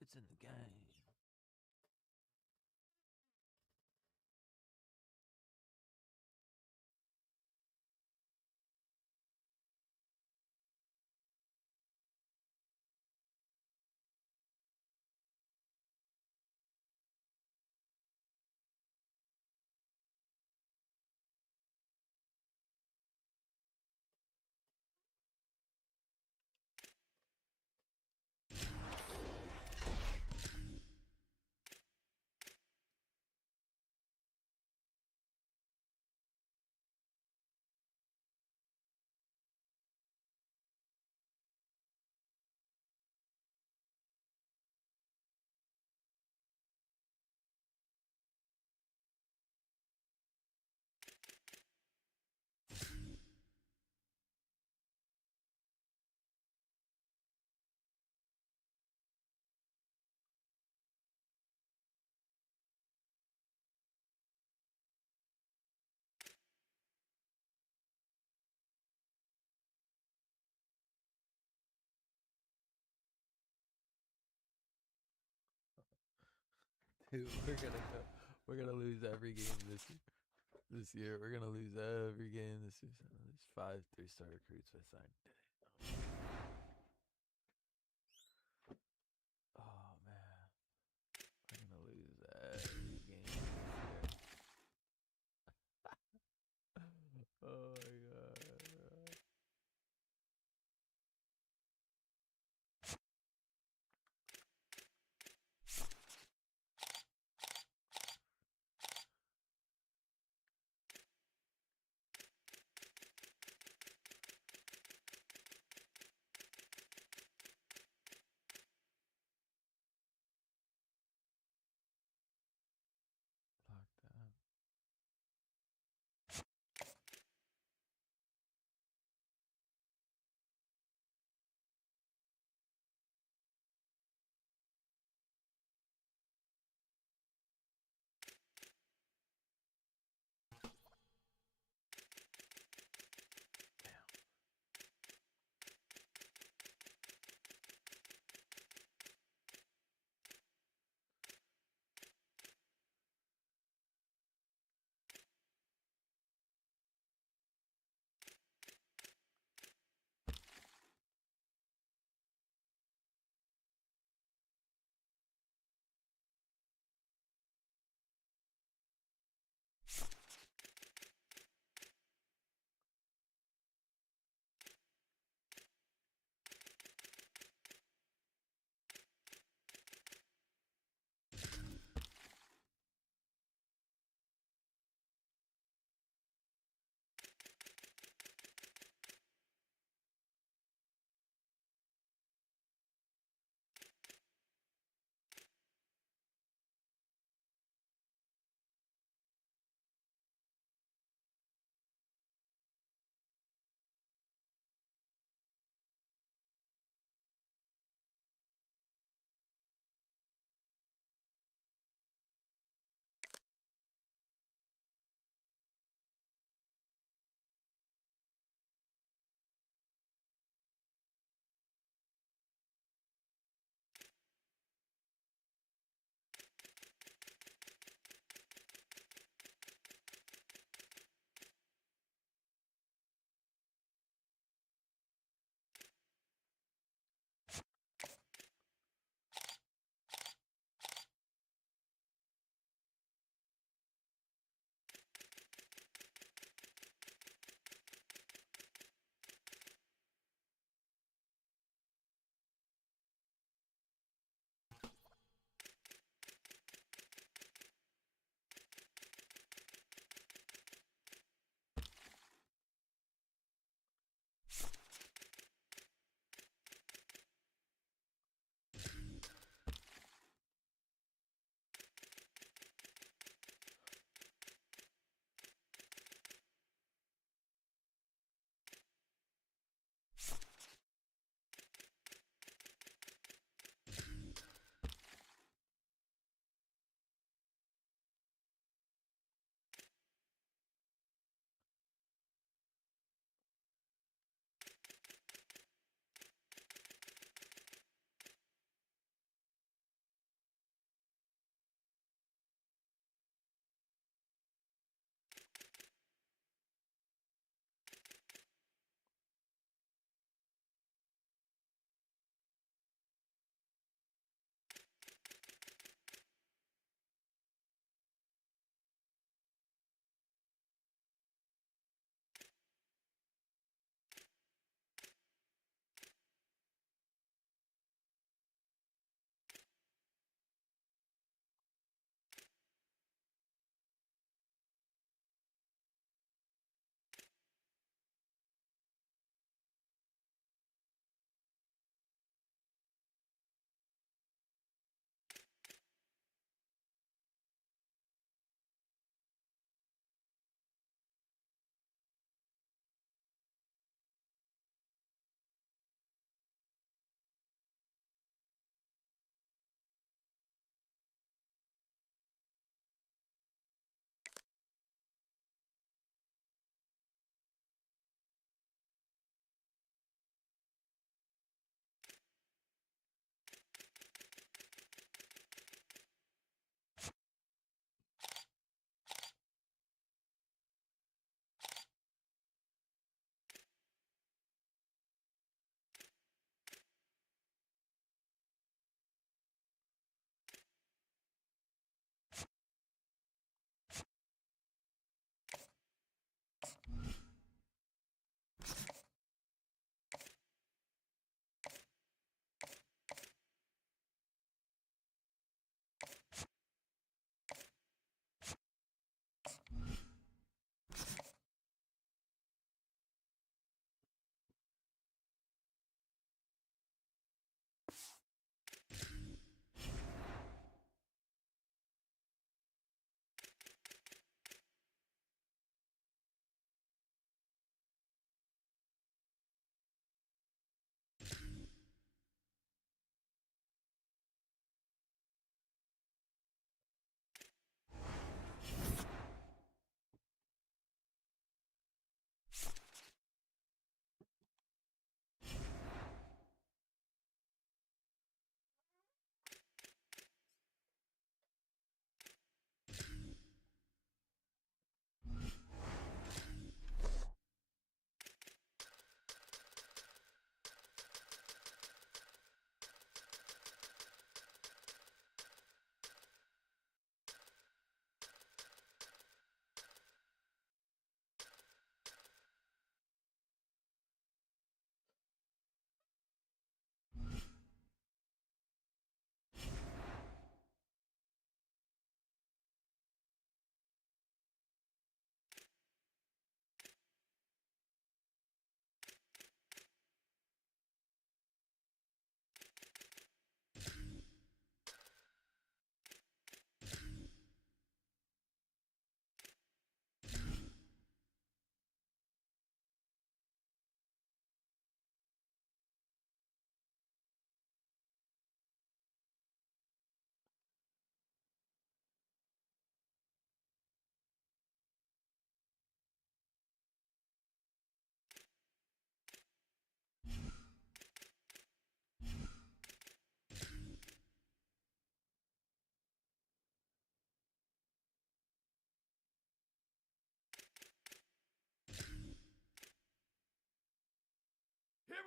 It's in the game. Dude, we're gonna lose every game this year. We're gonna lose every game this year. There's 5 3-star recruits I signed today. Oh man, we're gonna lose every game this year. Oh my god.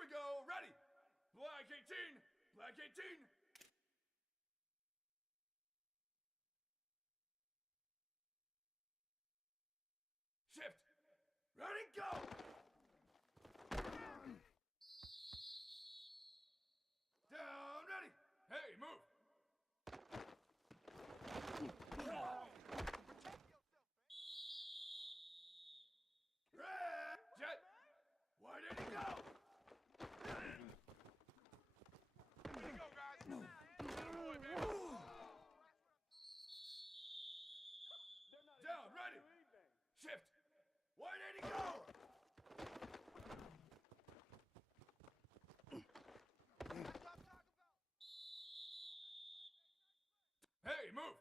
we go. Ready. Black 18. Black 18. Shift. Ready, go. Down, ready. Hey, move. Red. Jet. Why did he go? Here you go, guys. Boy, baby. Down, ready. Shift. Why did he go? Hey, move.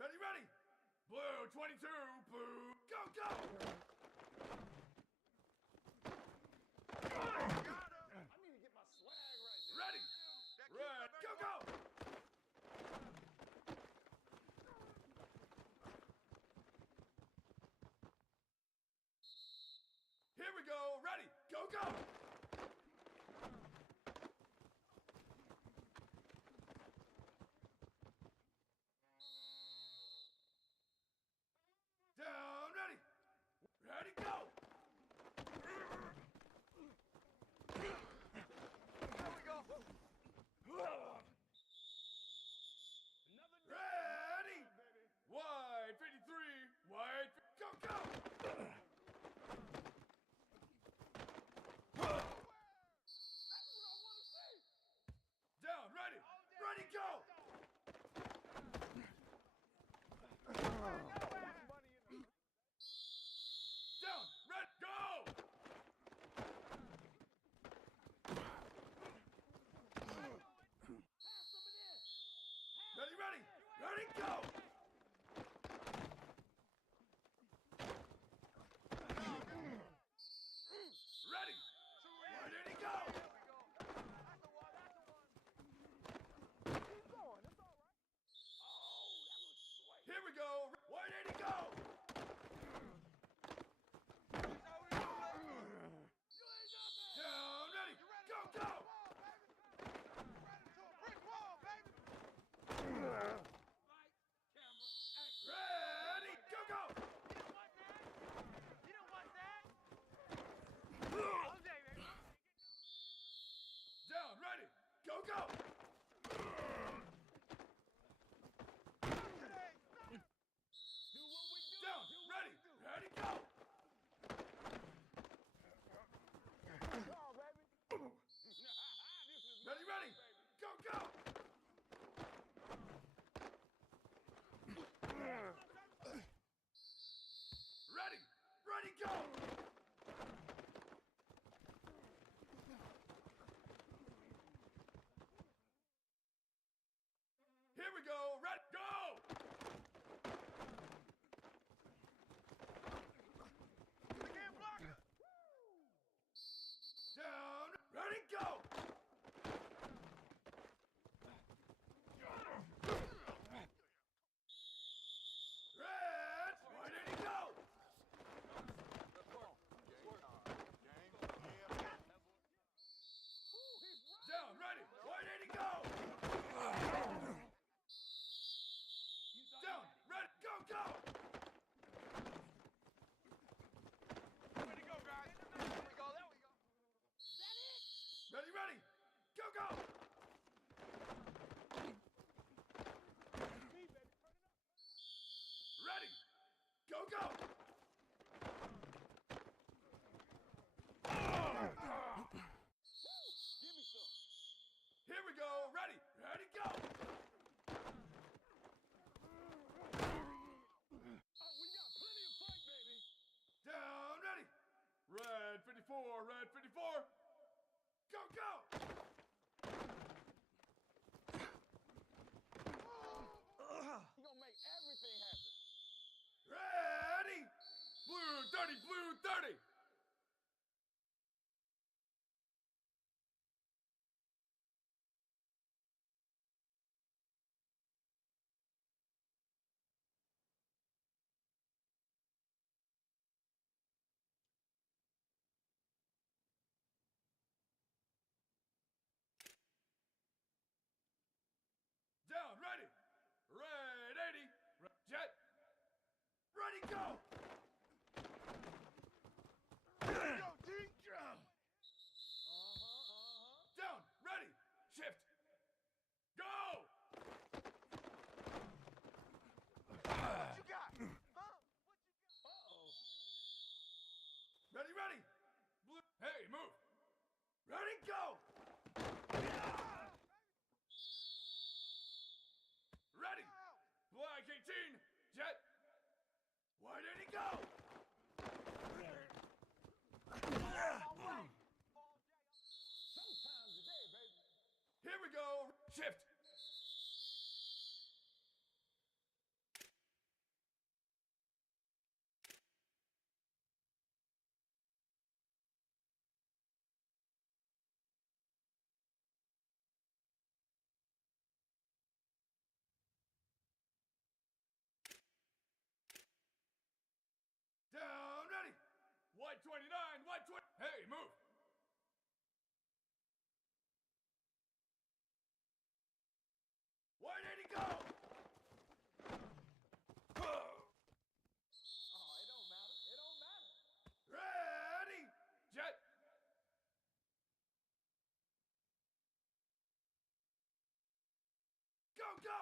Ready, ready. Blue 22, blue, go, go. I need to get my swag right there. Ready. Red, go, go. Here we go. Ready. Go, go. Down, ready. Ready, go. There we go. Ready. Wide 53. Wide. Go, go. Down, ready, ready, go! Down, ready, go! Ready, ready, ready, go! Ready! Where did he go? Here we go! Where did he go? Down, ready, go, go! Ready, go, go! Down, ready, go, go! Down, ready, ready, go! Ready, ready, go, go! Ready, ready, go! Here we go, ready, go! Down, ready, go! Red, where did he go? Down, ready, where did he go? Down, ready, go, go! Ready to go, guys. There we go, there we go. Is that it? Ready, ready, go, go! Ready, go, go! Give me some. Here we go, ready, ready, go! We got plenty of fight, baby. Down, ready. Red 54, red 54. Go, go. He gonna make everything happen. Ready. Blue 30, blue 30. Blue. Hey, move. Ready, go. Ready. Black 18. Jet. Why did he go? Here we go. Shift. Down, ready. White 29, white 20. Hey, move. Where did he go? Oh, it don't matter. It don't matter. Ready. Jet. Go, go.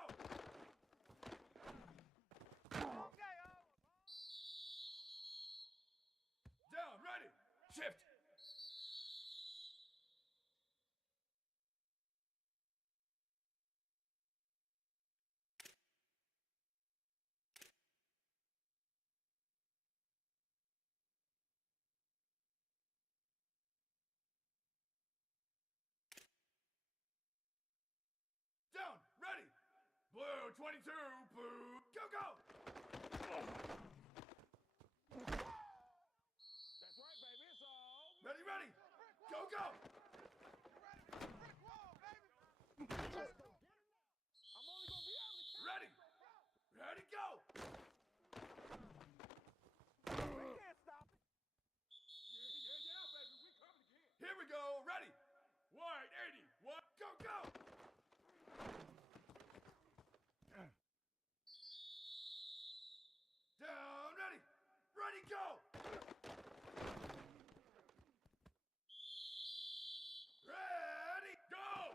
Down, ready. Shift. Down, ready. Blue 22, blue. Go, go. That's right, baby. It's all. Ready, ready. Go, go. I'm only gonna be able to. Ready. Ready, go. We can't stop it. Yeah, baby. We coming again. Here we go. Ready. White 80. What? Go, go. Down, ready. Ready, go. Ready, go.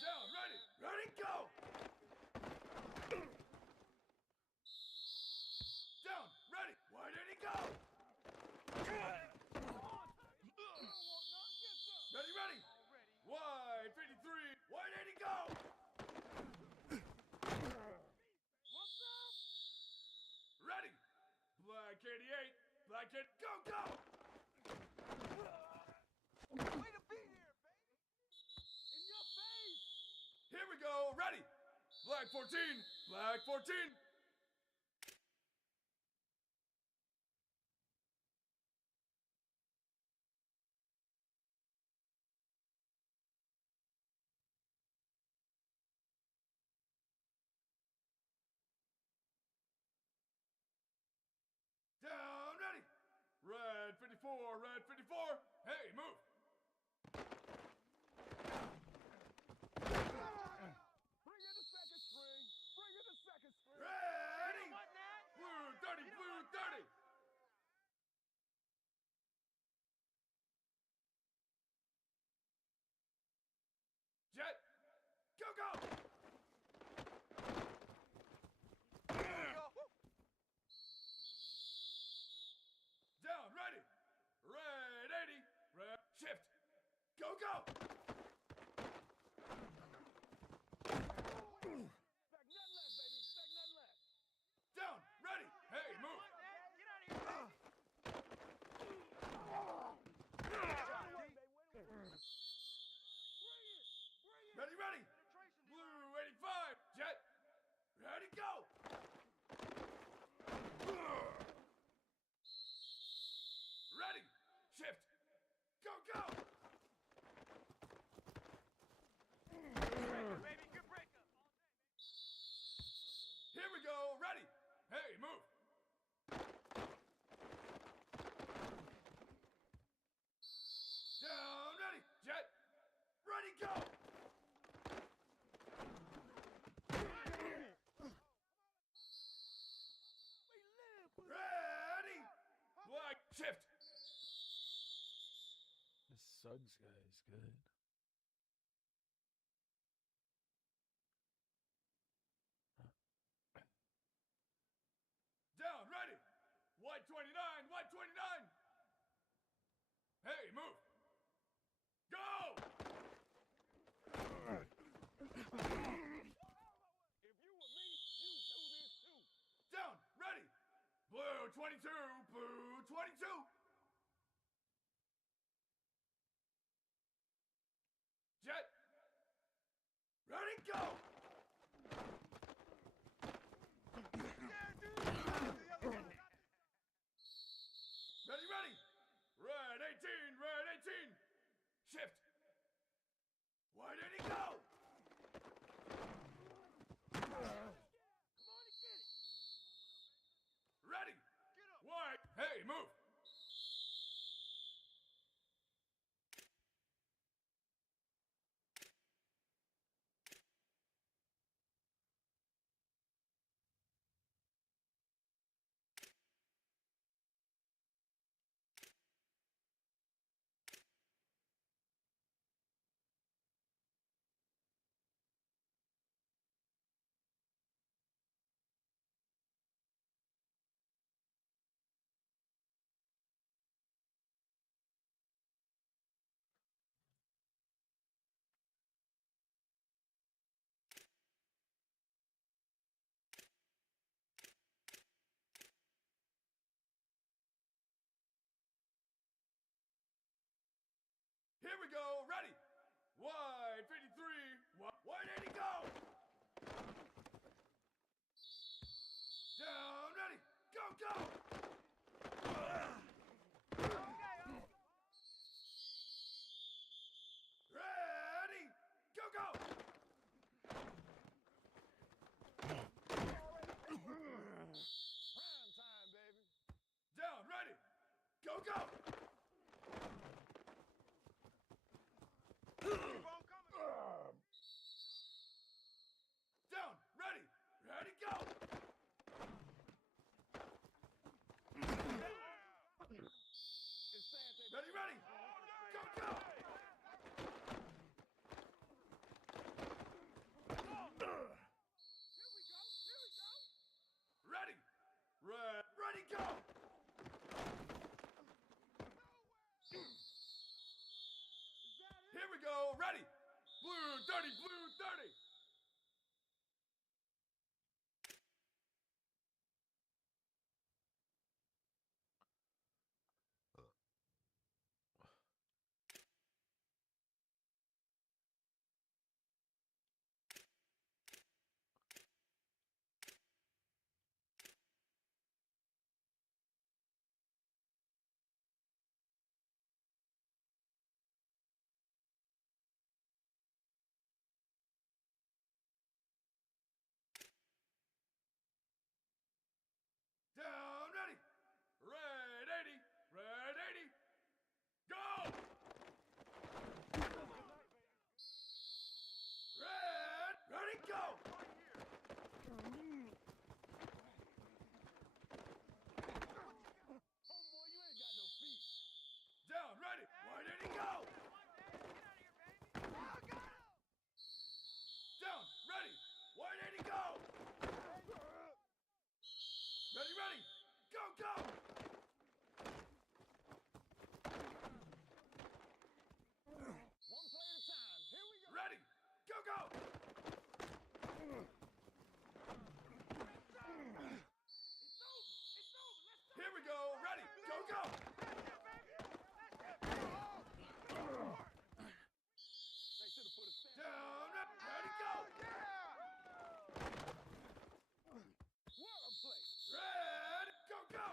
Down, ready. Ready, go. Down, ready. Why did he go? Ready, ready. White 53. Why did he go? What's up? Ready. Black 88. Black 8. Go, go. Way to be here, baby. In your face. Here we go. Ready. Black 14. Black 14. Down, ready. Red 54, red 54. Hey, move. Bring in the second string. Bring in the second string. Ready. Blue 30, blue 30. Jet. Go, go. Down, ready. Red 80. Red. Shift. Go, go. Expect nothing less, baby. Expect nothing less. Down, ready. Hey, move. Get out of here, baby. Ready, ready. Blue 85. Jet. Ready, go. Ready. Shift. Go, go. Breaker, baby. Good breaker. Here we go. Ready. Hey, move. Down, ready. Jet. Ready, go. Ready. Black. Shift. This Suggs guy is good. Down, ready. Hey, move! Go! If you were me, you do this too. Down, ready. Blue 22, blue 22. Jet. Ready, go! Ready, ready! Red 18, red 18! Shift! Why did he go? Come on and get it! Ready! Get up! Wide! Hey, move! Here we go, ready! Wide 53, wide 80, go! Down, ready, go, go! Ready, go, go! Prime time, baby. Down, ready, go, go! Keep on coming. Down, ready, ready, go! Ready, ready, go, go! Here we go, here we go! Ready, ready, go! Here we go, ready! Blue 30, blue 30! Down, ready! Red 80, red 80! Go! Red, ready, go! Homeboy, you ain't got no feet. Down, ready, why did he go? Down, ready, why did he go? Ready, ready, go, go! One play at a time, here we go. Ready, go, go! It's over, let's go! Here we go, ready, go, go! They should have put a stand. Down, ready, go! What a play! Red, go, go!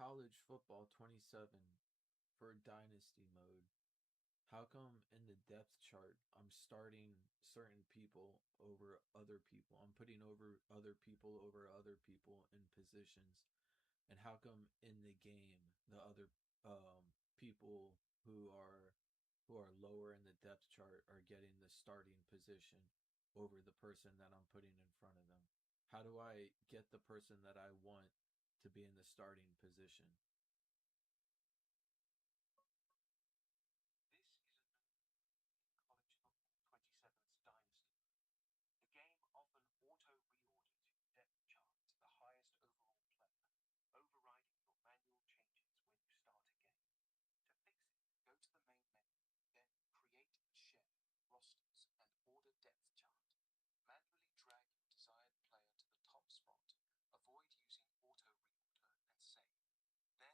college football 27 for Dynasty mode, how come in the depth chart I'm starting certain people over other people? I'm putting over other people over other people in positions. And how come in the game the other people who are lower in the depth chart are getting the starting position over the person that I'm putting in front of them? How do I get the person that I want to be in the starting position? This is a college football 27's Dynasty. The game often auto-reorders your depth chart to the highest overall player, overriding your manual changes when you start a game. To fix it, go to the main menu, then Create and Share, Rosters, and Order Depth Chart. Manually drag your desired player to the top spot, avoid using auto-reorder, and save. Then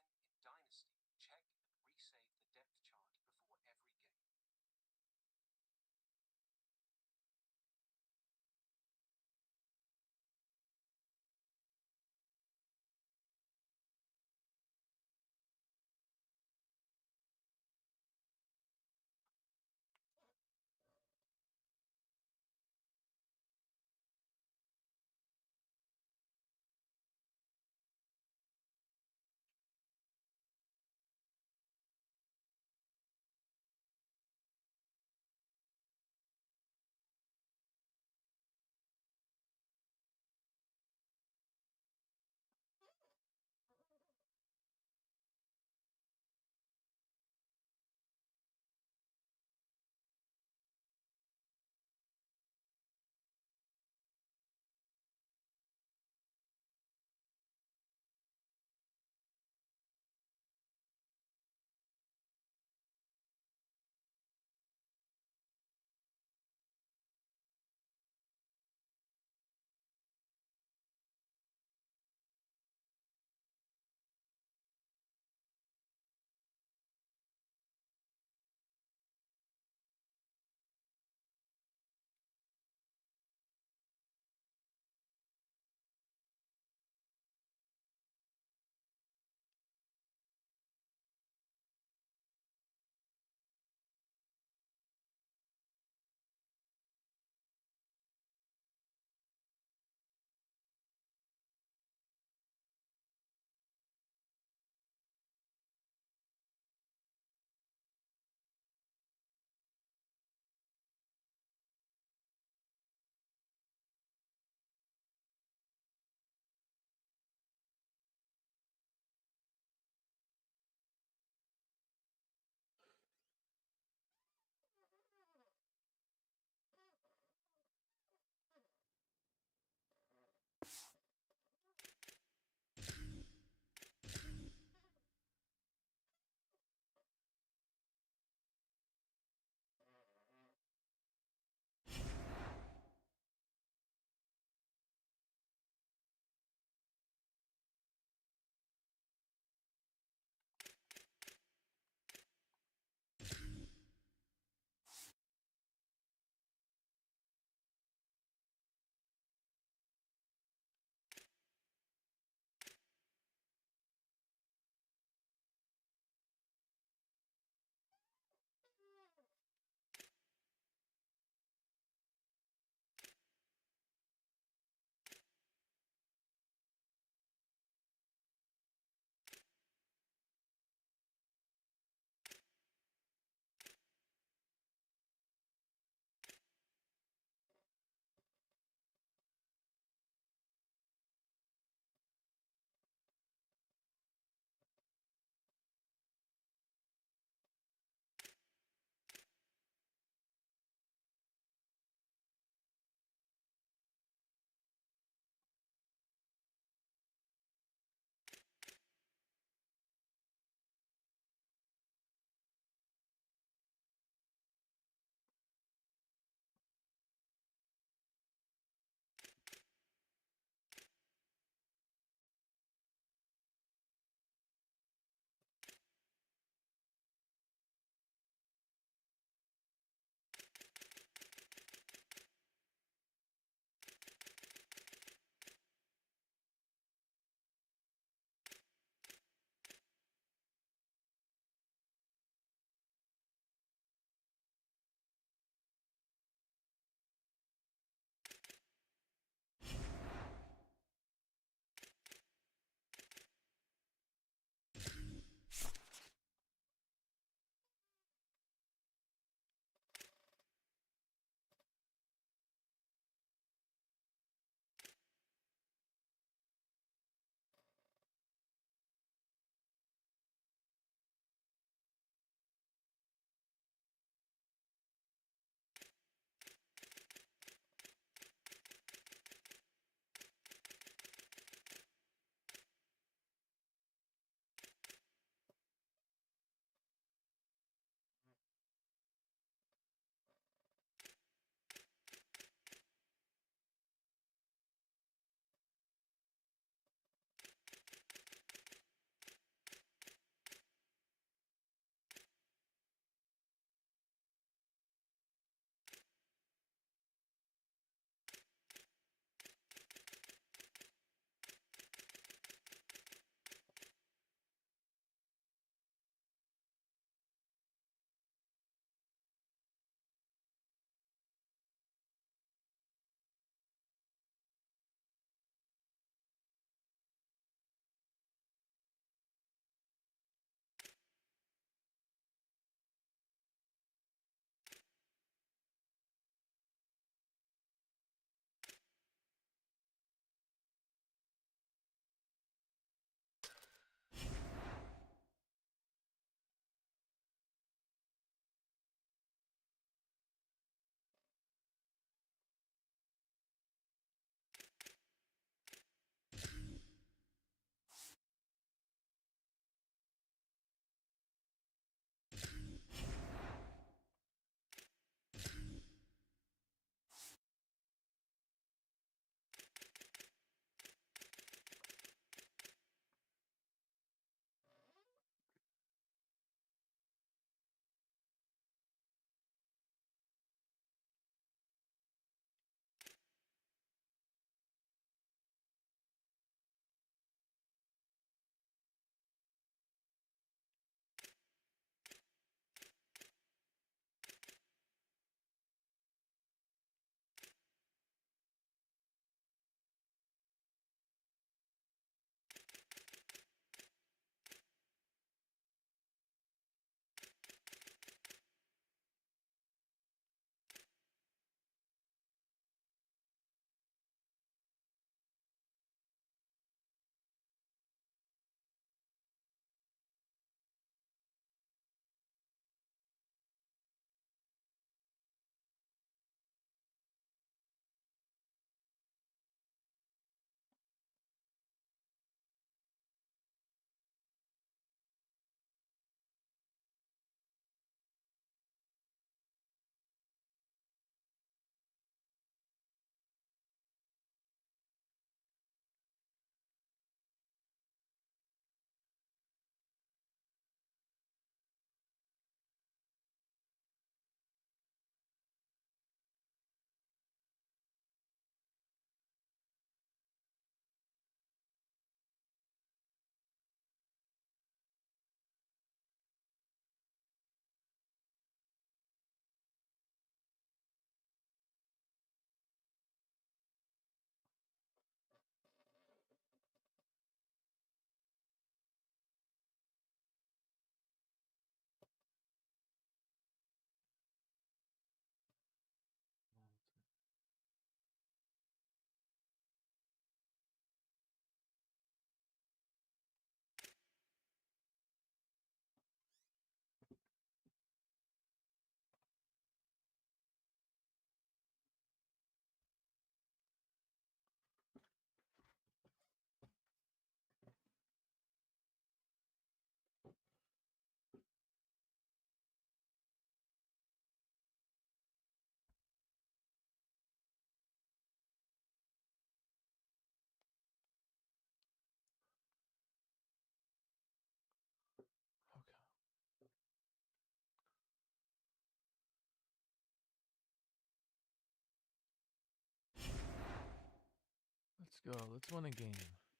go. Let's win a game.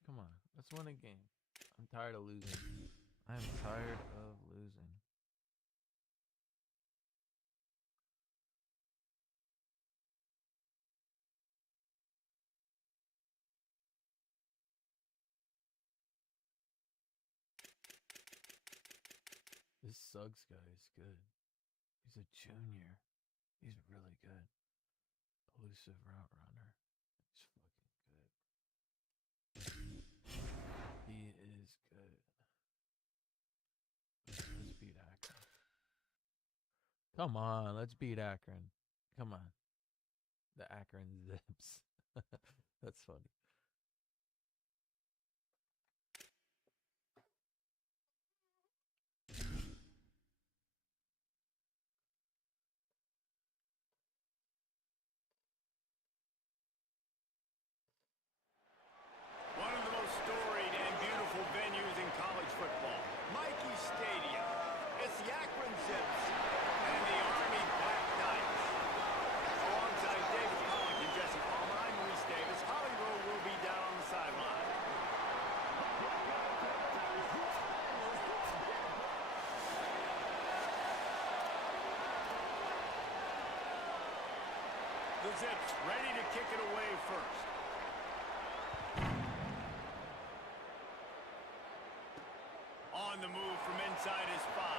Come on. Let's win a game. I'm tired of losing. I'm tired of losing. This Suggs guy is good. He's a junior. He's really good. Elusive route runner. He's fucking good. He is good. Let's beat Akron. Come on, let's beat Akron. Come on. The Akron Zips. That's funny. One of the most storied and beautiful venues in college football, Mikey Stadium. It's the Akron Zips and the Army Black Knights. Alongside David Pollock and Jesse Palmer, I'm Reese Davis. Holly Rowe will be down on the sideline. The Zips ready to kick it away first. On the move from inside his 5.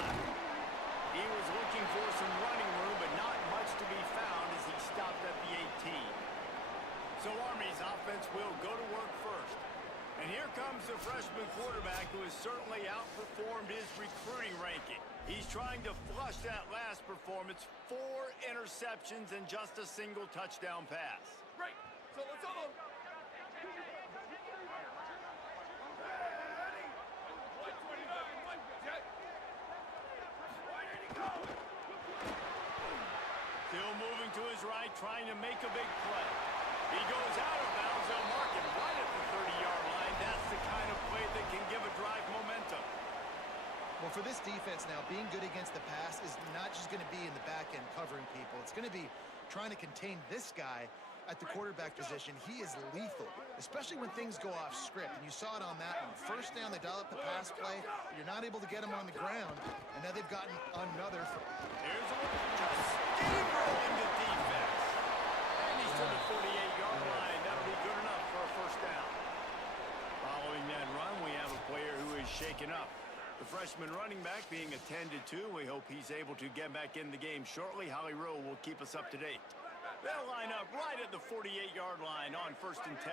He was looking for some running room, but not much to be found as he stopped at the 18. So Army's offense will go to work first. And here comes the freshman quarterback who has certainly outperformed his recruiting ranking. He's trying to flush that last performance. 4 interceptions and just a single touchdown pass. Great. So let's all... Still moving to his right, trying to make a big play. He goes out of bounds. They'll mark it right at the 30-yard line. That's the kind of play that can give a drive momentum. Well, for this defense now, being good against the pass is not just going to be in the back end covering people. It's going to be trying to contain this guy at the quarterback position. He is lethal, especially when things go off script. And you saw it on that one. First down, they dial up the pass play. You're not able to get him on the ground. And now they've gotten another. Here's a look. Just steamrolling the defense. And he's to the 48-yard line. That'll be good enough for a first down. Following that run, we have a player who is shaken up. The freshman running back being attended to. We hope he's able to get back in the game shortly. Holly Rowe will keep us up to date. They'll line up right at the 48-yard line on 1st and 10.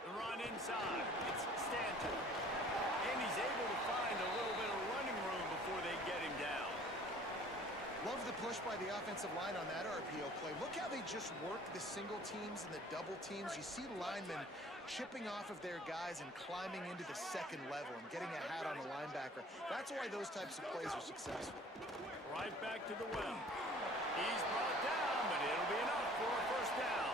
The run inside. It's Stanton. And he's able to find a little bit of running room before they get him down. Love the push by the offensive line on that RPO play. Look how they just work the single teams and the double teams. You see linemen chipping off of their guys and climbing into the second level and getting a hat on the linebacker. That's why those types of plays are successful. Right back to the well. He's brought down, but it'll be enough for a first down.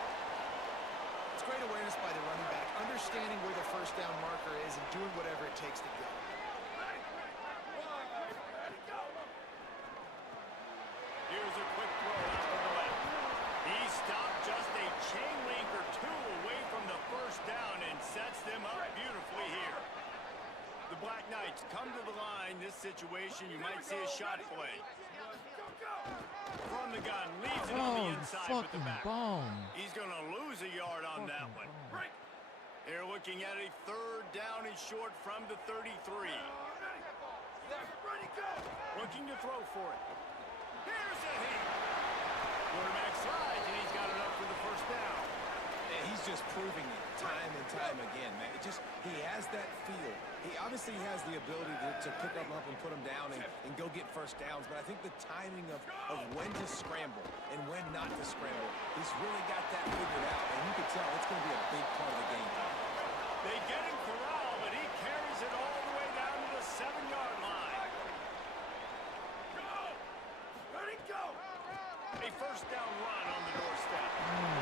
It's great awareness by the running back, understanding where the first down marker is and doing whatever it takes to get it. Here's a quick throw out to the left. He stopped just a chain link or 2 away from the first down and sets them up beautifully here. The Black Knights come to the line. This situation, you might see a shot play. From the gun, leaves it on the inside with the back. He's going to lose a yard on that one. They're looking at a 3rd down and short from the 33. Looking to throw for it. Here's a hit. Quarterback slides, and he's got enough for the first down. And he's just proving it time and time again, man. He has that feel. He obviously has the ability to pick them up and put them down and go get first downs, but I think the timing of when to scramble and when not to scramble, he's really got that figured out, and you can tell it's going to be a big part of the game. They get him corralled, but he carries it all the way down to the 7-yard line. Go! A first down run on the doorstep.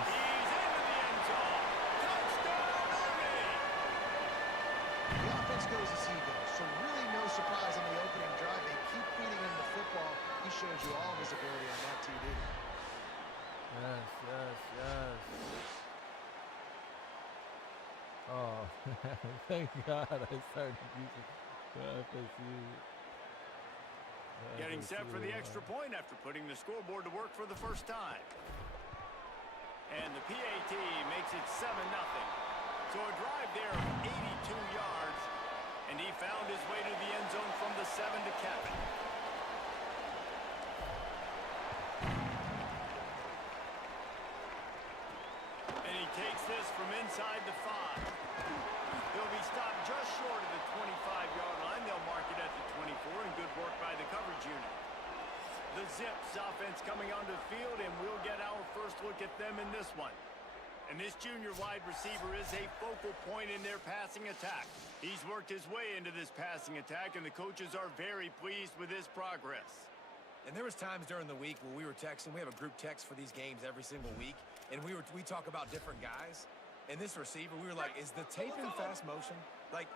He's into the end zone. Touchdown, Army! The offense goes as he goes, so really no surprise on the opening drive. They keep feeding him the football. He shows you all of his ability on that TD. Yes. Thank God I started using the FSU. Getting set for the extra point after putting the scoreboard to work for the first time. And the PAT makes it 7-0. So a drive there of 82 yards, and he found his way to the end zone from the 7 to cap it. And he takes this from inside the 5. He'll be stopped just short of the 25-yard line. They'll mark it at the 24, and good work by the coverage unit. The Zips offense coming onto the field, and we'll get our first look at them in this one. And this junior wide receiver is a focal point in their passing attack. He's worked his way into this passing attack, and the coaches are very pleased with his progress. And there was times during the week when we were texting. We have a group text for these games every single week, and we talk about different guys. And this receiver, we were like, is the tape in fast motion? Like,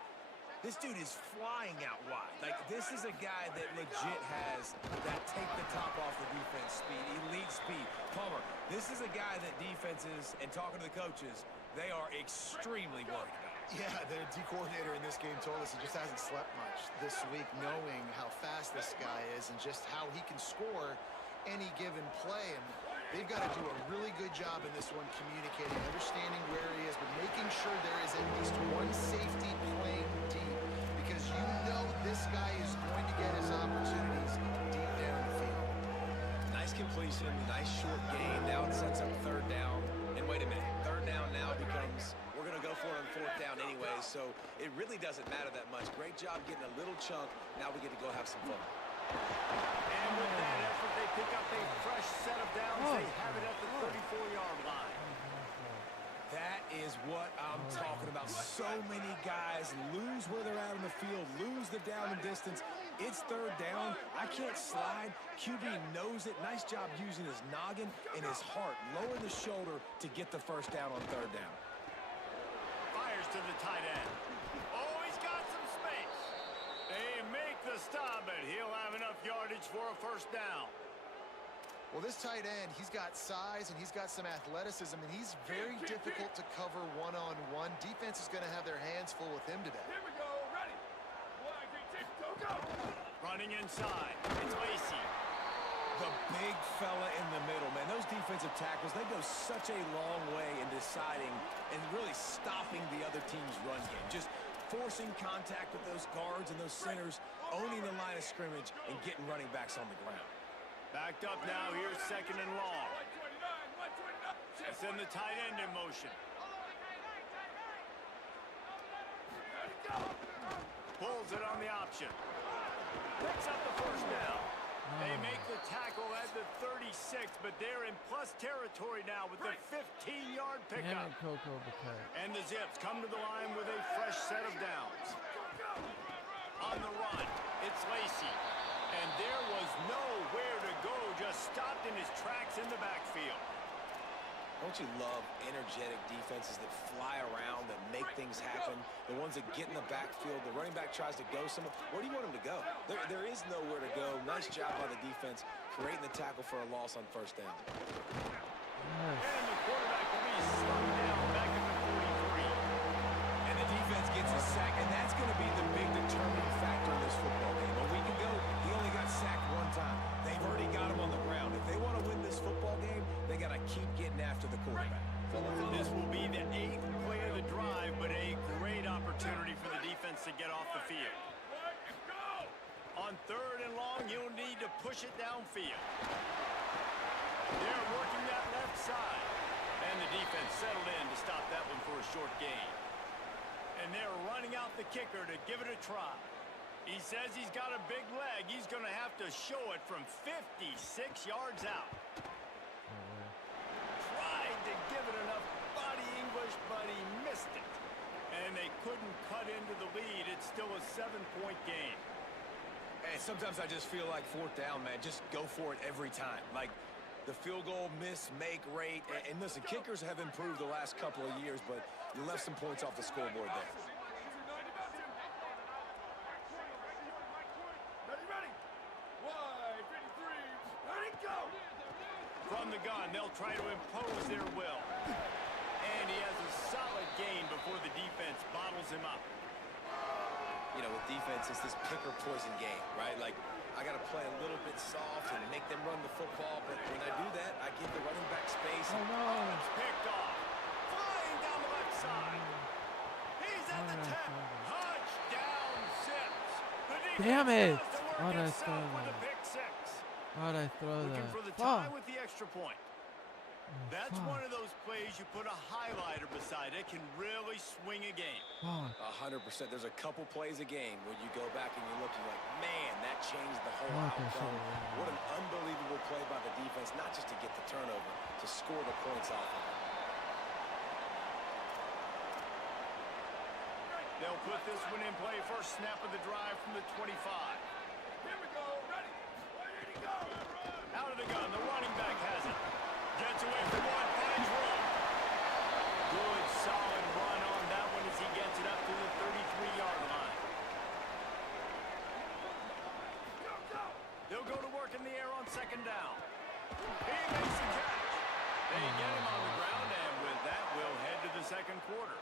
this dude is flying out wide. Like, this is a guy that legit has that take the top off the defense speed, elite speed. Palmer, this is a guy that defenses, and talking to the coaches, they are extremely worried about. Yeah, the D coordinator in this game told us he just hasn't slept much this week, knowing how fast this guy is and just how he can score any given play. And they've got to do a really good job in this one, communicating, understanding where he is, but making sure there is at least one safety playing deep, because you know this guy is going to get his opportunities deep down the field. Nice completion, nice short gain. Now it sets up third down. And wait a minute, third down now becomes, we're going to go for it on fourth down anyway, so it really doesn't matter that much. Great job getting a little chunk. Now we get to go have some fun. And with that effort, they pick up a fresh set of downs. They have it at the 34-yard line. That is what I'm talking about. So many guys lose where they're at on the field, lose the down and distance. It's third down. I can't slide. QB knows it. Nice job using his noggin and his heart. Lower the shoulder to get the first down on third down. Fires to the tight end. Oh, he's got some space. They make the stop, but he'll have enough yardage for a first down. Well, this tight end, he's got size and he's got some athleticism, and he's very difficult to cover one-on-one. Defense is going to have their hands full with him today. Here we go. Ready. 1, 2, 3, go. Running inside. It's Lacey. The big fella in the middle, man. Those defensive tackles, they go such a long way in deciding and really stopping the other team's run game. Just forcing contact with those guards and those centers, owning the line of scrimmage, and getting running backs on the ground. Backed up now. Here's second and long. It's in the tight end in motion. Pulls it on the option. Picks up the first down. They make the tackle at the 36, but they're in plus territory now with the 15-yard pickup. And the Zips come to the line with a fresh set of downs. On the run, it's Lacey. And there was nowhere to go, just stopped in his tracks in the backfield. Don't you love energetic defenses that fly around, that make things happen? The ones that get in the backfield, the running back tries to go somewhere. Where do you want him to go? There is nowhere to go. Nice job by the defense, creating the tackle for a loss on first down. And the quarterback will be slowed down back at the 43. And the defense gets a sack, and that's going to be the big determining factor in this football game. A week ago, he only got sacked one time. They've already got him on the ground. If they want to win this football game, they got to keep getting after the quarterback. This will be the 8th play of the drive, but a great opportunity for the defense to get off the field. On third and long, you'll need to push it downfield. They're working that left side. And the defense settled in to stop that one for a short gain. And they're running out the kicker to give it a try. He says he's got a big leg. He's going to have to show it from 56 yards out. Tried to give it enough body English, but he missed it. And they couldn't cut into the lead. It's still a 7-point game. And sometimes I just feel like fourth down, man. Just go for it every time. Like the field goal miss-make rate. And listen, kickers have improved the last couple of years, but you left some points off the scoreboard there. From the gun, they'll try to impose their will. And and he has a solid gain before the defense bottles him up. You know, with defense, it's this pick or poison game, right? Like, I got to play a little bit soft and make them run the football, but when I do that, I give the running back space. Oh, no. It's picked off. Flying down the left side. He's at the 10. Touchdown, Zips. Damn it. Why'd Why'd I throw with a that? pick six. Why'd I throw Looking that? for the Fuck. tie with the extra point. That's Fuck. one of those plays you put a highlighter beside it, can really swing a game. Fuck. 100%. There's a couple plays a game where you go back and you look and you're like, man, that changed the whole Fuck, I outcome. should've What an unbelievable play by the defense, not just to get the turnover, to score the points off of it. They'll put this one in play. First snap of the drive from the 25. Here we go. Ready. Ready to go. Out of the gun. The running back has it. Gets away from one. Finds room. Good, solid run on that one as he gets it up to the 33-yard line. They'll go to work in the air on second down. He makes the catch. They get him on the ground, and with that, we'll head to the second quarter.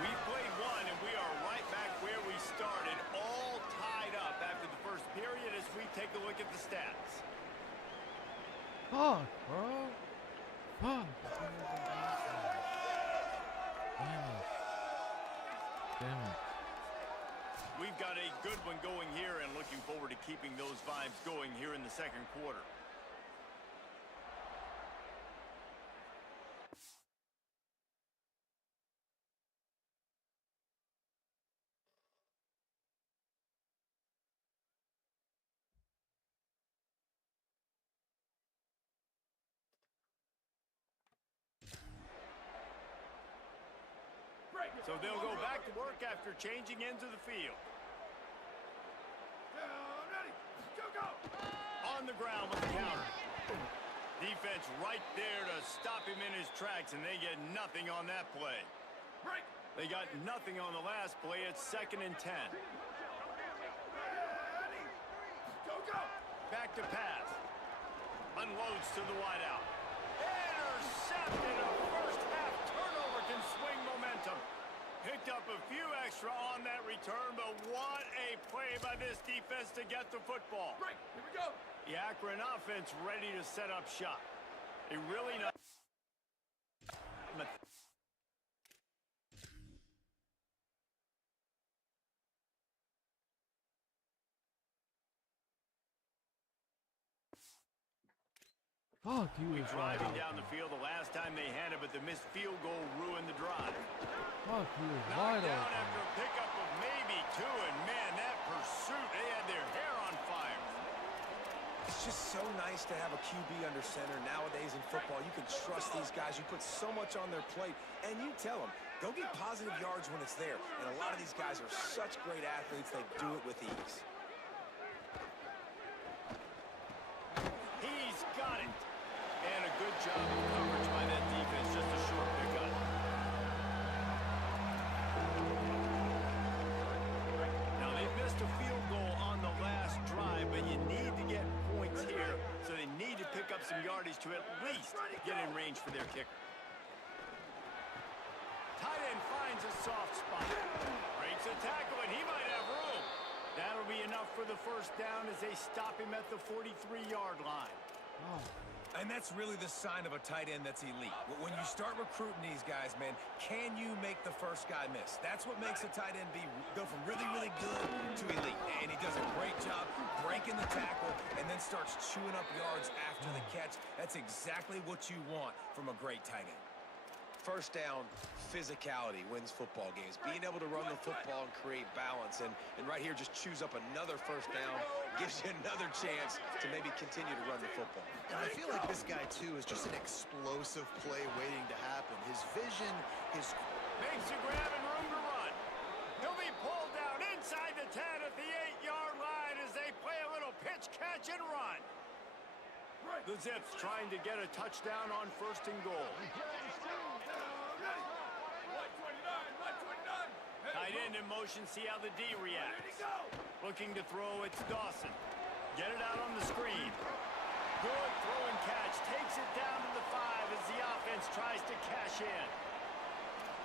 We've played one, and we are right back where we started, all tied up after the first period as we take a look at the stats. Fuck, bro. Fuck. Damn it. Damn it. We've got a good one going here and looking forward to keeping those vibes going here in the second quarter. So they'll go back to work after changing into the field. On the ground with the counter. Defense right there to stop him in his tracks, and they get nothing on that play. They got nothing on the last play. It's 2nd and 10. Back to pass. Unloads to the wideout. Intercepted. A first half turnover can swing momentum. Picked up a few extra on that return, but what a play by this defense to get the football. Here we go. The Akron offense ready to set up shop. They really not. Fuck, he was Driving down the field the last time they had it, but the missed field goal ruined the drive. Fuck, he was Knocked wide down open. after a pickup of maybe 2, and man, that pursuit, they had their hair on fire. It's just so nice to have a QB under center. Nowadays in football, you can trust these guys. You put so much on their plate, and you tell them, go get positive yards when it's there. And a lot of these guys are such great athletes, they do it with ease. He's got it. And a good job of coverage by that defense. Just a short pickup. Now, they missed a field goal on the last drive, but you need to get points here, so they need to pick up some yardage to at least get in range for their kicker. Tight end finds a soft spot. Breaks a tackle, and he might have room. That'll be enough for the first down as they stop him at the 43-yard line. Oh. And that's really the sign of a tight end that's elite. When you start recruiting these guys, man, can you make the first guy miss? That's what makes a tight end go from really, really good to elite. And he does a great job breaking the tackle and then starts chewing up yards after the catch. That's exactly what you want from a great tight end. First down, physicality wins football games. Being able to run the football and create balance. And right here, just chews up another first down, gives you another chance to maybe continue to run the football. And I feel like this guy, too, is just an explosive play waiting to happen. His vision, his... Makes a grab and room to run. He'll be pulled down inside the 10 at the 8-yard line as they play a little pitch, catch, and run. The Zips trying to get a touchdown on 1st and goal. Tight end in motion, see how the D reacts. Looking to throw, it's Dawson. Get it out on the screen. Good throw and catch. Takes it down to the 5 as the offense tries to cash in.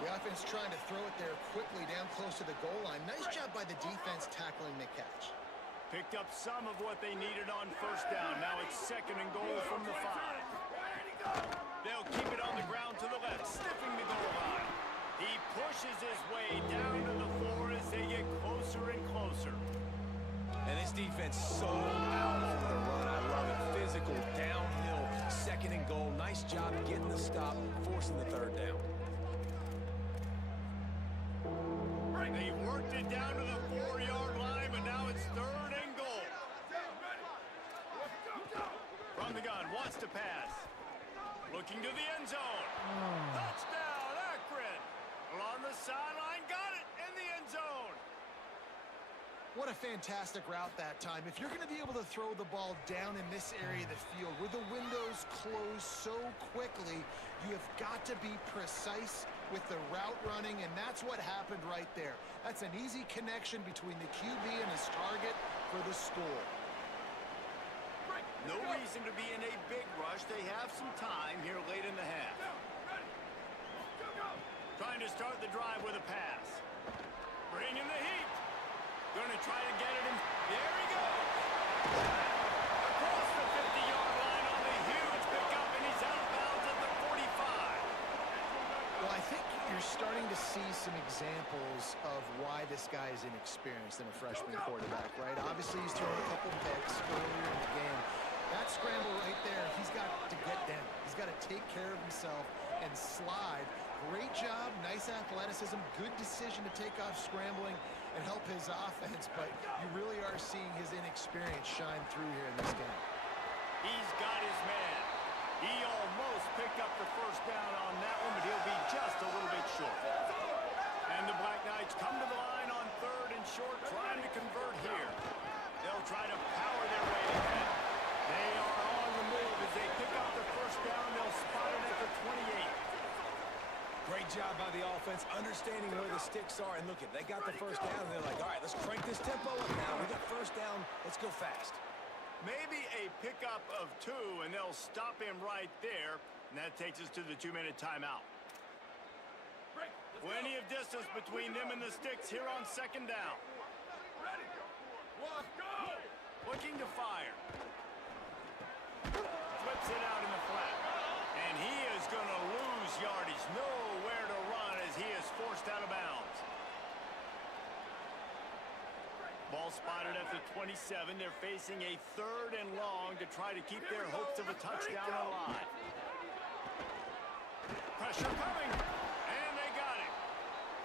The offense trying to throw it there quickly down close to the goal line. Nice job by the defense tackling the catch. Picked up some of what they needed on first down. Now it's 2nd and goal from the 5. They'll keep it on the ground to the left, sniffing the goal line. He pushes his way down to the 4 as they get closer and closer. And this defense so out for the run. I love it. Physical, downhill, 2nd and goal. Nice job getting the stop, forcing the 3rd down. They worked it down to the 4-yard line, but now it's 3rd and goal. From the gun, wants to pass. Looking to the end zone. Touchdown, Akron. Along the sideline, got it in the end zone. What a fantastic route that time. If you're going to be able to throw the ball down in this area of the field where the windows close so quickly, you have got to be precise with the route running, and that's what happened right there. That's an easy connection between the QB and his target for the score. No reason to be in a big rush. They have some time here late in the half. Trying to start the drive with a pass. Bringing the heat. Going to try to get it in. There he goes. Across the 50-yard line on the huge pickup, and he's out of bounds at the 45. Well, I think you're starting to see some examples of why this guy is inexperienced in a freshman quarterback, right? Obviously, he's thrown a couple picks earlier in the game. That scramble right there, he's got to get down. He's got to take care of himself and slide. Great job, nice athleticism, good decision to take off scrambling and help his offense, but you really are seeing his inexperience shine through here in this game. He's got his man. He almost picked up the first down on that one, but he'll be just a little bit short. And the Black Knights come to the line on 3rd and short, trying to convert here. They'll try to power their way ahead. They are on the move as they pick up the first down. They'll spot it at the 28. Great job by the offense, understanding where the sticks are. And look, they got the first down, and they're like, all right, let's crank this tempo up now. We got first down. Let's go fast. Maybe a pickup of 2, and they'll stop him right there. And that takes us to the 2-minute timeout. Plenty of distance between them and the sticks here on 2nd down. Looking to fire. Flips it out in the flat. And he is going to lose yardage. Nowhere to run as he is forced out of bounds. Ball spotted at the 27. They're facing a 3rd and long to try to keep their hopes of a touchdown alive. Pressure coming. And they got it.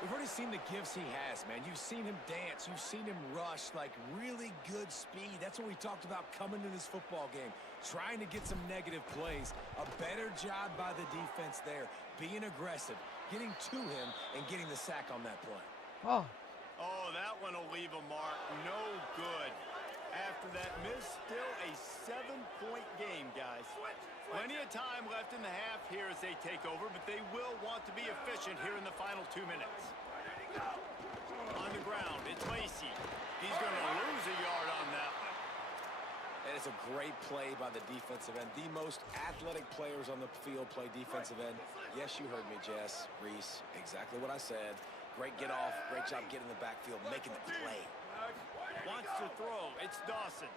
We've already seen the gifts he has, man. You've seen him dance. You've seen him rush, like really good speed. That's what we talked about coming to this football game. Trying to get some negative plays. A better job by the defense there. Being aggressive, getting to him, and getting the sack on that play. Oh, that one will leave a mark. No good. After that miss, still a 7-point game, guys. Plenty of time left in the half here as they take over, but they will want to be efficient here in the final 2 minutes. On the ground, it's Lacey. He's going to lose a yard on that one. And it's a great play by the defensive end. The most athletic players on the field play defensive end. Yes, you heard me, Jess, Reese. Exactly what I said. Great get off. Great job getting in the backfield, making the play. Wants to throw. It's Dawson.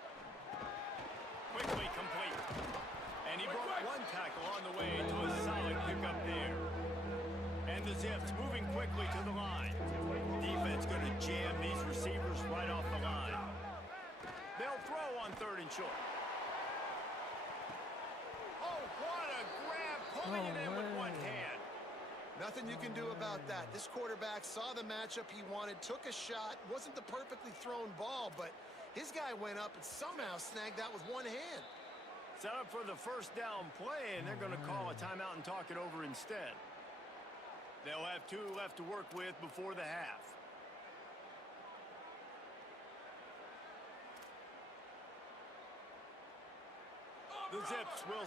Quickly complete. And he broke one tackle on the way to a solid pickup there. And the Zips moving quickly to the line. Defense going to jam these receivers right off the line. They'll throw on 3rd and short. Oh, what a grab, pulling it in with one hand. Nothing you can do about that. This quarterback saw the matchup he wanted, took a shot. Wasn't the perfectly thrown ball, but his guy went up and somehow snagged that with one hand. Set up for the first down play, and they're going to call a timeout and talk it over instead. They'll have 2 left to work with before the half. The Zips will...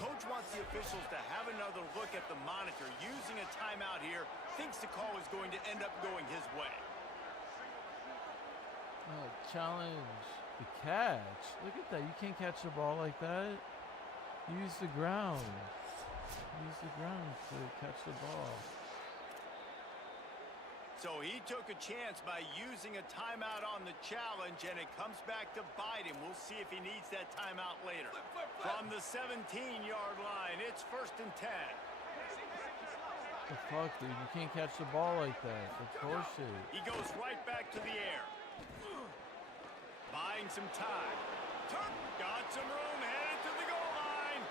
Coach wants the officials to have another look at the monitor. Using a timeout here, thinks the call is going to end up going his way. Challenge. The catch. Look at that. You can't catch the ball like that. Use the ground. Use the ground to catch the ball. So he took a chance by using a timeout on the challenge, and it comes back to bite him. We'll see if he needs that timeout later. From the 17-yard line, it's 1st and 10. The fuck, dude? You can't catch the ball like that. Of course it. He goes right back to the air. Buying some time. Got some room, headed to the goal line.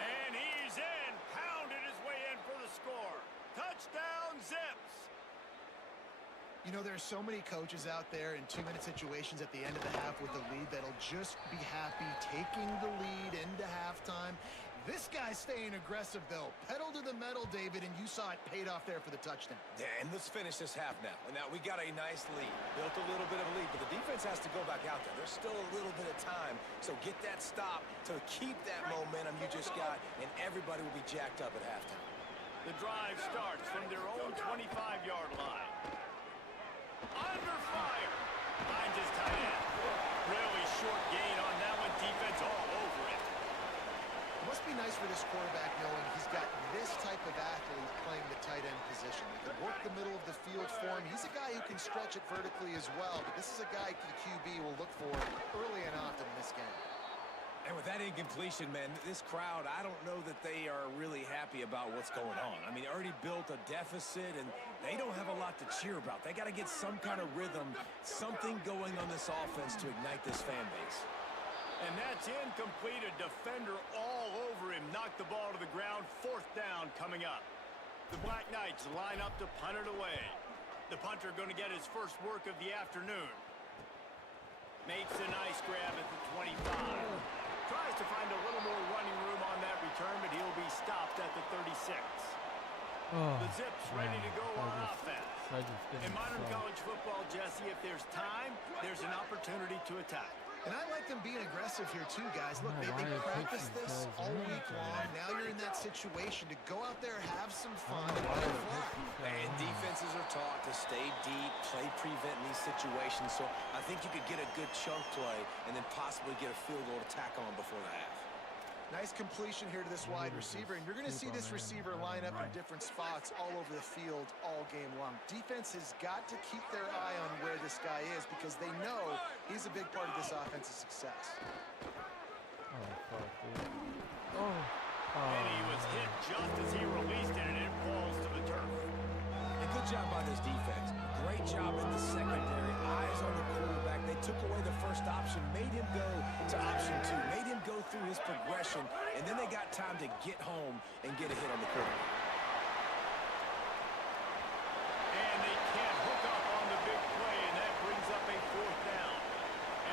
And he's in. Pounded his way in for the score. Touchdown, Zips. You know, there's so many coaches out there in 2-minute situations at the end of the half with the lead that'll just be happy taking the lead into halftime. This guy's staying aggressive, though. Pedal to the metal, David, and you saw it paid off there for the touchdown. Yeah, and let's finish this half now. And now we got a nice lead. Built a little bit of a lead, but the defense has to go back out there. There's still a little bit of time. So get that stop to keep that momentum you just got, and everybody will be jacked up at halftime. The drive starts from their own 25-yard line. Under fire. Finds his tight end. Really short gain on that one. Defense all over it. It must be nice for this quarterback knowing he's got this type of athlete playing the tight end position. He can work the middle of the field for him. He's a guy who can stretch it vertically as well, but this is a guy the QB will look for early and often in this game. And with that incompletion, man, this crowd, I don't know that they are really happy about what's going on. I mean, already built a deficit, and they don't have a lot to cheer about. They got to get some kind of rhythm, something going on this offense to ignite this fan base. And that's incomplete. A defender all over him. Knocked the ball to the ground. 4th down coming up. The Black Knights line up to punt it away. The punter going to get his first work of the afternoon. Makes a nice grab at the 25. Tries to find a little more running room on that return, but he'll be stopped at the 36. The Zips ready to go on offense. In modern college football, Jesse, if there's time, there's an opportunity to attack. And I like them being aggressive here too, guys. Look, they practiced this all week long. Now you're in that situation to go out there, have some fun, and let it fly. And defenses are taught to stay deep, play prevent in these situations. So I think you could get a good chunk play and then possibly get a field goal to tack on before the half. Nice completion here to this wide receiver, and you're going to see this receiver line up in different spots all over the field all game long. Defense has got to keep their eye on where this guy is because they know he's a big part of this offense's success. Oh, fuck, dude. And he was hit just as he released it, and it falls to the turf. And good job by this defense. Great job in the secondary. Eyes on the quarterback. They took away the first option, made him go to option 2, made him go through his progression, and then they got time to get home and get a hit on the quarterback. And they can't hook up on the big play, and that brings up a 4th down.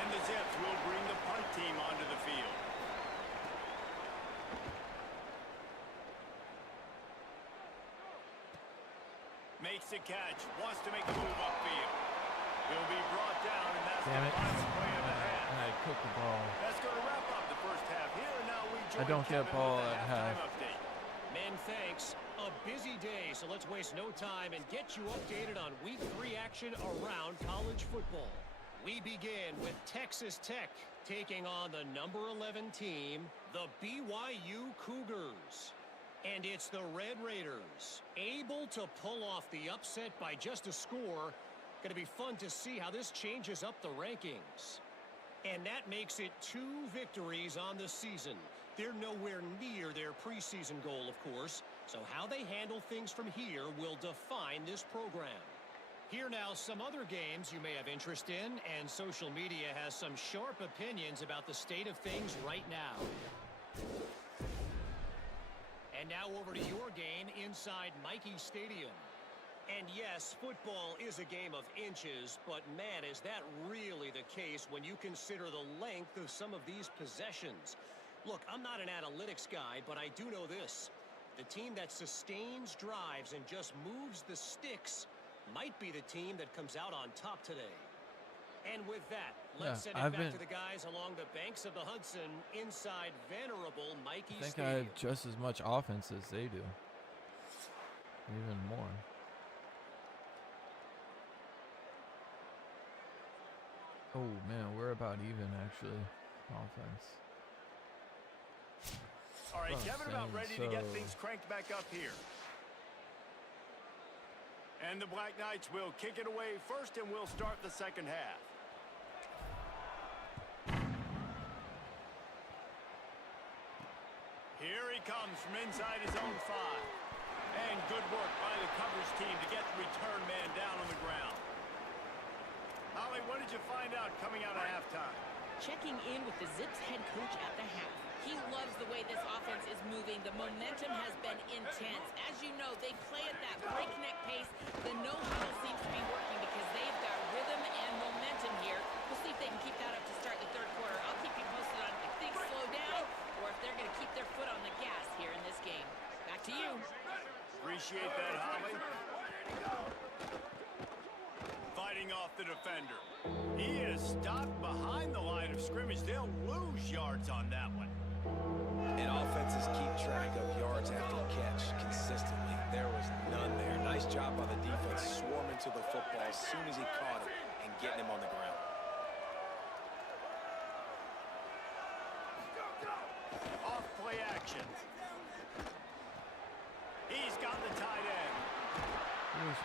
And the Zips will bring the punt team onto the field. Makes the catch, wants to make a move upfield. He'll be brought down, and that's the final play of the half. I cooked the ball. That's going to wrap up the first half here, and now we join I don't get Kevin ball with the at halftime half. update. Men, thanks. A busy day, so let's waste no time and get you updated on Week 3 action around college football. We begin with Texas Tech taking on the number 11 team, the BYU Cougars. And it's the Red Raiders, able to pull off the upset by just a score. Going to be fun to see how this changes up the rankings. And that makes it 2 victories on the season. They're nowhere near their preseason goal, of course. So how they handle things from here will define this program. Here now, some other games you may have interest in, and social media has some sharp opinions about the state of things right now. And now over to your game inside Michie Stadium. And yes, football is a game of inches, but man, is that really the case when you consider the length of some of these possessions. Look, I'm not an analytics guy, but I do know this. The team that sustains drives and just moves the sticks might be the team that comes out on top today. And with that, let's send it back to the guys along the banks of the Hudson inside venerable Michie I think Stadium. I have just as much offense as they do. Even more. Oh man, we're about even actually. Offense. All right, Oh, Kevin, about ready to get things cranked back up here. And the Black Knights will kick it away first, and we'll start the second half. Here he comes from inside his own 5. And good work by the coverage team to get the return man down on the ground. Holly, what did you find out coming out of halftime? Checking in with the Zips head coach at the half. He loves the way this offense is moving. The momentum has been intense. As you know, they play at that breakneck pace. The know-how seems to be working because they've got rhythm and momentum here. We'll see if they can keep that up to start the third quarter. I'll keep you posted on if things slow down or if they're going to keep their foot on the gas here in this game. Back to you. Appreciate that, Holly. Fighting off the defender. He is stopped behind the line of scrimmage. They'll lose yards on that one. And offenses keep track of yards after catch consistently. There was none there. Nice job by the defense swarming to the football as soon as he caught it and getting him on the ground. Off play action. He's got the tight end.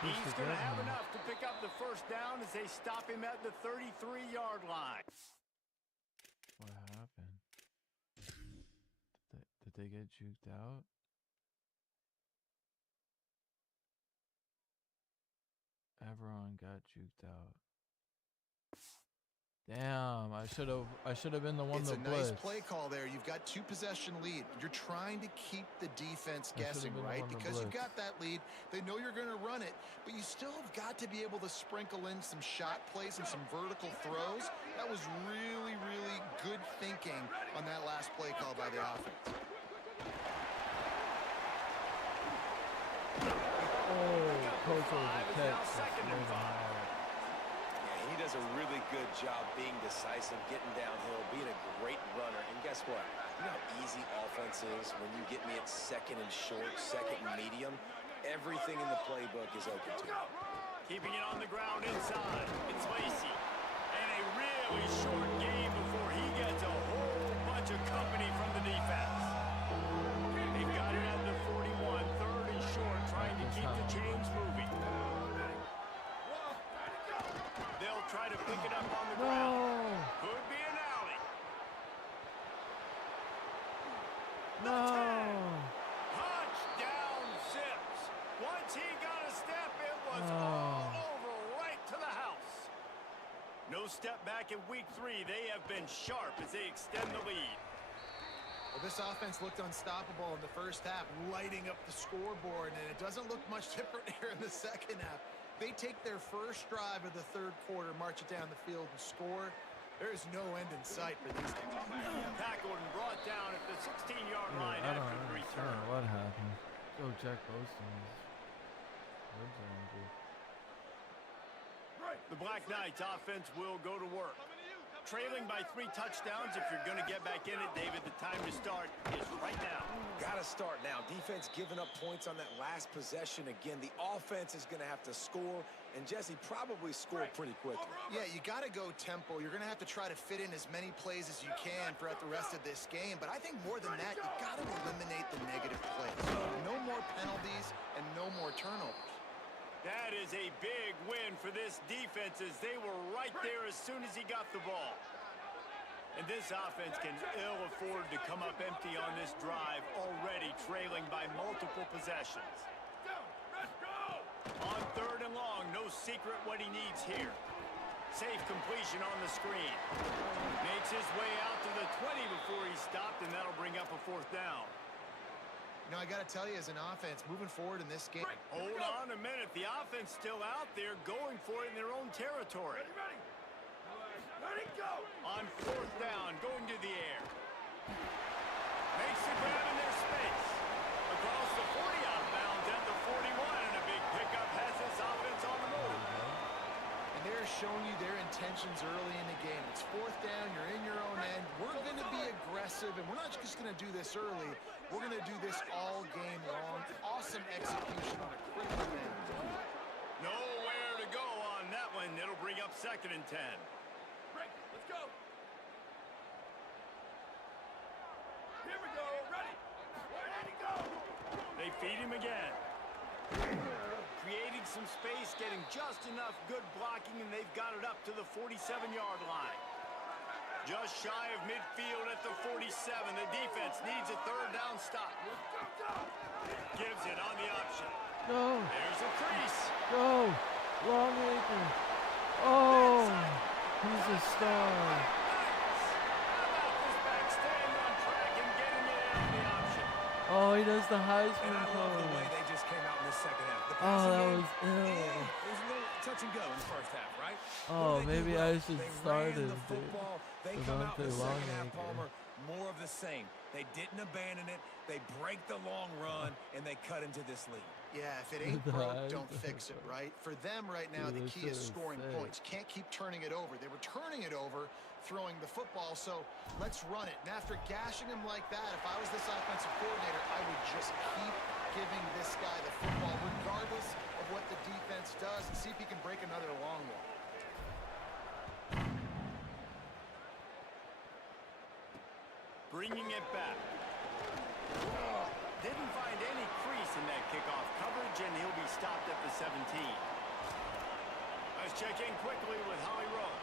He's going to have enough to pick up the first down as they stop him at the 33-yard line. What happened? Did they get juked out? Everyone got juked out. Damn, I should have been the one to blitz. It's a nice play call there. You've got 2-possession lead. You're trying to keep the defense guessing, right? Because you've got that lead. They know you're going to run it, but you still have got to be able to sprinkle in some shot plays and some vertical throws. That was really, really good thinking on that last play call by the offense. Oh, Coach over catch. He does a really good job being decisive, getting downhill, being a great runner. And guess what? You know how easy offense is when you get me at second and short, second and medium? Everything in the playbook is open to him. Keeping it on the ground inside. It's Lacey. And a really short game before he gets a whole bunch of company from the defense. They've got it at the 41, third and short, trying to keep the chains moving. They'll try to pick it up on the ground. Could be an alley. Touchdown Zips. Once he got a step, it was all over right to the house. No step back in week 3. They have been sharp as they extend the lead. Well, this offense looked unstoppable in the first half, lighting up the scoreboard, and it doesn't look much different here in the second half. They take their first drive of the third quarter, march it down the field, and score. There is no end in sight for these guys. Tackled and brought down at the 16-yard line after the return. I don't know what happened. Go Jack Poston. The Black Knights offense will go to work. Trailing by 3 touchdowns. If you're going to get back in it, David, the time to start is right now. Got to start now. Defense giving up points on that last possession. Again, the offense is going to have to score, and Jesse probably score pretty quickly. Yeah, you got to go tempo. You're going to have to try to fit in as many plays as you can throughout the rest of this game. But I think more than that, you got to eliminate the negative plays. No more penalties and no more turnovers. That is a big win for this defense as they were right there as soon as he got the ball. And this offense can ill afford to come up empty on this drive, already trailing by multiple possessions. On third and long, no secret what he needs here. Safe completion on the screen. Makes his way out to the 20 before he stopped, and that'll bring up a 4th down. You know, I got to tell you, as an offense, moving forward in this game. Hold on a minute. The offense still out there going for it in their own territory. Ready, go! On 4th down, going to the air. Makes the grab in their space. Across the 40 out of bounds at the 41, and a big pickup has this offense on the move. And they're showing you their intentions early in the game. It's 4th down, you're in your own end. We're going to be aggressive, and we're not just going to do this early. We're going to do this all game long. Awesome execution on a critical end. Nowhere to go on that one. It'll bring up 2nd and 10. They feed him again. Creating some space, getting just enough good blocking, and they've got it up to the 47-yard line. Just shy of midfield at the 47. The defense needs a third down stop. Gives it on the option. No. There's a crease. Go. Longacre. Oh. He's a star. How about this back staying on track and getting it in on the option? Oh, he does the And Heisman I love the way pose. they just came out in the second half. The Oh, passing that game, was ill. it was a little touch and go in the first half, right? Oh, What did they maybe do I well? should They start ran him, the dude. football. They come out in the Devontae second half, Longacre. Palmer. More of the same. They didn't abandon it. They break the long run, and they cut into this lead. Yeah, if it ain't The broke, don't Heisman fix it, pose. right? For them right now, Dude, the this key shit is is scoring sick. points. Can't keep turning it over. They were turning it over, throwing the football, so let's run it. And after gashing him like that, if I was this offensive coordinator, I would just keep giving this guy the football, regardless of what the defense does, and see if he can break another long one. Bringing it back. Didn't find any crease in that kickoff coverage, and he'll be stopped at the 17. Let's check in quickly with Holly Rowe.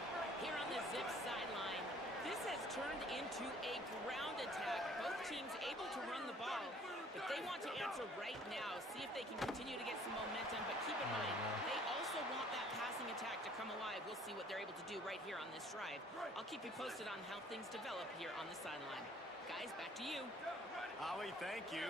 Here on the Zips sideline, this has turned into a ground attack. Both teams able to run the ball, but they want to answer right now, see if they can continue to get some momentum. But keep in mind, they also want that passing attack to come alive. We'll see what they're able to do right here on this drive. I'll keep you posted on how things develop here on the sideline. Guys, back to you. Holly, thank you.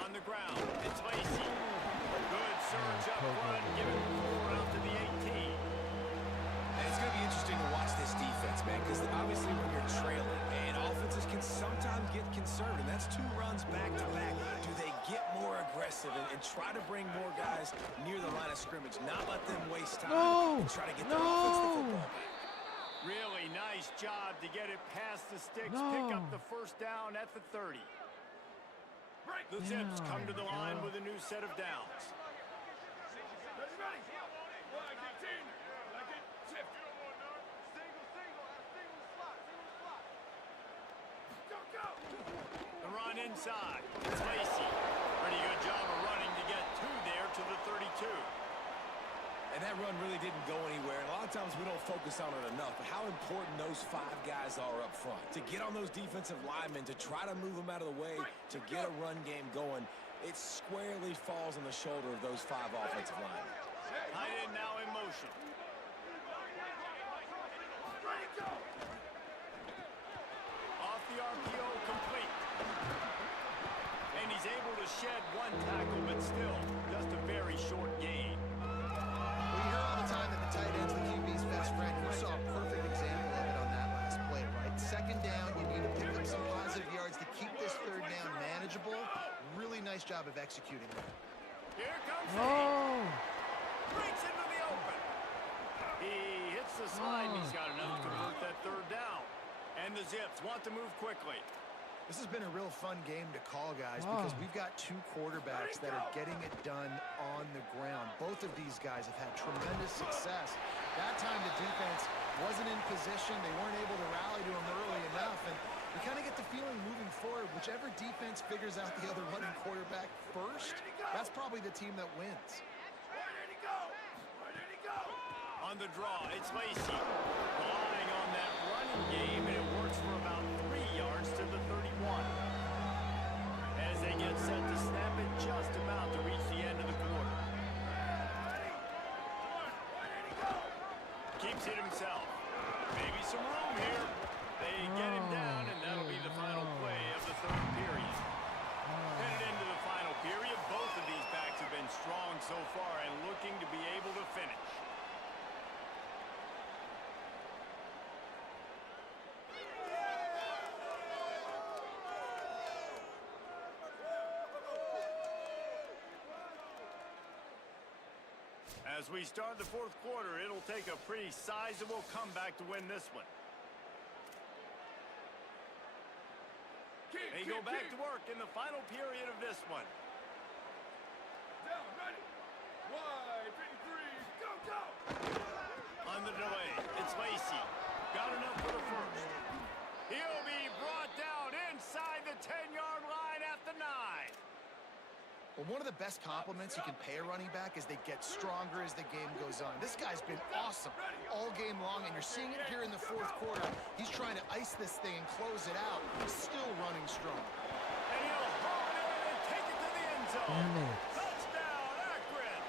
On the ground, it's Lacey. Good surge up front, giving 4 out to the 18. And it's going to be interesting to watch this defense, man, because obviously when you're trailing, and offenses can sometimes get conservative, and that's 2 runs back-to-back. Do they get more aggressive and try to bring more guys near the line of scrimmage, not let them waste time and try to get their offense the football back? Really nice job to get it past the sticks, pick up the first down at the 30. The Zips come to the line with a new set of downs. The run inside. It's Lacey. Pretty good job of running to get 2 there to the 32. And that run really didn't go anywhere. And a lot of times we don't focus on it enough, but how important those 5 guys are up front. To get on those defensive linemen, to try to move them out of the way, to get a run game going, it squarely falls on the shoulder of those 5 offensive linemen. Tight end now in motion. Off the RPO, complete. And he's able to shed 1 tackle, but still just a very short gain. We hear all the time that the tight end's the QB's best friend. You saw a perfect example of it on that last play, right? Second down, you need to pick up some positive yards to keep this third down manageable. Really nice job of executing that. Here comes Oh. breaks into the open. He hits the slide, and he's got enough to convert that third down. And the Zips want to move quickly. This has been a real fun game to call, guys, because we've got 2 quarterbacks that are getting it done on the ground. Both of these guys have had tremendous success. That time the defense wasn't in position. They weren't able to rally to him early enough. And you kind of get the feeling moving forward, whichever defense figures out the other running quarterback first, that's probably the team that wins. On the draw, it's Lacey. Relying on that running game, and it works for about 3 yards to the 31. As they get set to snap it, just about to reach the end of the quarter. Keeps it himself. Maybe some room here. They get him down, and that'll be the final play of the 3rd period. Headed into the final period, both of these backs have been strong so far and looking to be able to finish. As we start the 4th quarter, it'll take a pretty sizable comeback to win this one. They go back to work in the final period of this one. On the delay, it's Lacey. Got enough for the first. He'll be brought down inside the 10-yard line at the 9. Well, one of the best compliments you can pay a running back is they get stronger as the game goes on. This guy's been awesome all game long, and you're seeing it here in the fourth quarter. He's trying to ice this thing and close it out. He's still running strong. And he'll haul it in and take it to the end zone. Touchdown, Akron.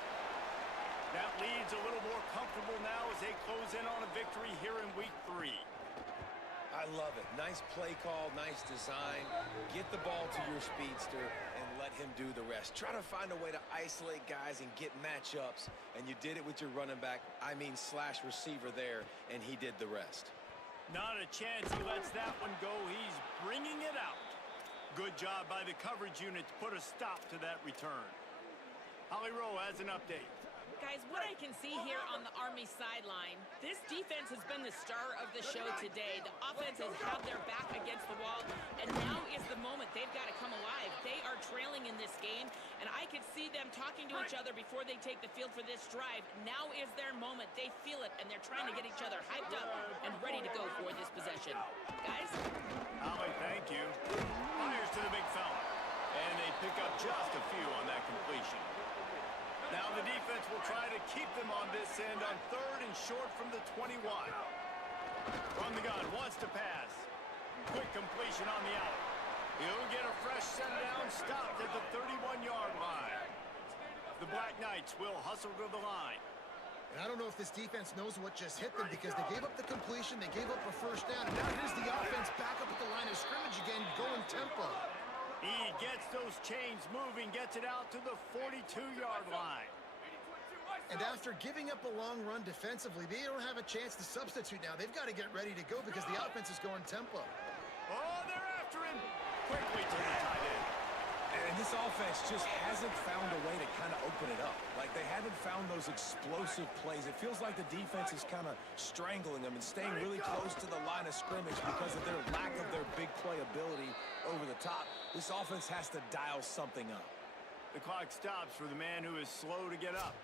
That lead's a little more comfortable now as they close in on a victory here in week 3. I love it. Nice play call, nice design. Get the ball to your speedster and let him do the rest. Try to find a way to isolate guys and get matchups, and you did it with your running back, slash receiver there, and he did the rest. Not a chance he lets that one go. He's bringing it out. Good job by the coverage unit to put a stop to that return. Holly Rowe has an update. Guys, what I can see here on the Army sideline, this defense has been the star of the show today. The offense has had their back against the wall, and now is the moment they've got to come alive. They are trailing in this game, and I could see them talking to each other before they take the field for this drive. Now is their moment. They feel it, and they're trying to get each other hyped up and ready to go for this possession. Guys? Holly, thank you. Fires to the big fella, and they pick up just a few on that completion. Now the defense will try to keep them on this end on 3rd and short from the 21. From the gun, wants to pass. Quick completion on the out. He'll get a fresh set down, stopped at the 31-yard line. The Black Knights will hustle to the line. And I don't know if this defense knows what just hit them because they gave up the completion, they gave up a first down, and now here's the offense back up at the line of scrimmage again, going tempo. He gets those chains moving, gets it out to the 42-yard line. And after giving up a long run defensively, they don't have a chance to substitute now. They've got to get ready to go because the offense is going tempo. Oh, they're after him. Quickly to the tight end. And this offense just hasn't found a way to kind of open it up. Like, they haven't found those explosive plays. It feels like the defense is kind of strangling them and staying really close to the line of scrimmage because of their lack of their big play ability over the top. This offense has to dial something up. The clock stops for the man who is slow to get up.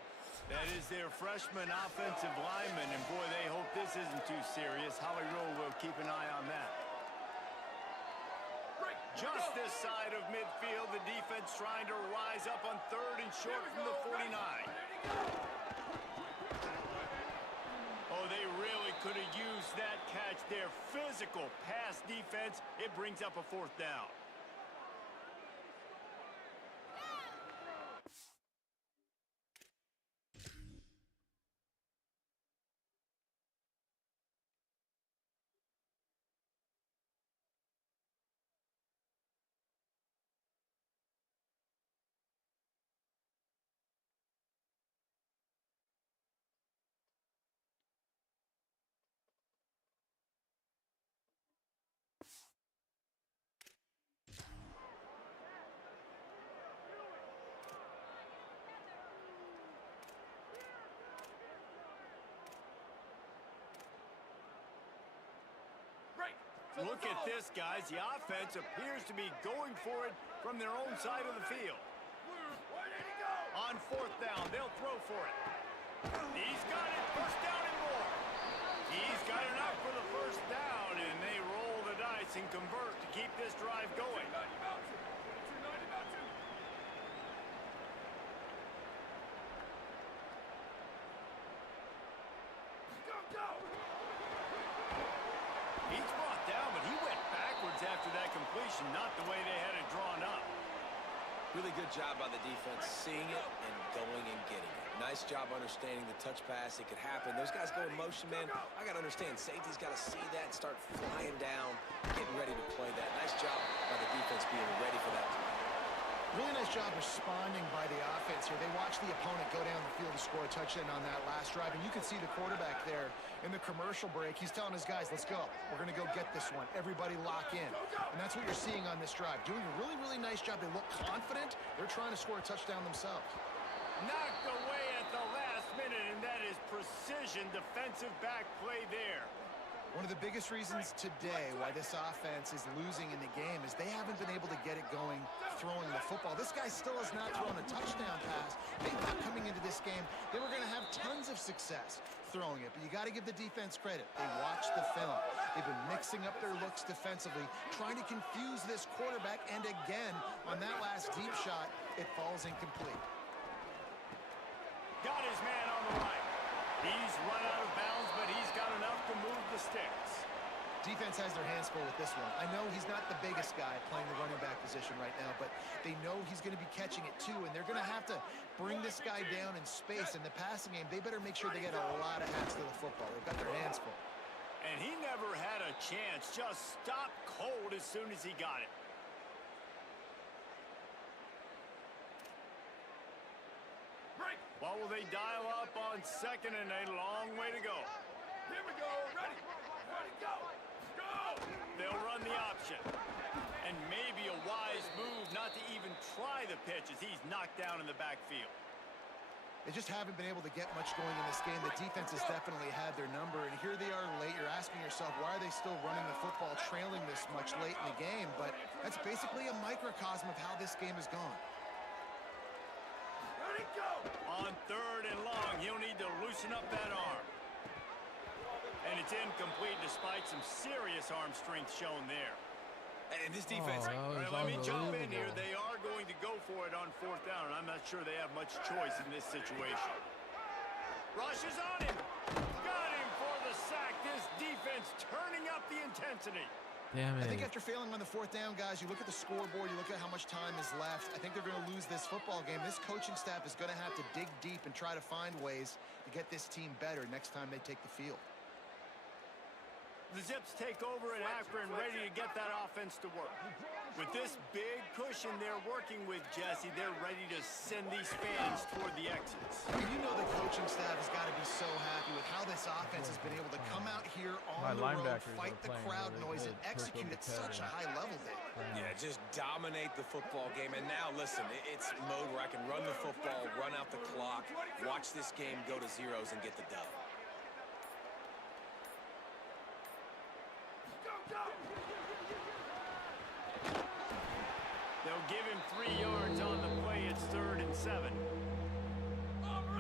That is their freshman offensive lineman, and boy, they hope this isn't too serious. Holly Rowe will keep an eye on that. Just this side of midfield, the defense trying to rise up on 3rd and short from the 49. Oh, they really could have used that catch there. Physical pass defense. It brings up a 4th down. Look at this, guys. The offense appears to be going for it from their own side of the field. On 4th down, they'll throw for it. He's got it. First down and more. He's got enough for the first down, and they roll the dice and convert to keep this drive going. He's brought down, but he went backwards after that completion, not the way they had it drawn up. Really good job by the defense, seeing it and going and getting it. Nice job understanding the touch pass. It could happen. Those guys go in motion, man. I got to understand, safety's got to see that and start flying down, getting ready to play that. Nice job by the defense being ready for that. Really nice job responding by the offense here. They watched the opponent go down the field to score a touchdown on that last drive, and you can see the quarterback there in the commercial break. He's telling his guys, let's go. We're going to go get this one. Everybody lock in. And that's what you're seeing on this drive. Doing a really, really nice job. They look confident. They're trying to score a touchdown themselves. Knocked away at the last minute, and that is precision defensive back play there. One of the biggest reasons today why this offense is losing in the game is they haven't been able to get it going throwing the football. This guy still has not thrown a touchdown pass. They thought coming into this game they were going to have tons of success throwing it, but you got to give the defense credit. They watched the film. They've been mixing up their looks defensively, trying to confuse this quarterback, and again, on that last deep shot, it falls incomplete. Got his man on the right. He's run out of bounds, but he's got enough to move the sticks. Defense has their hands full with this one. I know he's not the biggest guy playing the running back position right now, but they know he's going to be catching it too, and they're going to have to bring this guy down in space. In the passing game, they better make sure they get a lot of hats to the football. They've got their hands full. And he never had a chance. Just stopped cold as soon as he got it. What will they dial up on second and a long way to go? Here we go. Ready. Ready, go. Go. They'll run the option. And maybe a wise move not to even try the pitch as he's knocked down in the backfield. They just haven't been able to get much going in this game. The defense has definitely had their number, and here they are late. You're asking yourself, why are they still running the football, trailing this much late in the game? But that's basically a microcosm of how this game has gone. Ready, go! On third and long, he'll need to loosen up that arm. And it's incomplete despite some serious arm strength shown there. And this defense... Let me jump in here. They are going to go for it on fourth down, and I'm not sure they have much choice in this situation. Rushes on him. Got him for the sack. This defense turning up the intensity. Damn it. I think after failing on the fourth down, guys, you look at the scoreboard, you look at how much time is left. I think they're going to lose this football game. This coaching staff is going to have to dig deep and try to find ways to get this team better next time they take the field. The Zips take over at Akron, ready to get that offense to work. With this big cushion they're working with, Jesse, they're ready to send these fans toward the exits. You know the coaching staff has got to be so happy with how this offense has been able to come out here on the road, fight the crowd noise, and execute at such a high level, Dave. Yeah, just dominate the football game. And now, listen, it's mode where I can run the football, run out the clock, watch this game go to zeros, and get the dub. They'll give him 3 yards on the play. It's 3rd and 7.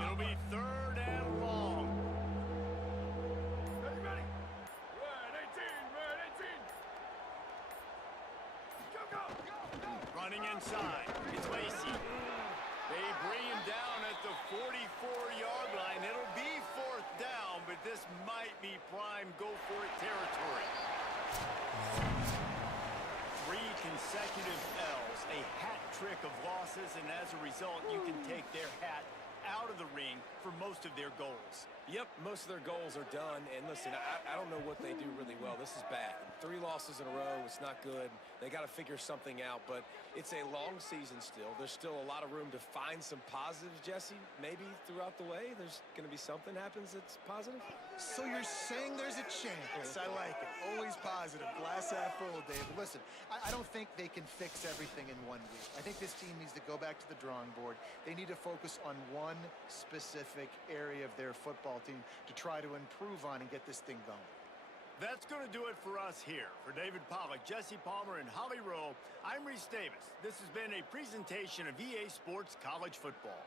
It'll be 3rd and long. Ready, ready. Red 18, red 18. Go, go, go, go. Running inside. It's Lacey. They bring him down at the 44-yard line. It'll be 4th down, but this might be prime go-for-it territory. 3 consecutive L's, a hat trick of losses, and as a result, you can take their hat out of the ring for most of their goals. Yep, most of their goals are done. And listen, I don't know what they do really well. This is bad. 3 losses in a row. It's not good. They got to figure something out. But it's a long season still. There's still a lot of room to find some positives, Jesse. Maybe throughout the way, there's going to be something happens that's positive. So you're saying there's a chance. I like it. Always positive. Glass half full, Dave. Listen, I don't think they can fix everything in 1 week. I think this team needs to go back to the drawing board. They need to focus on one specific area of their football team to try to improve on and get this thing going. That's going to do it for us here. For David Pollack, Jesse Palmer, and Holly Rowe, I'm Reese Davis. This has been a presentation of EA Sports College Football.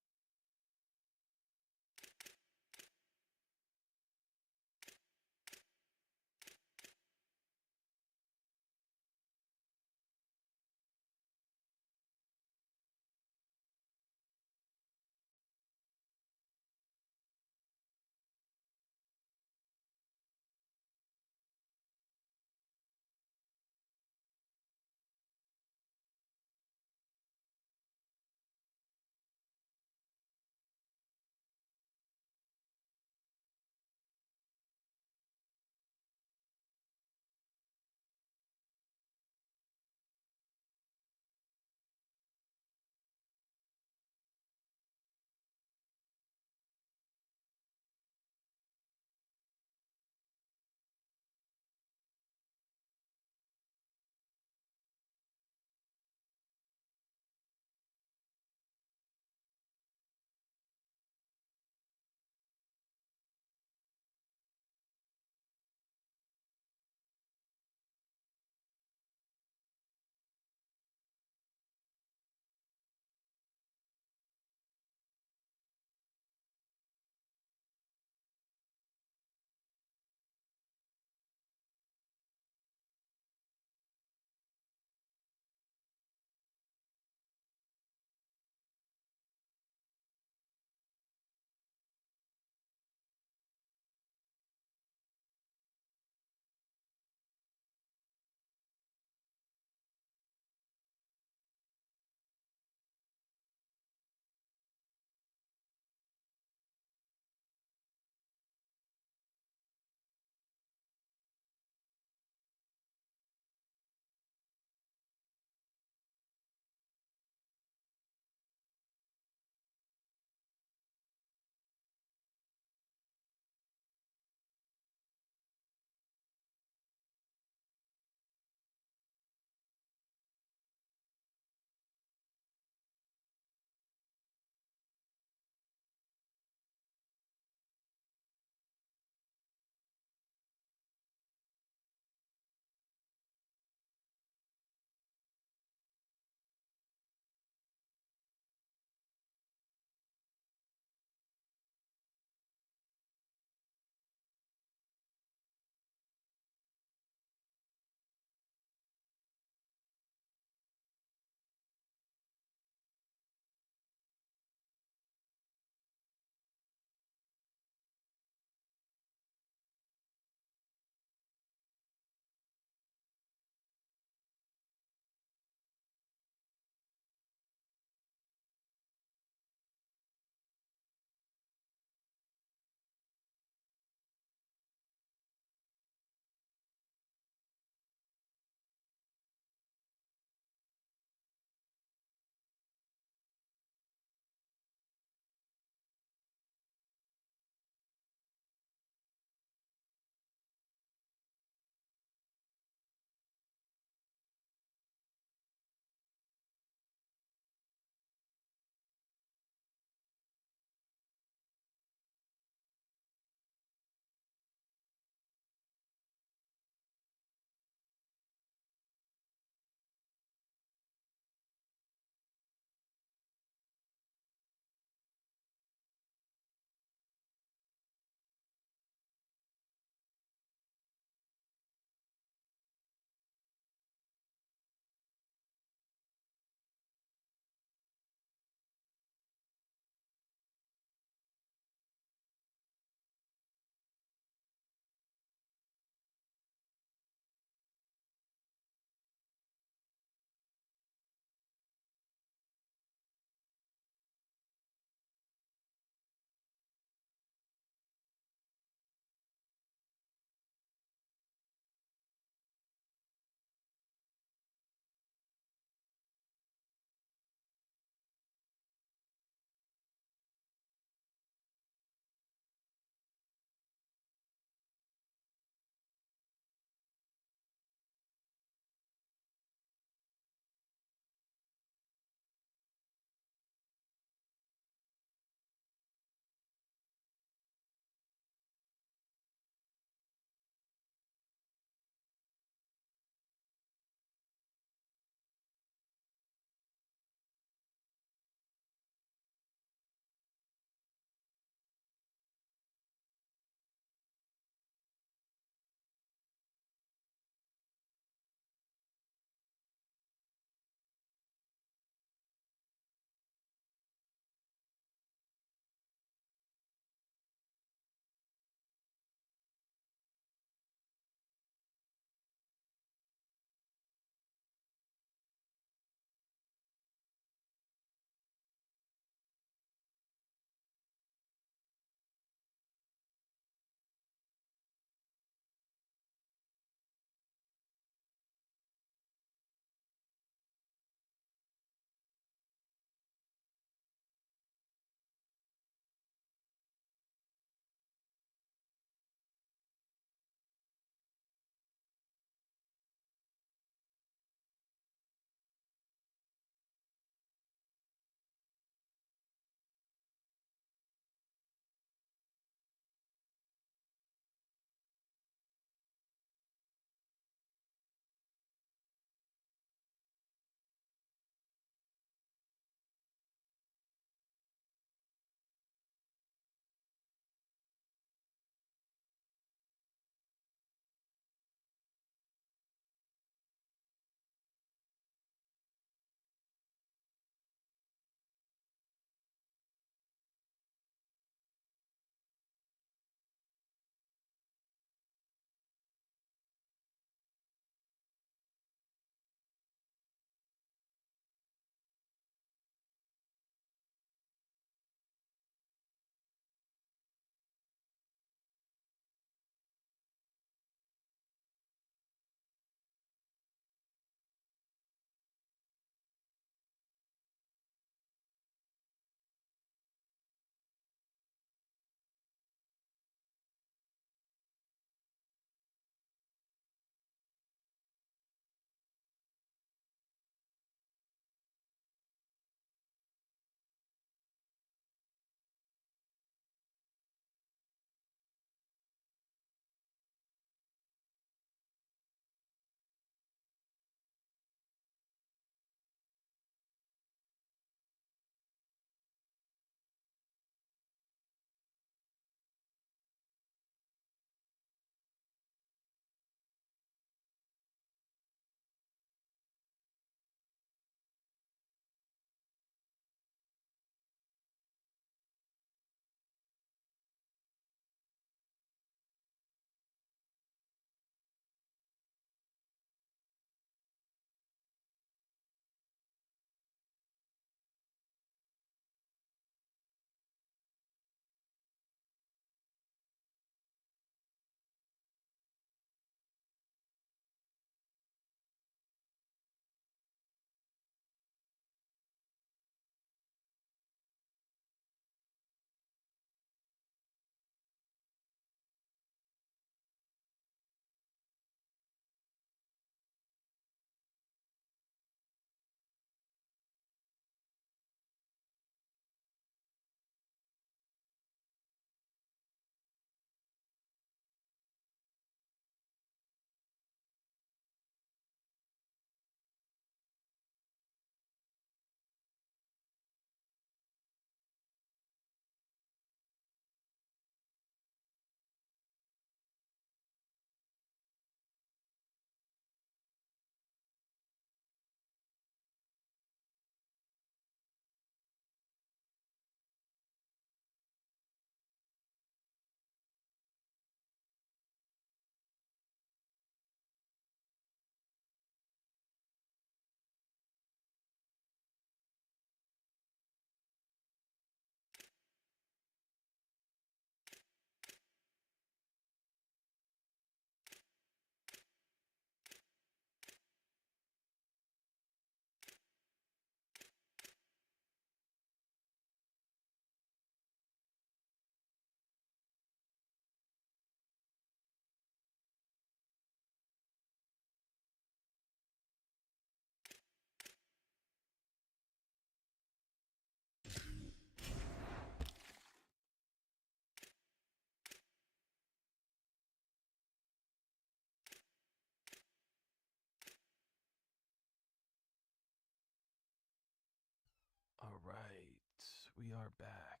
are back.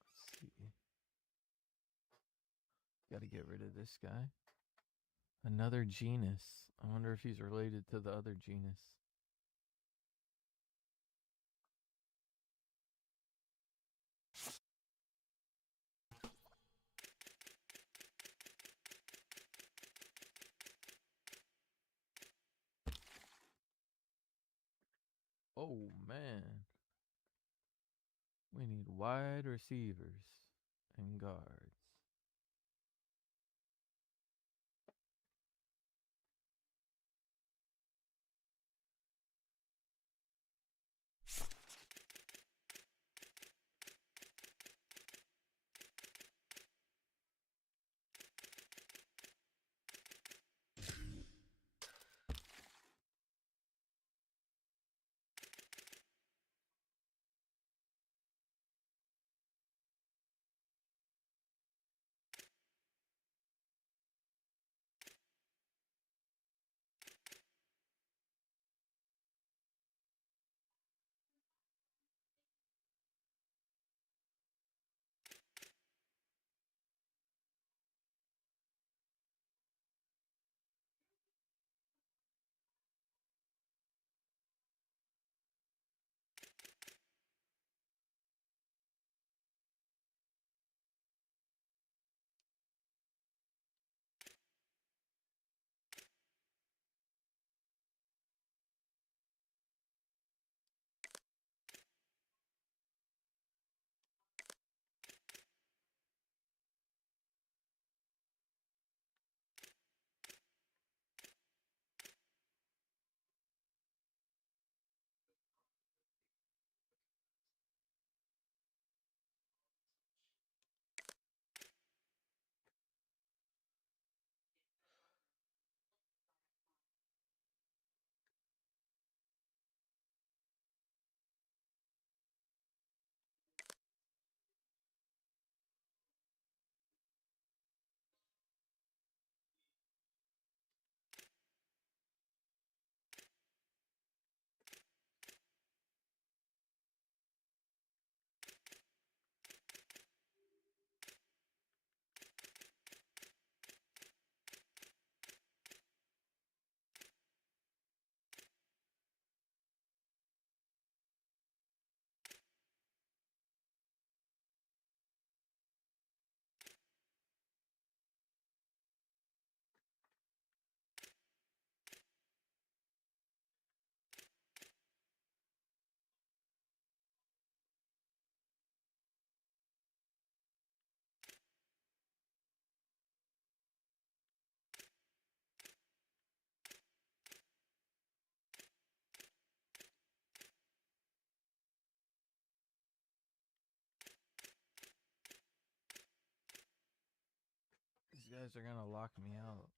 Let's see. Got to get rid of this guy. Another genus. I wonder if he's related to the other genus. Oh, man. We need wide receivers and guards. These guys are going to lock me out.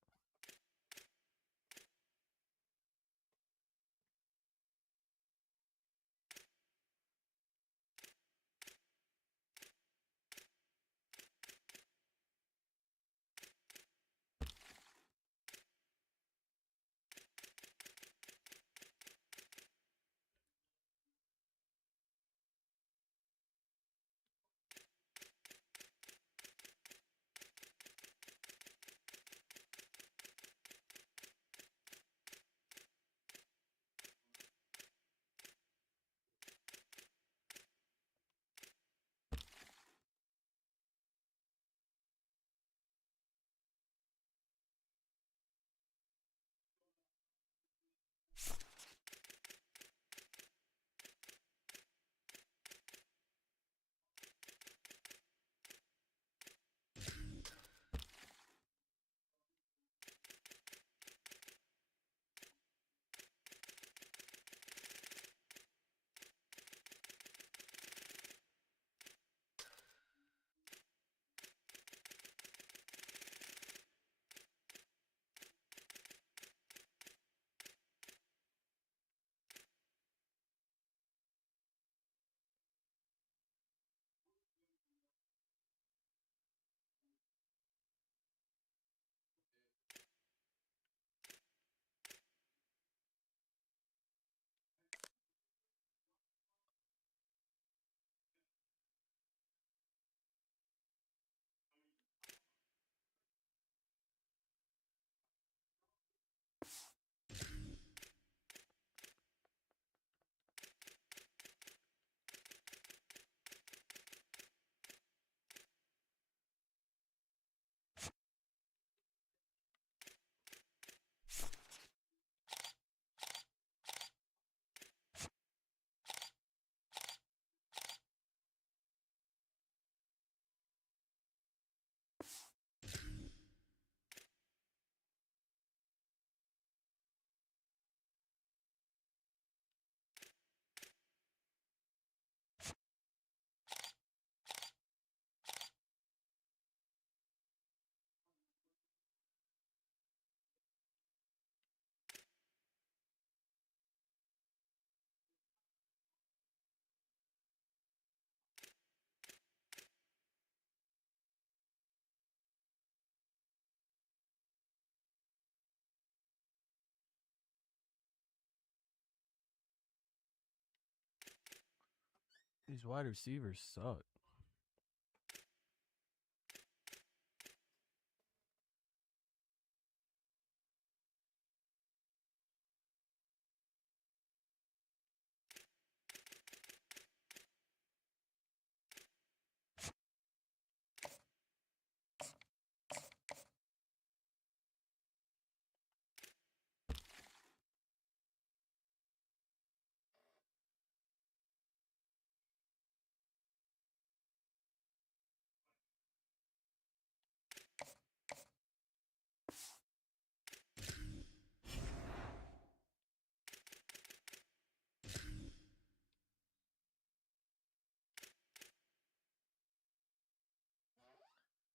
These wide receivers suck.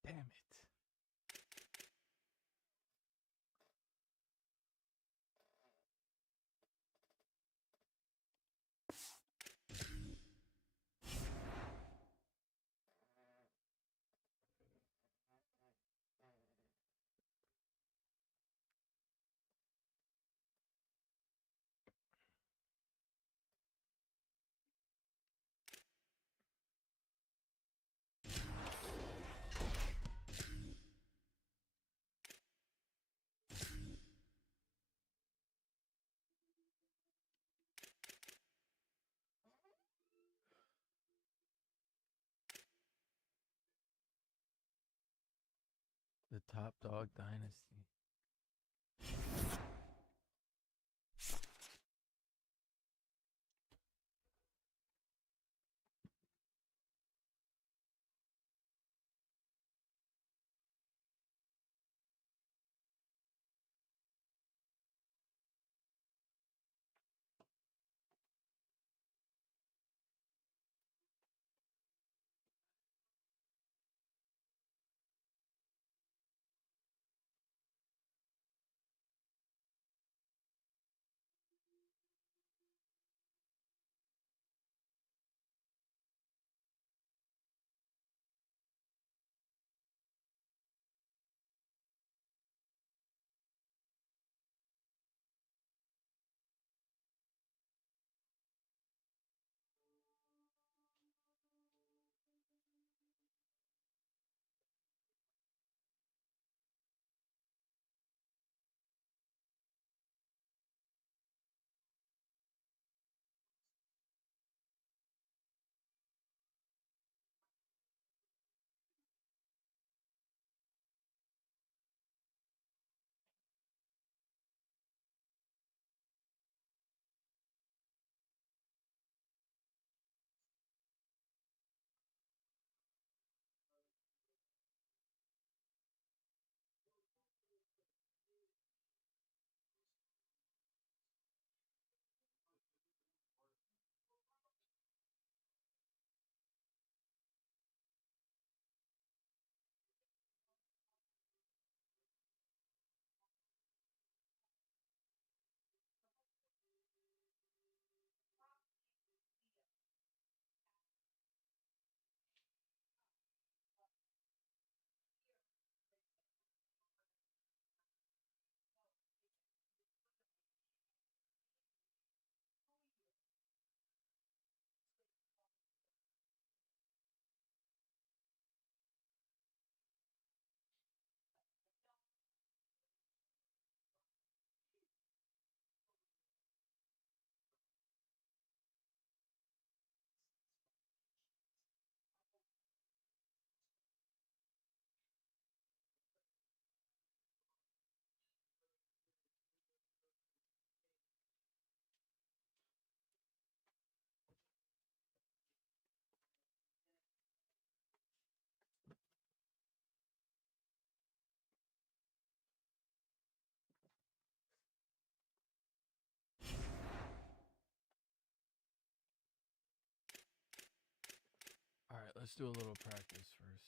Damn it. The Top Dog Dynasty. All right, let's do a little practice first.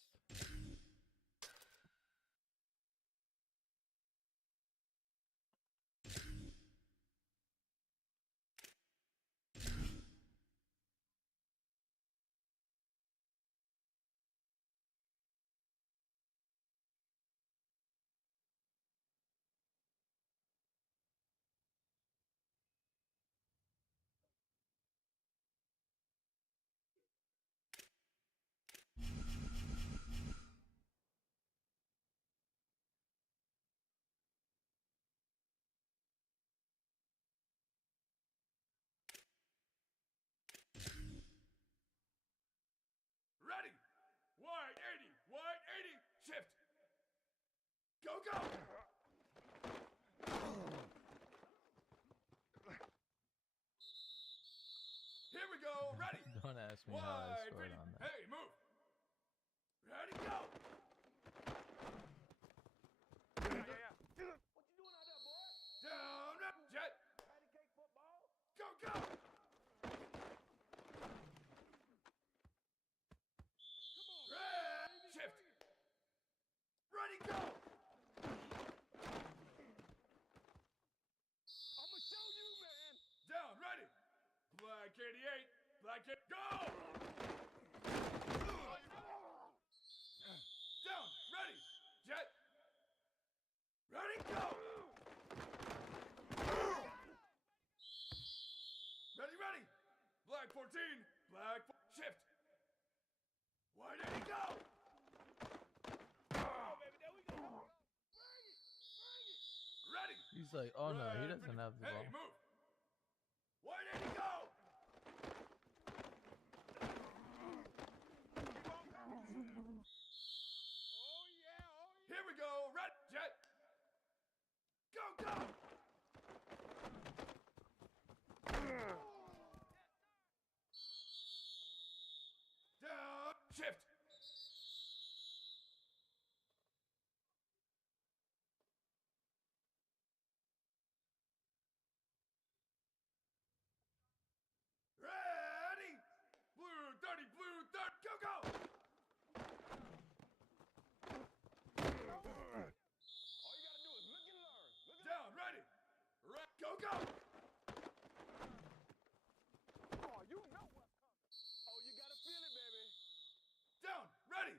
go! Here we go, ready! Don't ask me how I Wide, scored ready. on that. Hey, move! Ready, go! Down, up, jet! Go, go! Red, shift! Ready, go! I'ma show you, man. Down, ready! Black 88, black 8, go! Down, ready! Jet! Ready, go! Ready, ready! Black 14, black shift! Wide 80, go! Ready! He's like, oh no, he Red, doesn't have the hey, ball. move! Wide 80, go! Here we go, red, jet! Go, go! Down, shift! Ready! Blue 30, go, go! Down, ready! Go, go! Oh, you know what's coming. Oh, you gotta feel it, baby. Down, ready!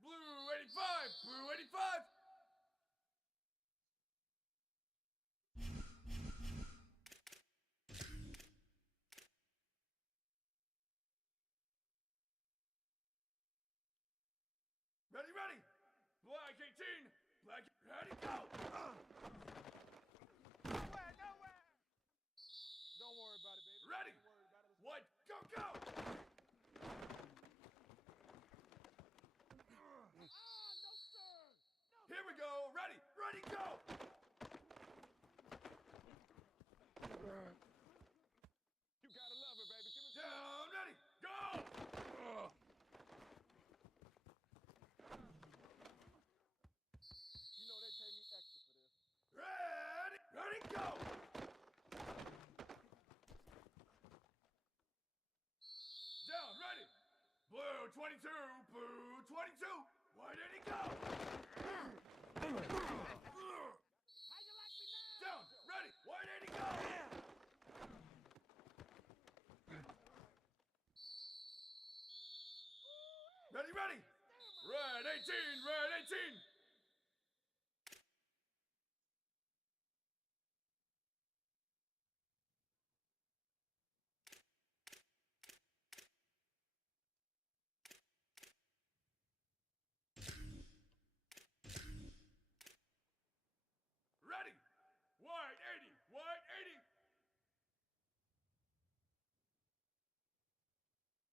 Blue 85, blue 85! Ready, ready! Black 18, black, ready, go! Nowhere. Don't worry about it, baby. Ready! Don't worry about it. White, go, go! No, sir. No. Here we go, ready, ready, go! You gotta love it, baby. Give me Down, ready, go! You know they pay me extra for this. Ready, ready, go! Down, ready! Blue 22, blue 22! Why did he go? Down, ready! Why did he go? Ready, ready! Red 18, red 18! Ready! Wide 80, wide 80!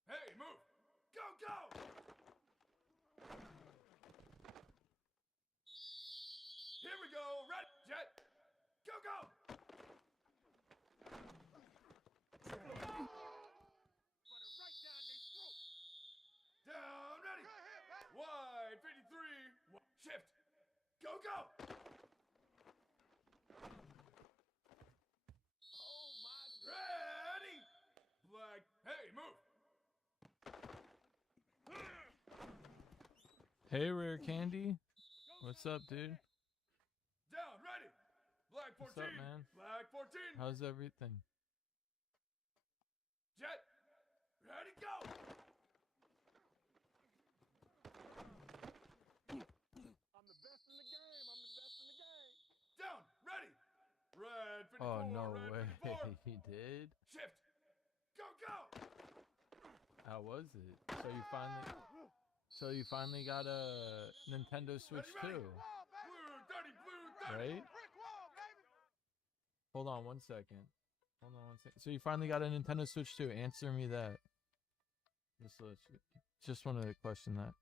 Hey, move! Go, go! Here we go, red, jet! Go, go! Down, ready! Wide 53, shift! Go, go! Oh my Ready! Black, hey, move! Hey, Rare Candy. What's up, dude? Down, ready! Black 14, What's up, man? black 14! How's everything? Jet, ready, go! I'm the best in the game. I'm the best in the game. Down, ready! Red 54, Oh, no red way. 54! He did? Shift! Go, go! How was it? So you finally got a Nintendo Switch Ready, ready. too, Blue 30, right? Hold on one second. So you finally got a Nintendo Switch too. Answer me that. Just wanted to question that.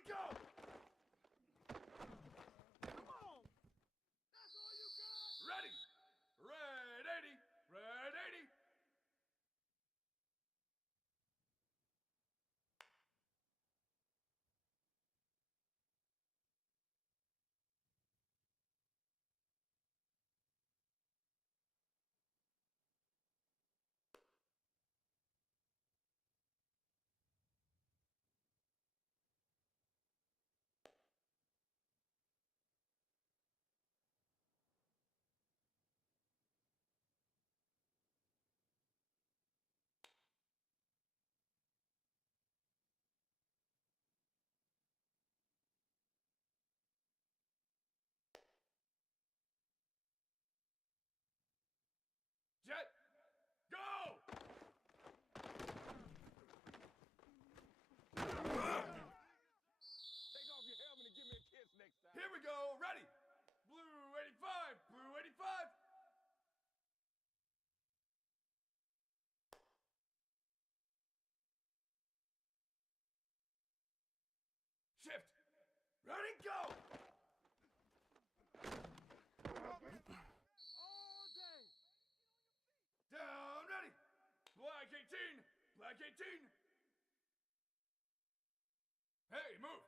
Ready, go! Come on! That's all you got! Ready! Red 80! Red 80! Jet, go! Take off your helmet and give me a kiss next time. Here we go, ready. Blue 85, blue 85. Shift, ready, go! All day. Down, ready. Black 18, black 18. Hey, move.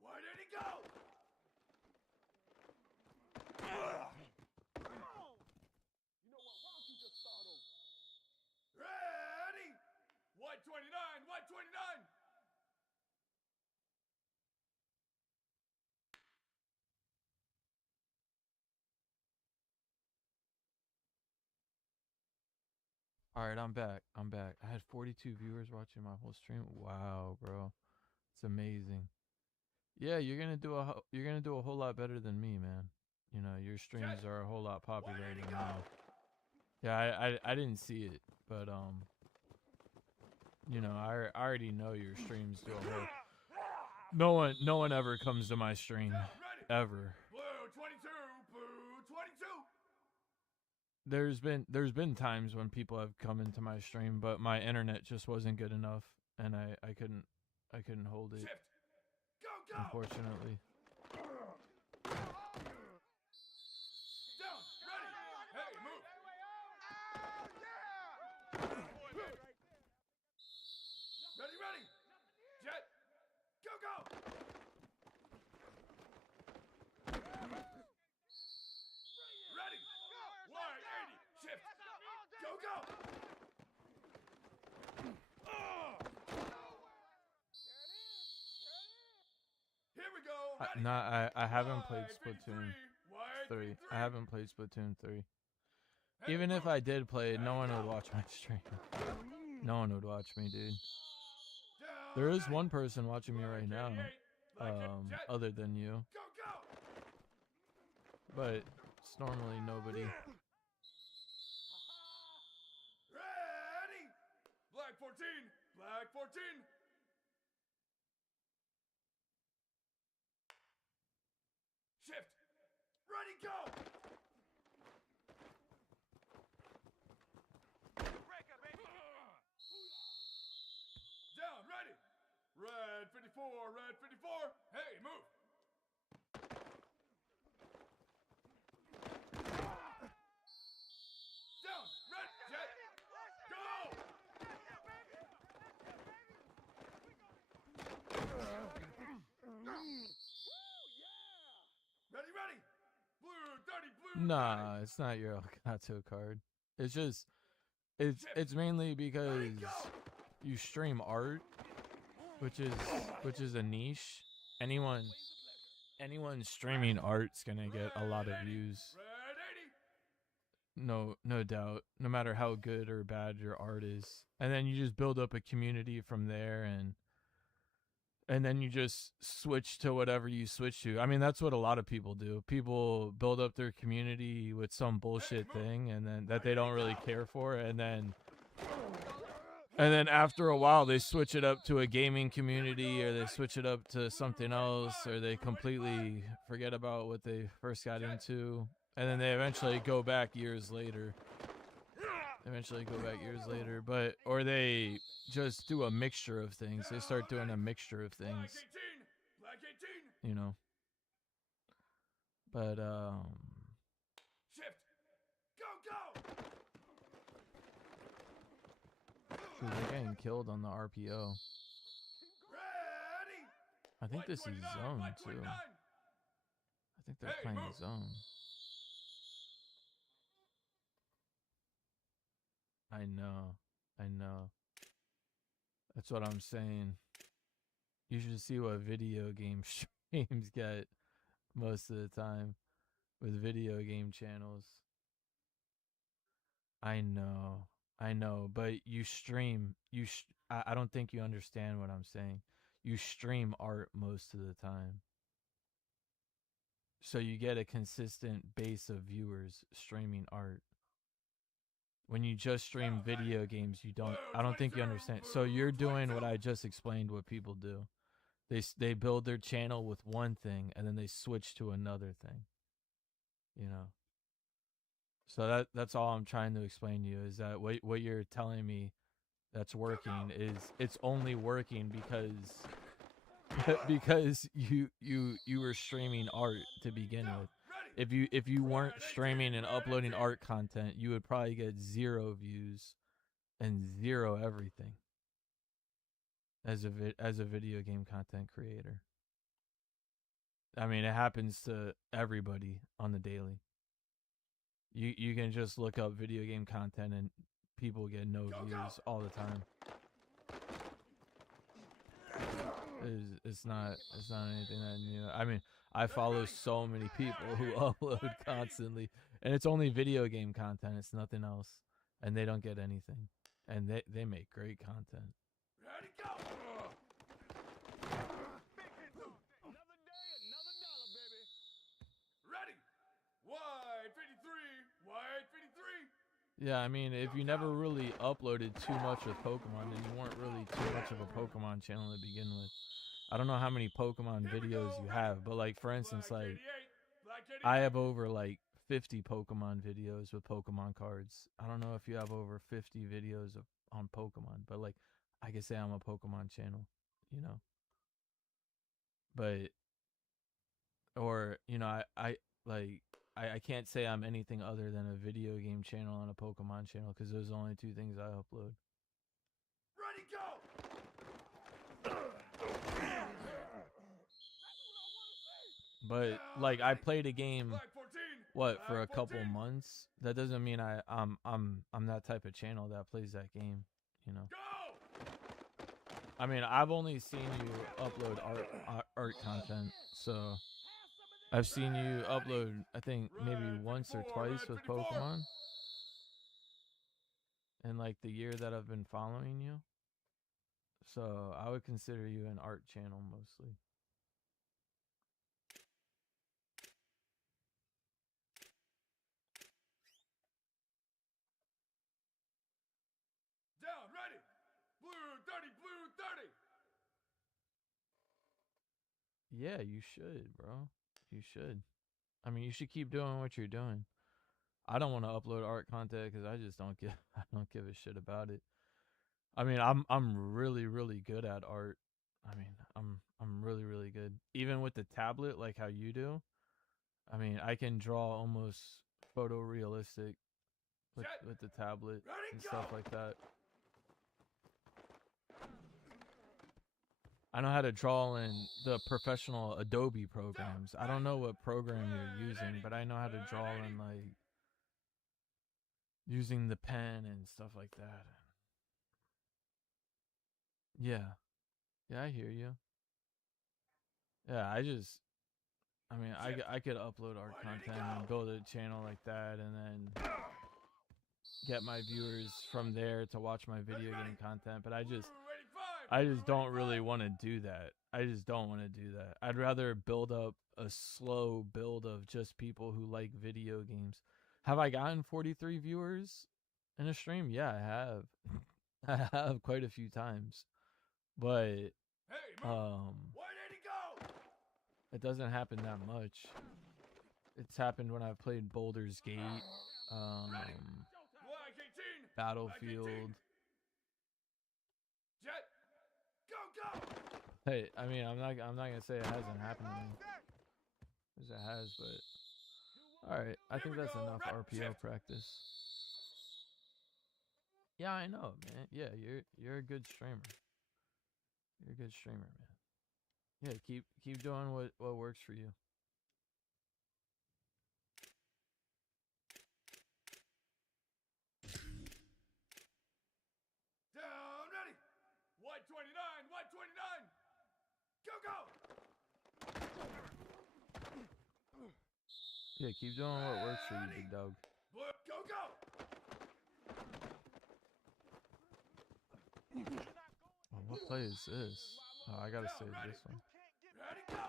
Why did he go? You know what? Why don't you just start over? Ready? White 29, white 29. All right, I'm back. I'm back. I had 42 viewers watching my whole stream. Wow, bro. It's amazing. Yeah, you're going to do a whole lot better than me, man. You know, your streams are a whole lot popular than mine. Yeah, I didn't see it, but you know, I already know your streams do a whole. No one ever comes to my stream ever. Blue 22, blue 22. There's been times when people have come into my stream, but my internet just wasn't good enough, and I couldn't hold it. Shift. Go, go. Unfortunately. Down, ready. Hey, move. Ready, ready. Jet. Go, go. Ready. Wide 80. Shift. Go, go. Here we go. Ready. I haven't played Splatoon 3. I haven't played Splatoon 3. Even if I did play it, no one would watch my stream. No one would watch me, dude. There is one person watching me right now, other than you. Go, go. But it's normally nobody. Ready. Black 14. Black 14. Shift. Ready, go. Down, ready. Red 54, red 54. Hey, move. Down, red, jet. Go. Ready, ready. Blue 30, blue. Nah, it's not your Elgato card. It's just it's mainly because you stream art, which is a niche. Anyone streaming art's gonna get a lot of views. No doubt. No matter how good or bad your art is, and then you just build up a community from there, and then you just switch to whatever you switch to. I mean, that's what a lot of people do. People build up their community with some bullshit thing, and then that they don't really care for, and then after a while they switch it up to a gaming community, or they switch it up to something else, or they completely forget about what they first got into, and then they eventually go back years later. But or they just do a mixture of things. They start doing a mixture of things. Black you know. But Shift. Go. dude, they're getting killed on the RPO. Ready. I think this is zone too. 129. I think they're playing zone. I know. That's what I'm saying. You should see what video game streams get most of the time with video game channels. I know, but you stream. I don't think you understand what I'm saying. You stream art most of the time. So you get a consistent base of viewers streaming art. When you just stream video games, I don't think you understand. So you're doing what I just explained what people do. They build their channel with one thing and then they switch to another thing. You know. So that's all I'm trying to explain to you is that what you're telling me that's working is it's only working because you were streaming art to begin with. If you weren't streaming and uploading art content, you would probably get 0 views and 0 everything as a video game content creator. I mean, it happens to everybody on the daily. You can just look up video game content and people get no views all the time. It's not anything that new. I mean, I follow so many people who upload constantly, and it's only video game content. It's nothing else, and they don't get anything, and they make great content. Ready, go. Another day, another dollar, baby. Ready. Wide 53. Wide 53. Yeah, I mean, if you never really uploaded too much of Pokemon, then you weren't really too much of a Pokemon channel to begin with. I don't know how many Pokemon videos you have, but like, for instance, like, I have over like 50 Pokemon videos with Pokemon cards. I don't know if you have over 50 videos on Pokemon, but like, I can say I'm a Pokemon channel, you know. But, or, you know, I can't say I'm anything other than a video game channel and a Pokemon channel because those are the only 2 things I upload. Ready, go. But like, I played a game, what, for a couple months. That doesn't mean I'm that type of channel that plays that game, you know. I mean, I've only seen you upload art content, so I've seen you upload, I think, maybe once or twice with Pokemon in like the year that I've been following you. So I would consider you an art channel mostly. Down, ready. Blue 30, blue 30. Yeah, you should, bro. You should. I mean, you should keep doing what you're doing. I don't want to upload art content because I just don't give a shit about it. I mean, I'm really good at art. I mean, I'm really good. Even with the tablet, like how you do. I mean, I can draw almost photorealistic with the tablet and stuff like that. I know how to draw in the professional Adobe programs. I don't know what program you're using, but I know how to draw in like using the pen and stuff like that. Yeah. Yeah, I hear you. Yeah, I mean, I could upload art content and build a channel like that and then get my viewers from there to watch my video game content, but I just don't really want to do that. I just don't want to do that. I'd rather build up a slow build of just people who like video games. Have I gotten 43 viewers in a stream? Yeah, I have. I have quite a few times. But it doesn't happen that much. It's happened when I've played Baldur's Gate, Battlefield. Jet. Go. Hey, I mean, I'm not gonna say it hasn't happened to me, because it has, but all right, I think that's enough RPO practice. Yeah, I know, man. Yeah, you're a good streamer. You're a good streamer, man. Yeah, keep doing what works for you. Down, ready. 129, 129. Go, go. Yeah, keep doing what works for you, big dog. Go, go. Oh, what play is this? Oh, I gotta save this one. Ready, go.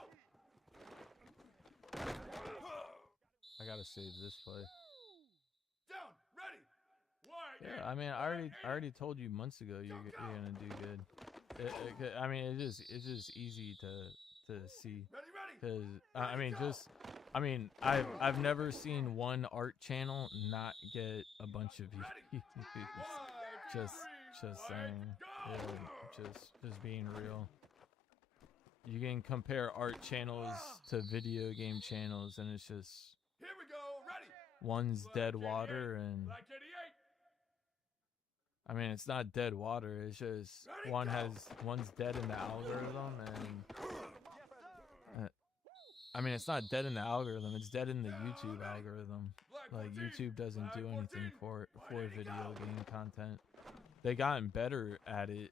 I gotta save this play. Down, ready. Yeah, I mean, I already told you months ago you're gonna do good. I mean, it's just easy to see, because I've never seen one art channel not get a bunch of views. just saying, yeah, just being real. You can compare art channels to video game channels, and it's just Here we go, ready. one's dead water, and I mean, it's not dead water. It's just one's dead in the algorithm, and I mean, it's not dead in the algorithm. It's dead in the YouTube algorithm. Like, YouTube doesn't do anything for video game content. They gotten better at it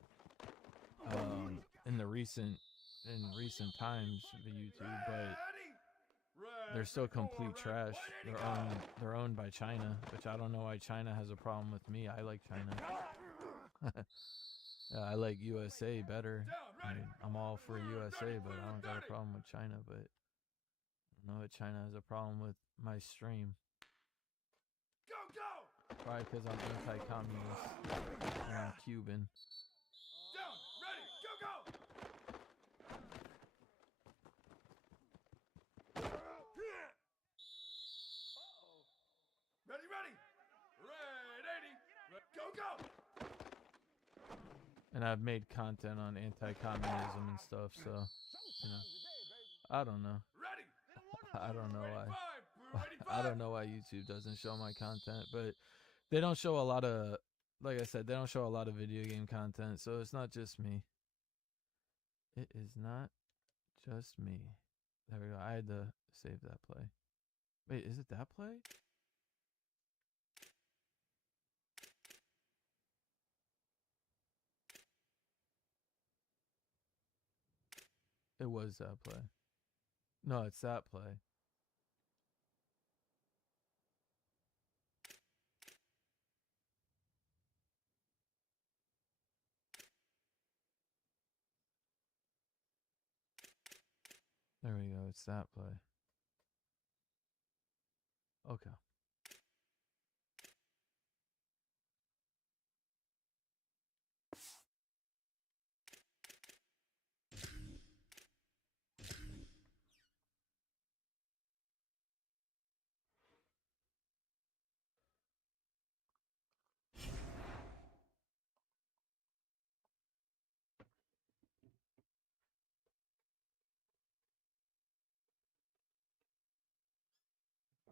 in recent times of YouTube, but they're still complete trash. They're owned by China, which I don't know why China has a problem with me. I like China. Yeah, I like USA better. I mean, I'm all for USA, but I don't got a problem with China. But I know that China has a problem with my stream. Probably because I'm anti-communist and I'm Cuban. Down, ready, go, go. Ready, ready. Red 80. Go, go. And I've made content on anti-communism and stuff, so, you know, I don't know. I don't know why. I don't know why YouTube doesn't show my content, but they don't show a lot of, like I said, they don't show a lot of video game content, so it's not just me. It is not just me. There we go. I had to save that play. Wait, is it that play? It was that play. No, it's that play. There we go. It's that play. Okay.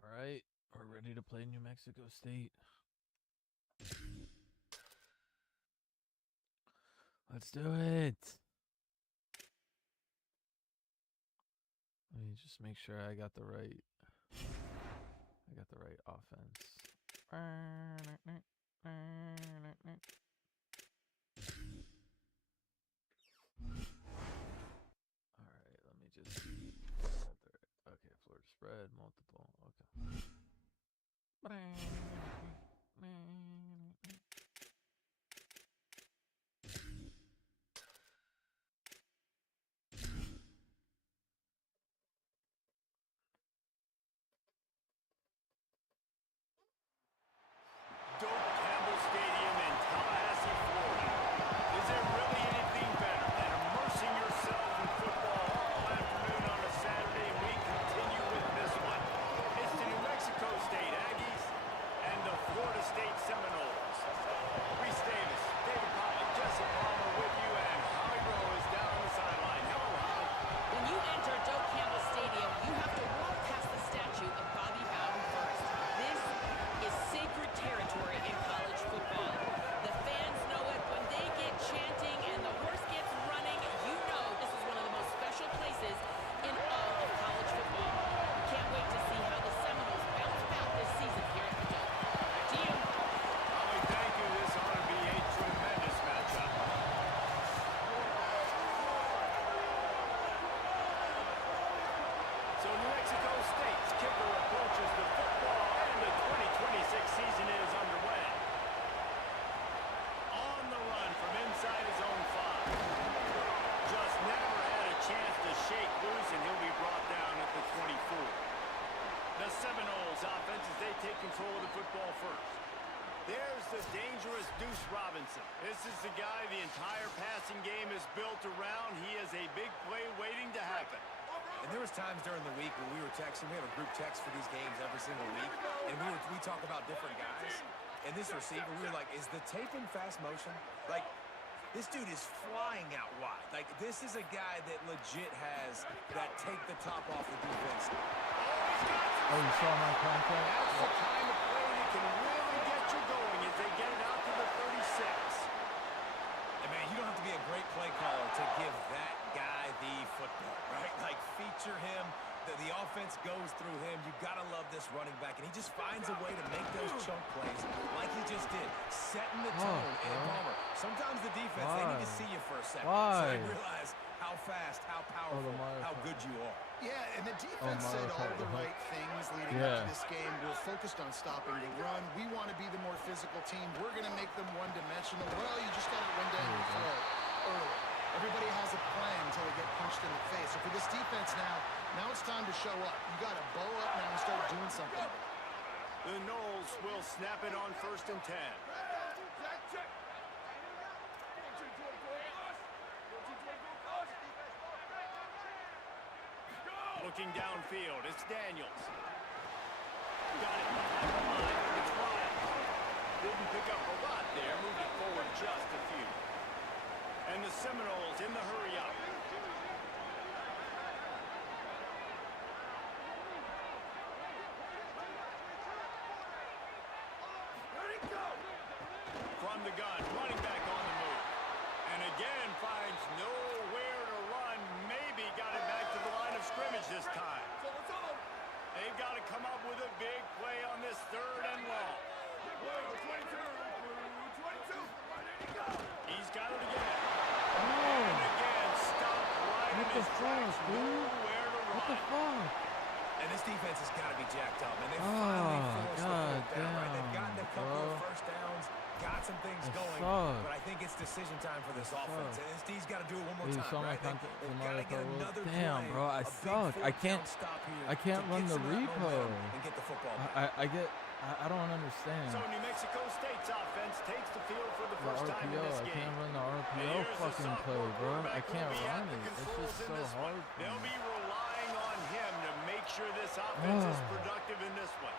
All right. We're ready to play New Mexico State. Let's do it. Let me just make sure I got the right offense. All right, let me just see. Okay, floor spread, multiple. Okay. Doak Campbell Stadium in Tallahassee, Florida. Is there really anything better than immersing yourself in football all afternoon on a Saturday? We continue with this one. It's the New Mexico State Aggies passing game is built around, he is a big play waiting to happen. And there was times during the week when we were texting. We have a group text for these games every single week, and we talk about different guys. And this receiver, we were like, is the tape in fast motion? Like, this dude is flying out wide. Like, this is a guy that legit has that take the top off the defense. Oh, you saw my contract? That's the kind of play that can really get you going as they get it out to the 36. And man, you don't have to be a great play caller to give that guy the football, right? Like, feature him. The offense goes through him. You've got to love this running back. And he just finds a way to make those chunk plays like he just did, setting the tone. And Palmer, sometimes the defense, they need to see you for a second. So they realize how fast, how powerful, how good you are. Yeah, and the defense said all the right things leading up to this game. We're focused on stopping the run. We want to be the more physical team. We're going to make them one-dimensional. Well, you just got to run down your throat early. Everybody has a plan until they get punched in the face. So for this defense now it's time to show up. You got to bow up now and start doing something. The Knowles will snap it on 1st and 10. Looking downfield, it's Daniels. Got it behind the line. It's Ryan. Didn't pick up a lot there. Moved it forward just a few. And the Seminoles in the hurry-up. From the gun, running back on the move. And again finds nowhere to run. Maybe got it back to the line of scrimmage this time. They've got to come up with a big play on this 3rd and long. He's got it again. And again, stopped right in his tracks. Nowhere to run. What the fuck? And this defense has got to be jacked up, man. They finally forced the fourth down, right? They've gotten a couple of first downs, got some things going, but I think it's decision time for this offense. And this D's got to do it one more time, right? They've got to get another play. Damn, bro, I suck. I can't run the repo. And get the football back. I don't understand. So New Mexico State's offense takes the field for the The first time in RPO, this I game. can't run the RPO fucking play, bro. I can't run it. It's just so hard. They'll be relying on him to make sure this offense is productive in this one.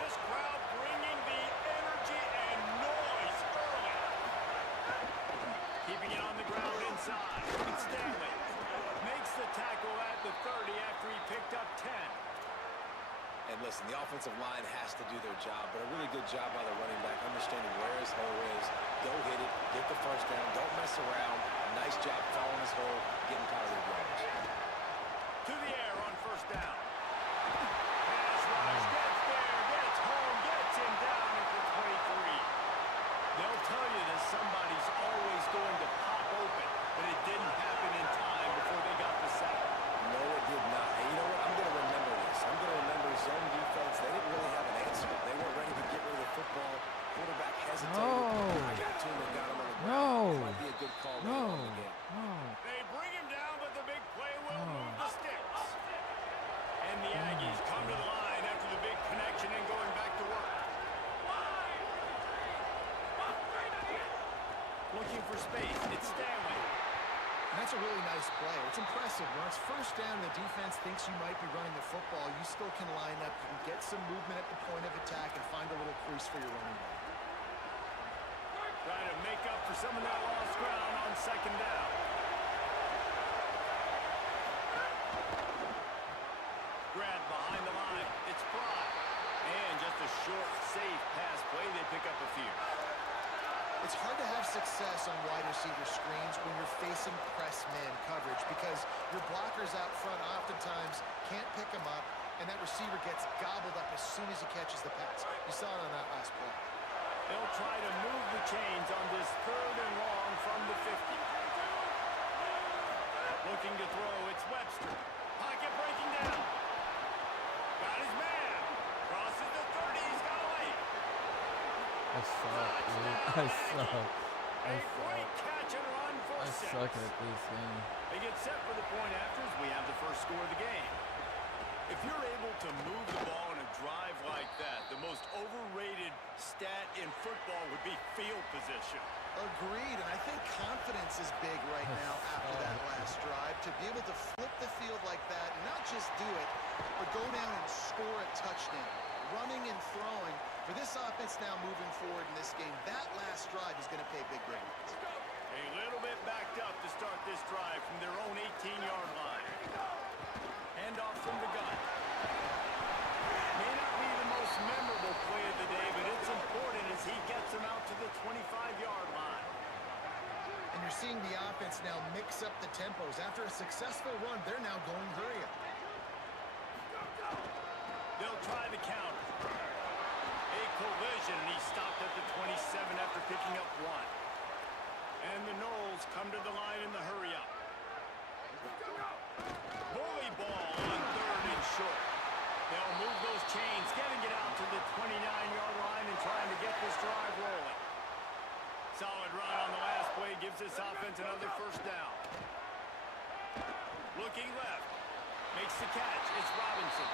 This crowd bringing the energy and noise early. Keeping it on the ground inside. It's Stanley. Makes the tackle at the 30 after he picked up 10. And listen, the offensive line has to do their job, but a really good job by the running back, understanding where his hole is. Go hit it, get the first down, don't mess around. Nice job following his hole, getting positive yards. To the air on 1st down. Pass rush, gets there, gets home, gets him down at the 23. They'll tell you that somebody's always going to pop open, but it didn't happen in time before they got the sack. No, it did not. And you know what? I'm going to remember this. I'm going to remember zone defense. They didn't really have an answer. They weren't ready to get rid of the football. Quarterback hesitated. I got to him and got him on the ground. Might be a good call later on in the game. They bring him down, but the big play will move the sticks. And the Aggies come to the line after the big connection and going back to work. Looking for space. It's Stanley. And that's a really nice play. It's impressive. When it's 1st down, the defense thinks you might be running the football. You still can line up. You can get some movement at the point of attack and find a little crease for your running back. Trying to make up for some of that lost ground on 2nd down. Grant behind the line. It's Fry. And just a short, safe pass play. They pick up a few. It's hard to have success on wide receiver screens when you're facing press man coverage because your blockers out front oftentimes can't pick them up, and that receiver gets gobbled up as soon as he catches the pass. You saw it on that last play. They'll try to move the chains on this 3rd and long from the 50. Looking to throw, it's Webster. Pocket breaking down. Got his man. Crosses the 30, he's got a lane. I suck, dude. I suck. A great catch and run for 6. I suck at this game. They get set for the point after as we have the first score of the game. If you're able to move the ball in a drive like that, the most overrated stat in football would be field position. Agreed, and I think confidence is big right now after that last drive. To be able to flip the field like that, and not just do it, but go down and score a touchdown. Running and throwing. For this offense now moving forward in this game, that last drive is going to pay big dividends. A little bit backed up to start this drive from their own 18-yard line. Handoff from the gun. May not be the most memorable play of the day, but it's important as he gets them out to the 25-yard line. And you're seeing the offense now mix up the tempos. After a successful run, they're now going hurry up. They'll try the counter. A collision, and he stopped at the 27 after picking up one. And the Knowles come to the line in the hurry-up. Bully ball on 3rd and short. They'll move those chains, getting it out to the 29-yard line and trying to get this drive rolling. Solid run on the last play gives this offense another first down. Looking left. Makes the catch. It's Robinson.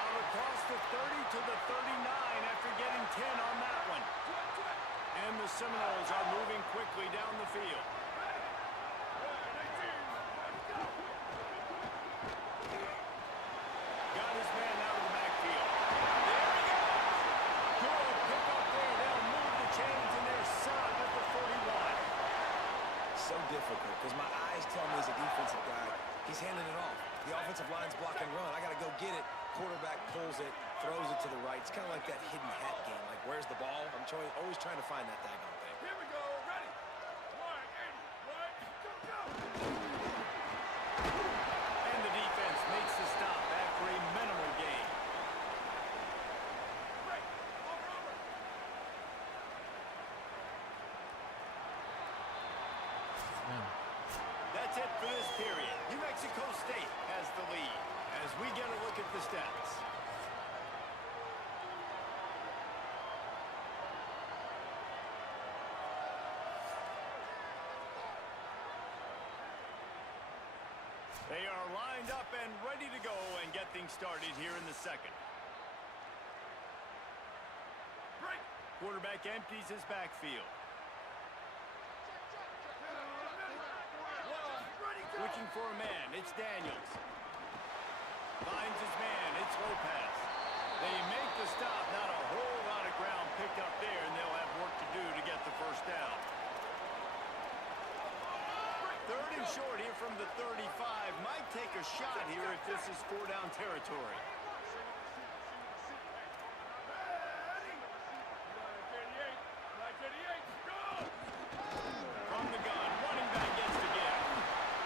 Out across the 30 to the 39 after getting 10 on that one. And the Seminoles are moving quickly down the field. Got his man out of the backfield. There he goes. Good pick up there. They'll move the chains and they're set up at the 41. So difficult because my eyes tell me as a defensive guy, he's handing it off. The offensive line's blocking run. I got to go get it. Quarterback pulls it, throws it to the right. It's kind of like that hidden hat game. Like, where's the ball? I'm always trying to find that daggone thing. Here we go. Ready. 180. Right. Go. And the defense makes the stop after a minimal gain. Right. Over. That's it for this period. New Mexico State has the lead as we get a look at the stats. They are lined up and ready to go and get things started here in the second. Break. Quarterback empties his backfield. Looking for a man, it's Daniels. Finds his man, it's Lopez. They make the stop, not a whole lot of ground picked up there, and they'll have work to do to get the first down. 3rd and short here from the 35. Might take a shot here if this is 4-down territory. From the gun, running back gets the give.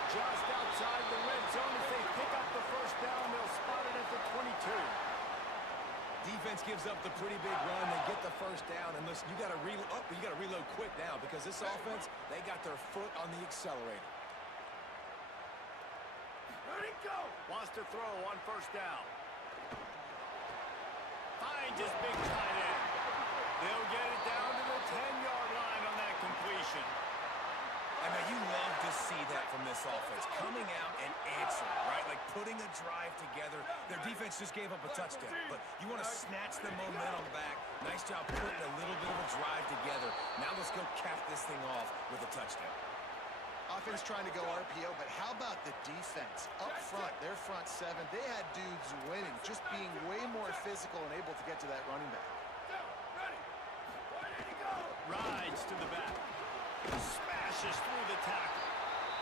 Just outside the red zone as they pick up the first down. They'll spot it at the 22. Defense gives up the pretty big run. They get the first down. And listen, you got to reload quick now because this offense, they got their foot on the accelerator. Ready, go! Wants to throw on first down. Finds his big tight end. They'll get it down to the 10-yard line on that completion. I mean, you love to see that from this offense. Coming out and answering, right? Like putting a drive together. Their defense just gave up a touchdown, but you want to snatch the momentum back. Nice job putting a little bit of a drive together. Now let's go cap this thing off with a touchdown. Offense trying to go RPO, but how about the defense? Up front, their front seven, they had dudes winning, just being way more physical and able to get to that running back. Rides to the back. Smashes through the tackle.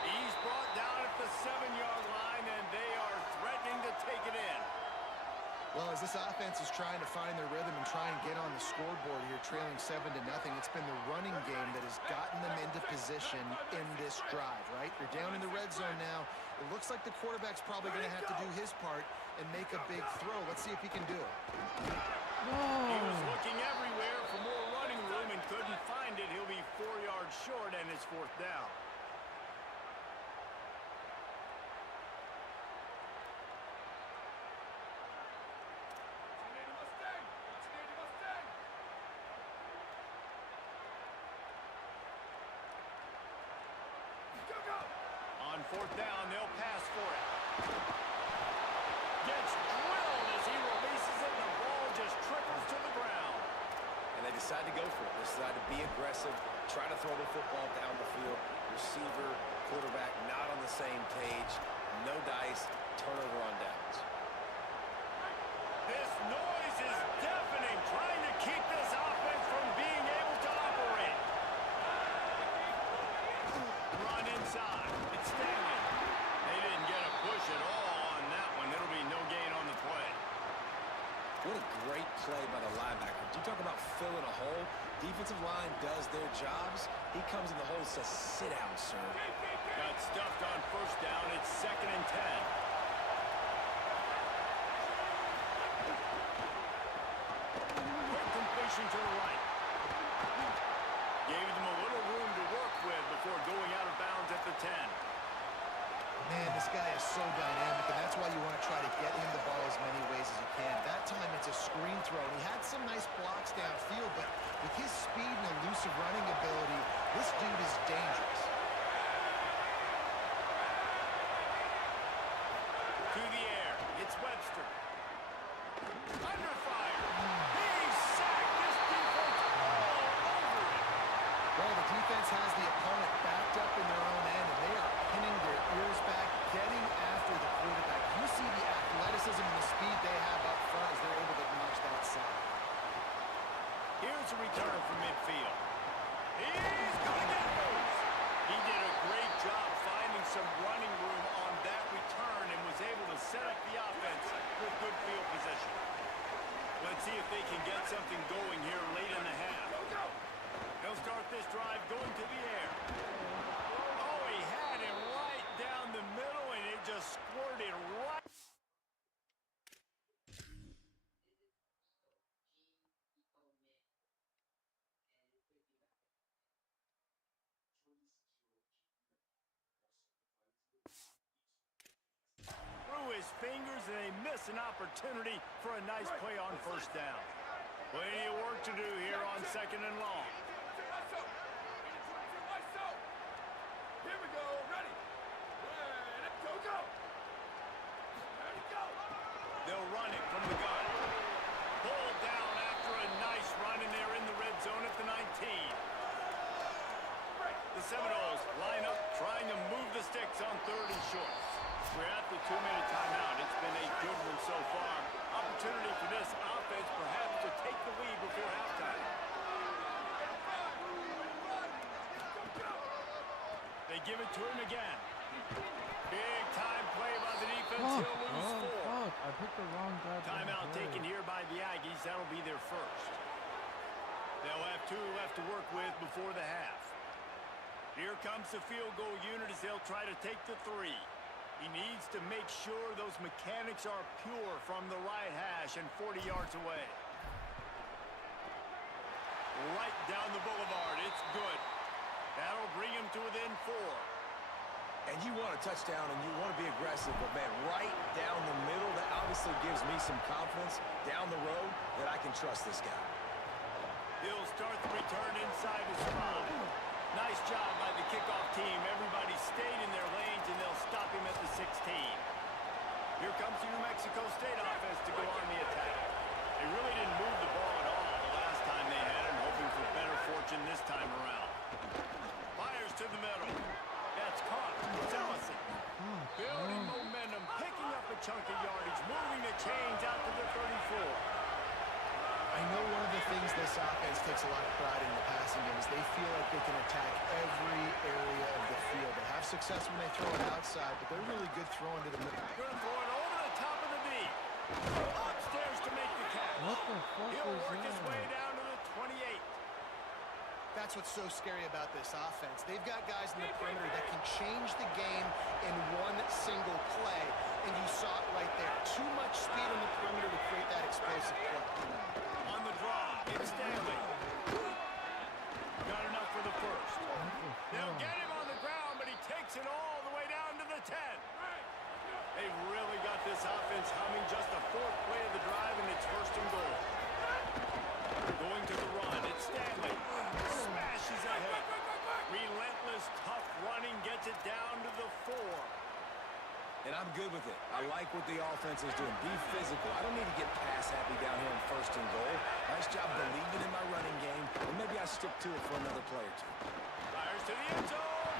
He's brought down at the 7-yard line, and they are threatening to take it in. Well, as this offense is trying to find their rhythm and try and get on the scoreboard here, trailing 7-0, it's been the running game that has gotten them into position in this drive, right? They're down in the red zone now. It looks like the quarterback's probably going to have to do his part and make a big throw. Let's see if he can do it. He was looking everywhere for more running room and couldn't find it. He'll be 4 yards short, and it's 4th down. On 4th down, they'll pass for it. Gets drilled decide to go for it. They decide to be aggressive, try to throw the football down the field. Receiver, quarterback, not on the same page. No dice, turnover on downs. This noise is deafening, trying to keep this offense from being able to operate. Run inside. It's Stanley. They didn't get a push at all on that one. It'll be no gain on the play. What a great play by the linebacker. You talk about filling a hole. Defensive line does their jobs. He comes in the hole and says, sit down, sir. Got stuffed on first down. It's 2nd and 10. To the right. Gave them a little room to work with before going out of bounds at the 10. Man, this guy is so dynamic, and that's why you want to try to get him the ball as many ways as you can. That time, it's a screen throw. He had some nice blocks downfield, but with his speed and elusive running ability, this dude is dangerous. To the air. It's Webster. Under fire. Well, the defense has the opponent backed up in their own end, and they are pinning their ears back, getting after the quarterback. You see the athleticism and the speed they have up front as they're able to notch that side. Here's a return from midfield. He's going to get loose. He did a great job finding some running room on that return and was able to set up the offense with good field position. Let's see if they can get something going here late in the half. They'll start this drive going to the air. Oh, he had it right down the middle, and it just squirted right. Through his fingers, and they miss an opportunity for a nice play on first down. Plenty of work to do here on 2nd and long. Here we go, ready. Go, go. Ready, go. They'll run it from the gun. Pulled down after a nice run, and they're in the red zone at the 19. The Seminoles line up, trying to move the sticks on 3rd and short. We're at the 2-minute timeout. It's been a good one so far. Opportunity for this offense perhaps to take the lead before halftime. They give it to him again. Big time play by the defense. He'll lose 4. I picked the wrong guy. Timeout taken here by the Aggies. That'll be their first. They'll have 2 left to work with before the half. Here comes the field goal unit as they'll try to take the 3. He needs to make sure those mechanics are pure from the right hash and 40 yards away. Right down the boulevard. It's good. That'll bring him to within 4. And you want a touchdown and you want to be aggressive, but man, right down the middle, that obviously gives me some confidence down the road that I can trust this guy. He'll start the return inside his 5. Nice job by the kickoff team. Everybody stayed in their lanes, and they'll stop him at the 16. Here comes the New Mexico State offense to go on the attack. They really didn't move the ball at all the last time they had it, hoping for better fortune this time around. Fires to the middle. That's caught. Sellison. Building momentum, picking up a chunk of yardage, moving the chains out to the 34. I know one of the things this offense takes a lot of pride in the passing game is they feel like they can attack every area of the field. They have success when they throw it outside, but they're really good throwing to the middle. Going to throw it over the top of the knee. Upstairs to make the catch. What the fuck He'll was work his that? way down to the 28. That's what's so scary about this offense. They've got guys in the perimeter that can change the game in one single play, and you saw it right there. Too much speed on the perimeter to create that explosive play. On the draw, it's Stanley. Got enough for the first. They'll get him on the ground, but he takes it all the way down to the 10. They've really got this offense humming. Just the 4th play of the drive, and it's 1st and goal. Going to the run, it's Stanley. Smashes ahead. Relentless, tough running, gets it down to the 4. And I'm good with it. I like what the offense is doing. Be physical. I don't need to get pass happy down here in 1st and goal. Nice job believing in my running game, stick to it for another play or two. Fires to the end zone.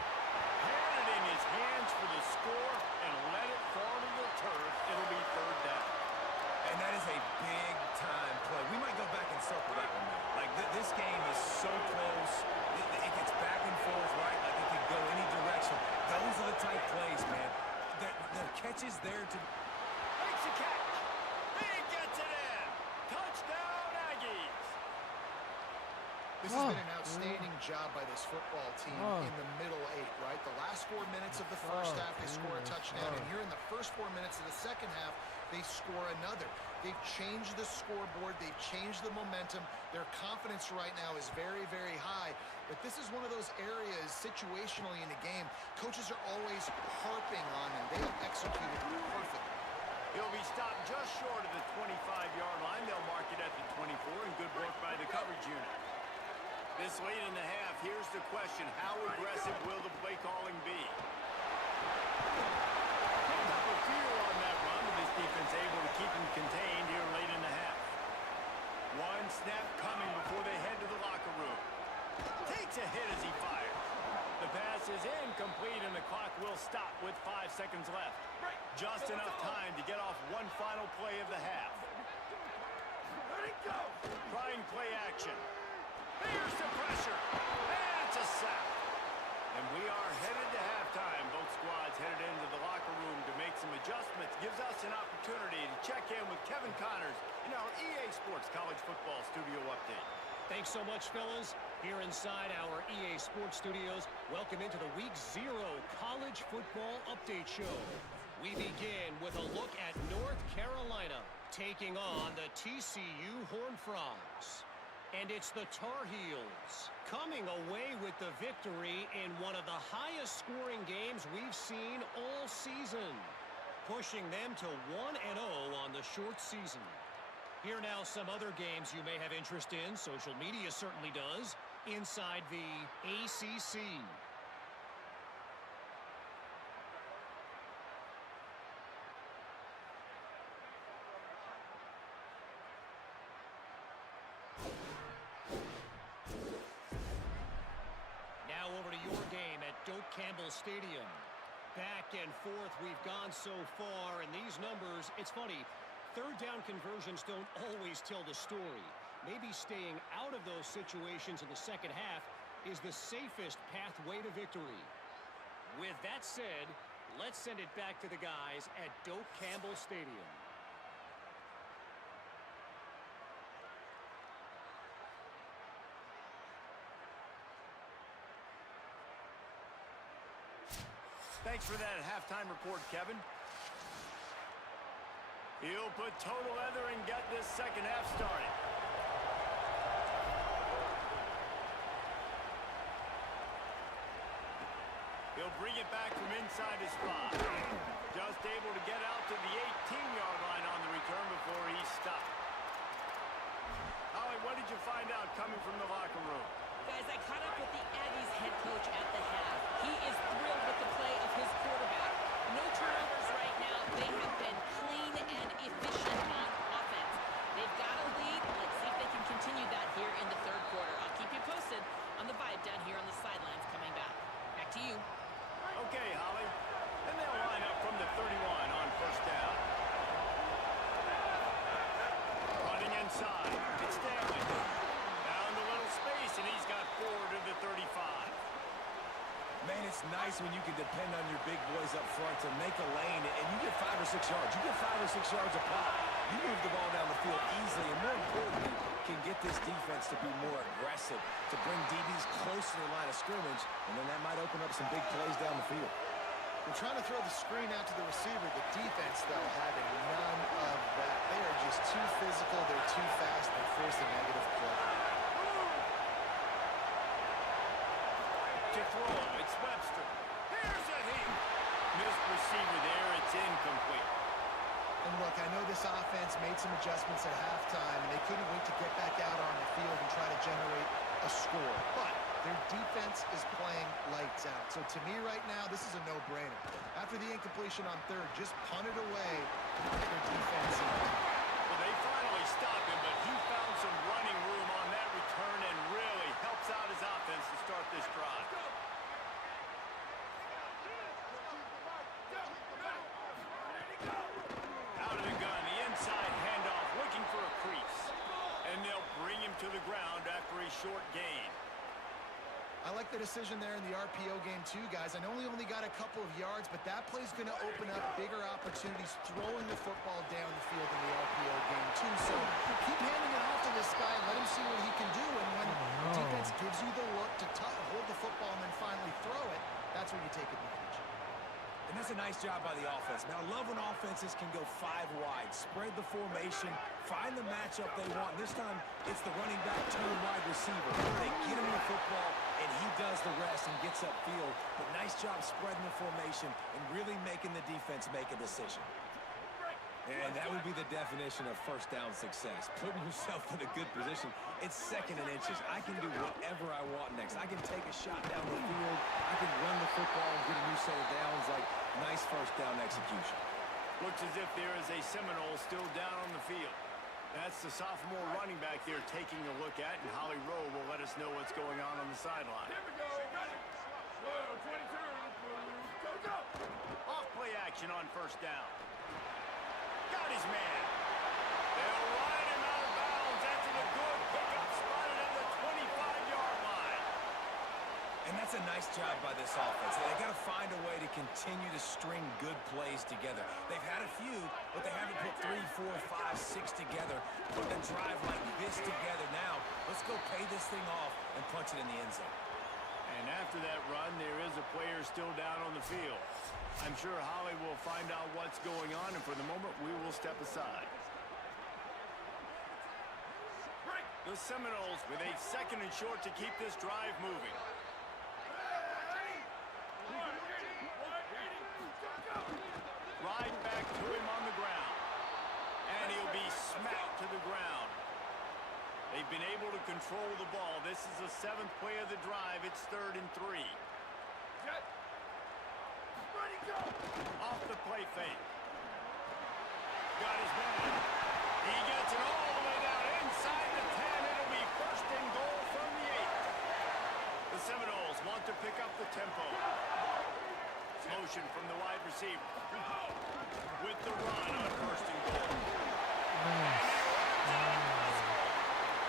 Had it in his hands for the score and let it fall to the turf. It'll be third down. And that is a big-time play. We might go back and circle that one now. Like, this game is so close. It gets back and forth, right? Like, it could go any direction. Those are the type plays, man. The catch is there to... Makes the catch. He gets it in. Touchdown, Aggies. This has been an outstanding job by this football team in the middle eight, right? The last 4 minutes of the first half, they score a touchdown. And here in the first 4 minutes of the second half, they score another. They've changed the scoreboard. They've changed the momentum. Their confidence right now is very, very high. But this is one of those areas situationally in the game, coaches are always harping on, and they have executed perfectly. He'll be stopped just short of the 25-yard line. They'll mark it at the 24, and good work by the coverage unit. This late in the half, here's the question. How aggressive will the play calling be? Picked up a few on that run, but this defense able to keep him contained here late in the half. One snap coming before they head to the locker room. Takes a hit as he fires. The pass is incomplete, and the clock will stop with 5 seconds left. Just enough time to get off one final play of the half. Let it go! Trying play action. Here's the pressure, and it's a sack. And we are headed to halftime. Both squads headed into the locker room to make some adjustments. Gives us an opportunity to check in with Kevin Connors in our EA Sports College Football Studio Update. Thanks so much, fellas. Here inside our EA Sports Studios, welcome into the Week 0 College Football Update Show. We begin with a look at North Carolina taking on the TCU Horned Frogs. And it's the Tar Heels coming away with the victory in one of the highest scoring games we've seen all season, pushing them to 1-0 on the short season. Here now some other games you may have interest in. Social media certainly does. Inside the ACC. Now over to your game at Doak Campbell Stadium. Back and forth we've gone so far, and these numbers, it's funny, third down conversions don't always tell the story. Maybe staying out of those situations in the second half is the safest pathway to victory. With that said, let's send it back to the guys at Doak Campbell Stadium. Thanks for that halftime report, Kevin. He'll put total leather and get this second half started. He'll bring it back from inside his 5. Just able to get out to the 18-yard line on the return before he's stopped. Holly, what did you find out coming from the locker room? Guys, I caught up with the Aggies head coach at the half. He is thrilled with the play of his quarterback. No turnovers right now. They have been clean and efficient on offense. They've got a lead. Let's see if they can continue that here in the third quarter. I'll keep you posted on the vibe down here on the sidelines coming back. Back to you. Okay, Holly. And they'll line up from the 31 on first down. Running inside. It's Stanley. Down the little space, and he's got 4 to the 35. Man, it's nice when you can depend on your big boys up front to make a lane, and you get 5 or 6 yards. You get 5 or 6 yards a pop. You move the ball down the field easily, and more importantly, can get this defense to be more aggressive, to bring DBs closer to the line of scrimmage, and then that might open up some big plays down the field. They're trying to throw the screen out to the receiver. The defense, though, having none of that. They are just too physical. They're too fast. They force a negative play. To throw, it's Webster. Here's a hit. Missed receiver there. It's incomplete. And look, I know this offense made some adjustments at halftime, and they couldn't wait to get back out on the field and try to generate a score. But their defense is playing lights out. So to me right now, this is a no-brainer. After the incompletion on third, just punt it away. Their defense. Well, they finally stopped him, but he found some running room on that return and really helps to the ground after a short gain. I like the decision there in the RPO game too, guys. I know he only got a couple of yards, but that play's going to open up bigger opportunities throwing the football down the field in the RPO game too. So keep handing it off to this guy. Let him see what he can do. And when the defense gives you the look to hold the football and then finally throw it, that's when you take advantage. And that's a nice job by the offense. Now, I love when offenses can go 5 wide, spread the formation, find the matchup they want. This time, it's the running back turned wide receiver. They get him the football, and he does the rest and gets upfield. But nice job spreading the formation and really making the defense make a decision. And that would be the definition of first down success. Putting yourself in a good position. It's 2nd and inches. I can do whatever I want next. I can take a shot down the field. I can run the football and get a new set of downs. Like, nice first down execution. Looks as if there is a Seminole still down on the field. That's the sophomore running back there taking a look at, and Holly Rowe will let us know what's going on the sideline. Here we go. Slow, 22. Go. Off play action on first down. Got his man. They'll ride him out of bounds after the good pickup, spotted at the 25-yard line. And that's a nice job by this offense. They got to find a way to continue to string good plays together. They've had a few, but they haven't put 3, 4, 5, 6 together. Put a drive like this together. Now, let's go pay this thing off and punch it in the end zone. And after that run, there is a player still down on the field. I'm sure Holly will find out what's going on, and for the moment, we will step aside. The Seminoles with a 2nd and short to keep this drive moving. Right back to him on the ground. And he'll be smacked to the ground. They've been able to control the ball. This is the 7th play of the drive. It's 3rd and 3. Off the play fake. Got his man. He gets it all the way down inside the 10. It'll be 1st and goal from the 8. The Seminoles want to pick up the tempo. Motion from the wide receiver. With the run on 1st and goal.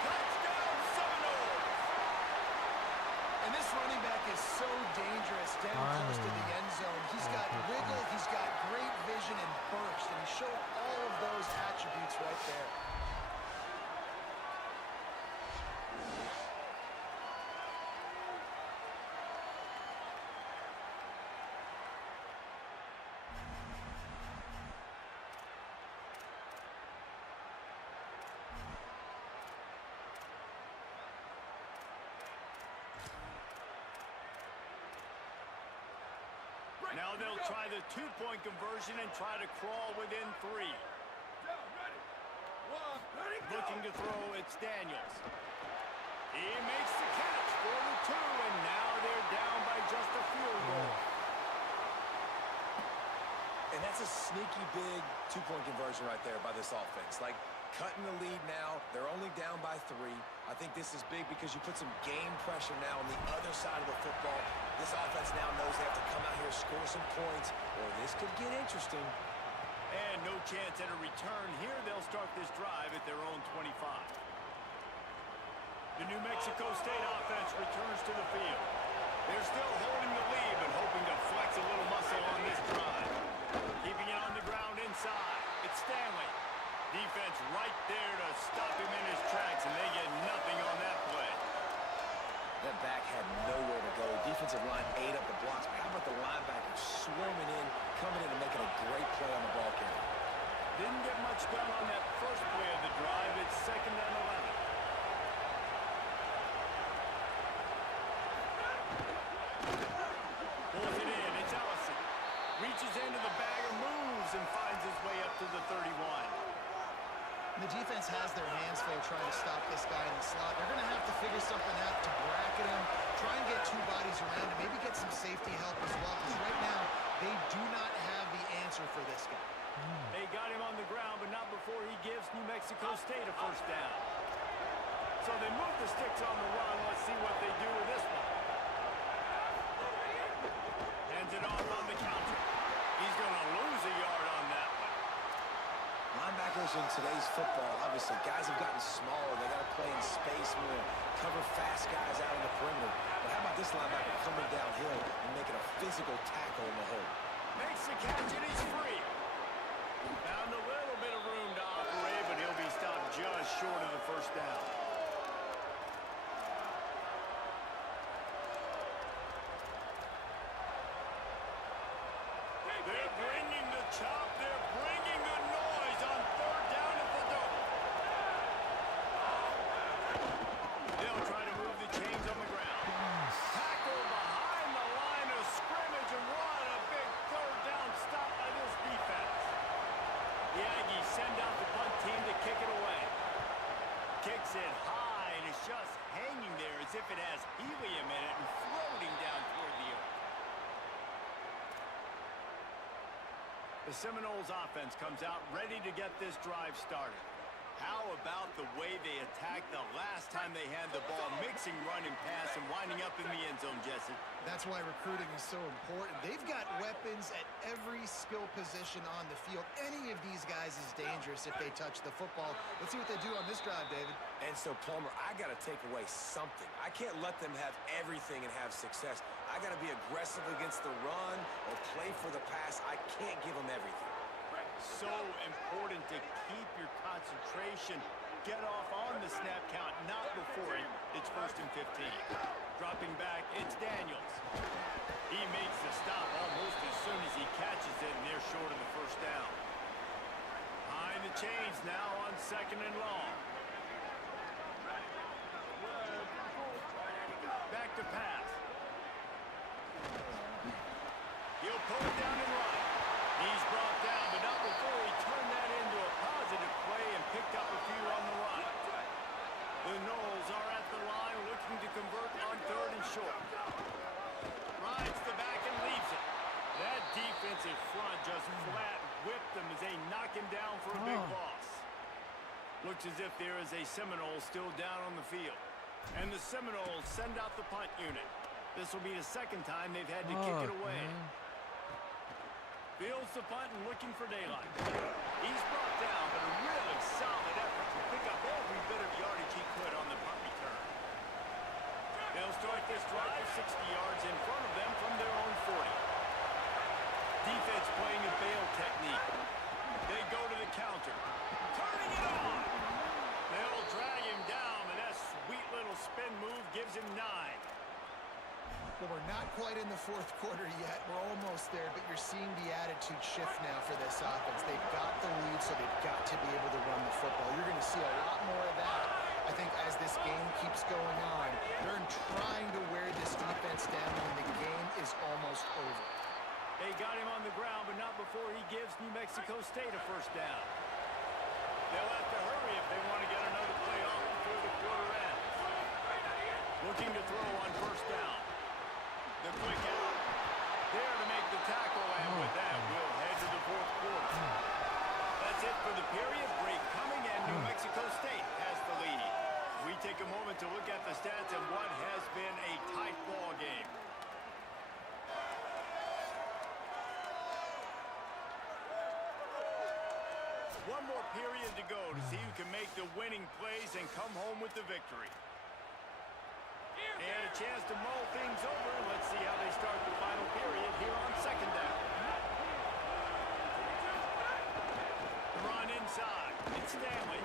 Touchdown Seminoles! And this running back is so dangerous down close to the end zone. He's got wiggle, he's got great vision and burst, and he showed all of those attributes right there. Now they'll try the 2-point conversion and try to crawl within 3. Looking to throw, it's Daniels. He makes the catch for the 2, and now they're down by just a field goal. And that's a sneaky big 2-point conversion right there by this offense. Like, cutting the lead now. They're only down by 3. I think this is big because you put some game pressure now on the other side of the football. This offense now knows they have to come out here, score some points, or this could get interesting. And no chance at a return here. They'll start this drive at their own 25. The New Mexico State offense returns to the field. They're still holding the lead, but hoping to flex a little muscle on this drive. Keeping it on the ground inside. It's Stanley. Defense right there to stop him in his tracks, and they get nothing on that play. That back had nowhere to go. Defensive line ate up the blocks. How about the linebacker swarming in, coming in and making a great play on the ball carrier? Didn't get much done on that first play of the drive. It's 2nd and 11. Pulls it in. It's Ellison. Reaches into the bag and moves and finds his way up to the 31. The defense has their hands full trying to stop this guy in the slot. They're going to have to figure something out to bracket him, try and get 2 bodies around him, maybe get some safety help as well, because right now they do not have the answer for this guy. They got him on the ground, but not before he gives New Mexico State a 1st down. So they move the sticks on the run. Let's see what they do with this one. Hands it off on the counter. He's going to lose a yard on that one. Linebackers in today's football, obviously, guys have gotten smaller. They got to play in space want to cover fast guys out on the perimeter. But how about this linebacker coming downhill and making a physical tackle in the hole? Makes the catch and he's free. Found a little bit of room to operate, but he'll be stopped just short of the first down. They're bringing the chop. They're bringing the noise on third down at the door. They'll try to move the chains on the ground. Tackle behind the line of scrimmage, and what a big third down stop by this defense. The Aggies send out the punt team to kick it away. Kicks it high, and it's just hanging there as if it has helium in it and floating down toward the earth. The Seminoles offense comes out ready to get this drive started. How about the way they attacked the last time they had the ball, mixing run and pass and winding up in the end zone, Jesse? That's why recruiting is so important. They've got weapons at every skill position on the field. Any of these guys is dangerous if they touch the football. Let's see what they do on this drive, David. And so, Palmer, I got to take away something. I can't let them have everything and have success. I got to be aggressive against the run or play for the pass. I can't give them everything. So important to keep your concentration. Get off on the snap count, not before it. It's 1st and 15. Dropping back, it's Daniels. He makes the stop almost as soon as he catches it, and they're short of the first down. Behind the chains now on 2nd and long. Back to pass. He'll pull it down and run. He's brought down, but not before he turned that into a positive play and picked up a few on the run. The Noles are at the line looking to convert on 3rd and short. Rides the back and leaves it. That defensive front just flat whipped them as they knock him down for a big loss. Looks as if there is a Seminole still down on the field. And the Seminoles send out the punt unit. This will be the second time they've had to kick it away. Fields the punt and looking for daylight. He's brought down, but a really solid effort to pick up every bit of yardage he could on the punt return. They'll start this drive with 60 yards in front of them from their own 40. Defense playing a bail technique. They go to the counter. Turning it on! They'll drag him down, and that sweet little spin move gives him 9. Well, we're not quite in the fourth quarter yet. We're almost there, but you're seeing the attitude shift now for this offense. They've got the lead, so they've got to be able to run the football. You're going to see a lot more of that, I think, as this game keeps going on. They're trying to wear this defense down when the game is almost over. They got him on the ground, but not before he gives New Mexico State a first down. They'll have to hurry if they want to get another play off before the quarter ends. Looking to throw on first down. The quick out. There to make the tackle, and with that, we'll head to the fourth quarter. That's it for the period. Break coming, and New Mexico State has the lead. We take a moment to look at the stats of what has been a tight ball game. One more period to go to see who can make the winning plays and come home with the victory. And a chance to mull things over. Let's see how they start the final period here on 2nd down. Run inside. It's Stanley.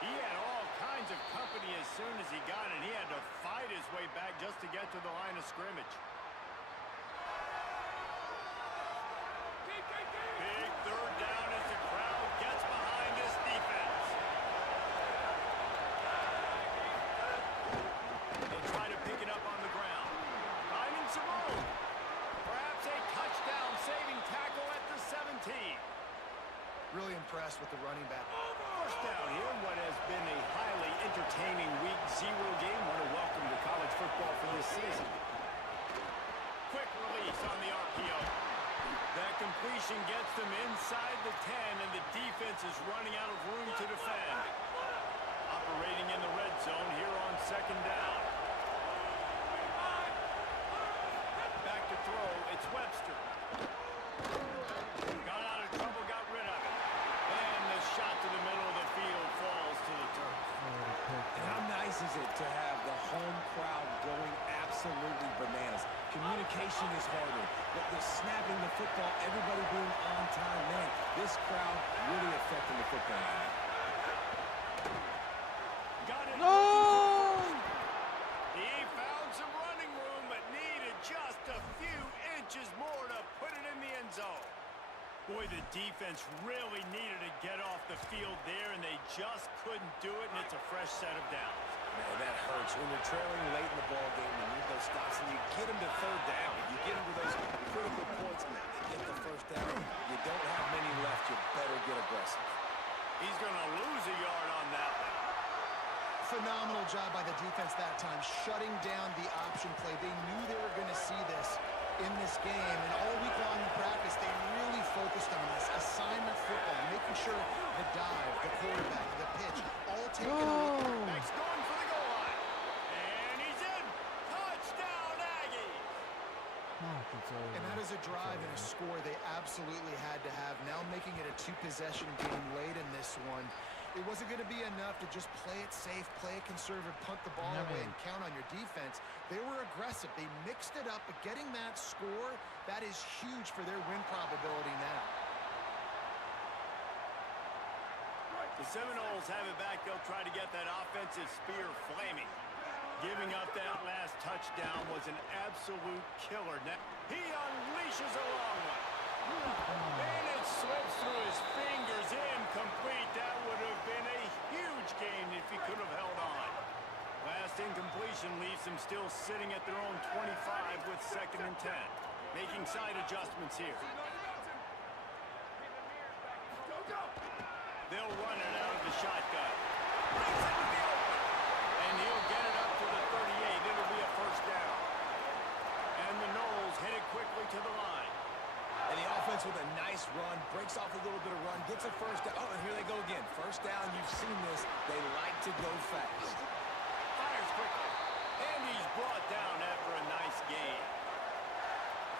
He had all kinds of company as soon as he got it. He had to fight his way back just to get to the line of scrimmage. Big third down as the crowd gets behind this defense. They'll try to pick it up on the ground. Finding some room. Perhaps a touchdown-saving tackle at the 17. Really impressed with the running back. First down here in what has been a highly entertaining Week 0 game. What a welcome to college football for this season. Quick release on the RPO. That completion gets them inside the 10, and the defense is running out of room to defend. Operating in the red zone here on 2nd down. Back to throw, it's Webster. Got out of trouble, got rid of it. And the shot to the middle of the field falls to the turf. And how nice nice is it to have the home crowd going absolutely bananas? Communication is harder. The snapping the football, everybody being on time. Man, this crowd really affecting the football game. Got it. No! He found some running room, but needed just a few inches more to put it in the end zone. Boy, the defense really needed to get off the field there, and they just couldn't do it, and it's a fresh set of downs. Man, that hurts. When you're trailing late in the ball game, you need those stops, and you get them to third down. You get them to those critical points, and they get the first down. You don't have many left. You better get aggressive. He's going to lose a yard on that one. Phenomenal job by the defense that time, shutting down the option play. They knew they were going to see this in this game, and all week long in practice, they really focused on this assignment football, making sure the dive, the quarterback, the pitch, all taken away. Next going for the goal line. And he's in. Touchdown, Aggie. And that is a drive and a score they absolutely had to have. Now making it a two-possession game late in this one. It wasn't going to be enough to just play it safe, play it conservative, punt the ball away, and count on your defense. They were aggressive. They mixed it up, but getting that score, that is huge for their win probability now. The Seminoles have it back. They'll try to get that offensive spear flaming. Giving up that last touchdown was an absolute killer. Now, he unleashes a long one. And it slips through his fingers, incomplete. That would have been a huge gain if he could have held on. Last incompletion leaves them still sitting at their own 25 with 2nd and 10. Making side adjustments here. They'll run it out of the shotgun. Brings it to the open. And he'll get it up to the 38. It'll be a first down. And the Noles headed quickly to the line. And the offense with a nice run, breaks off a little bit of run, gets a first down. Oh, and here they go again. First down, you've seen this. They like to go fast. Fires quickly. And he's brought down after a nice gain.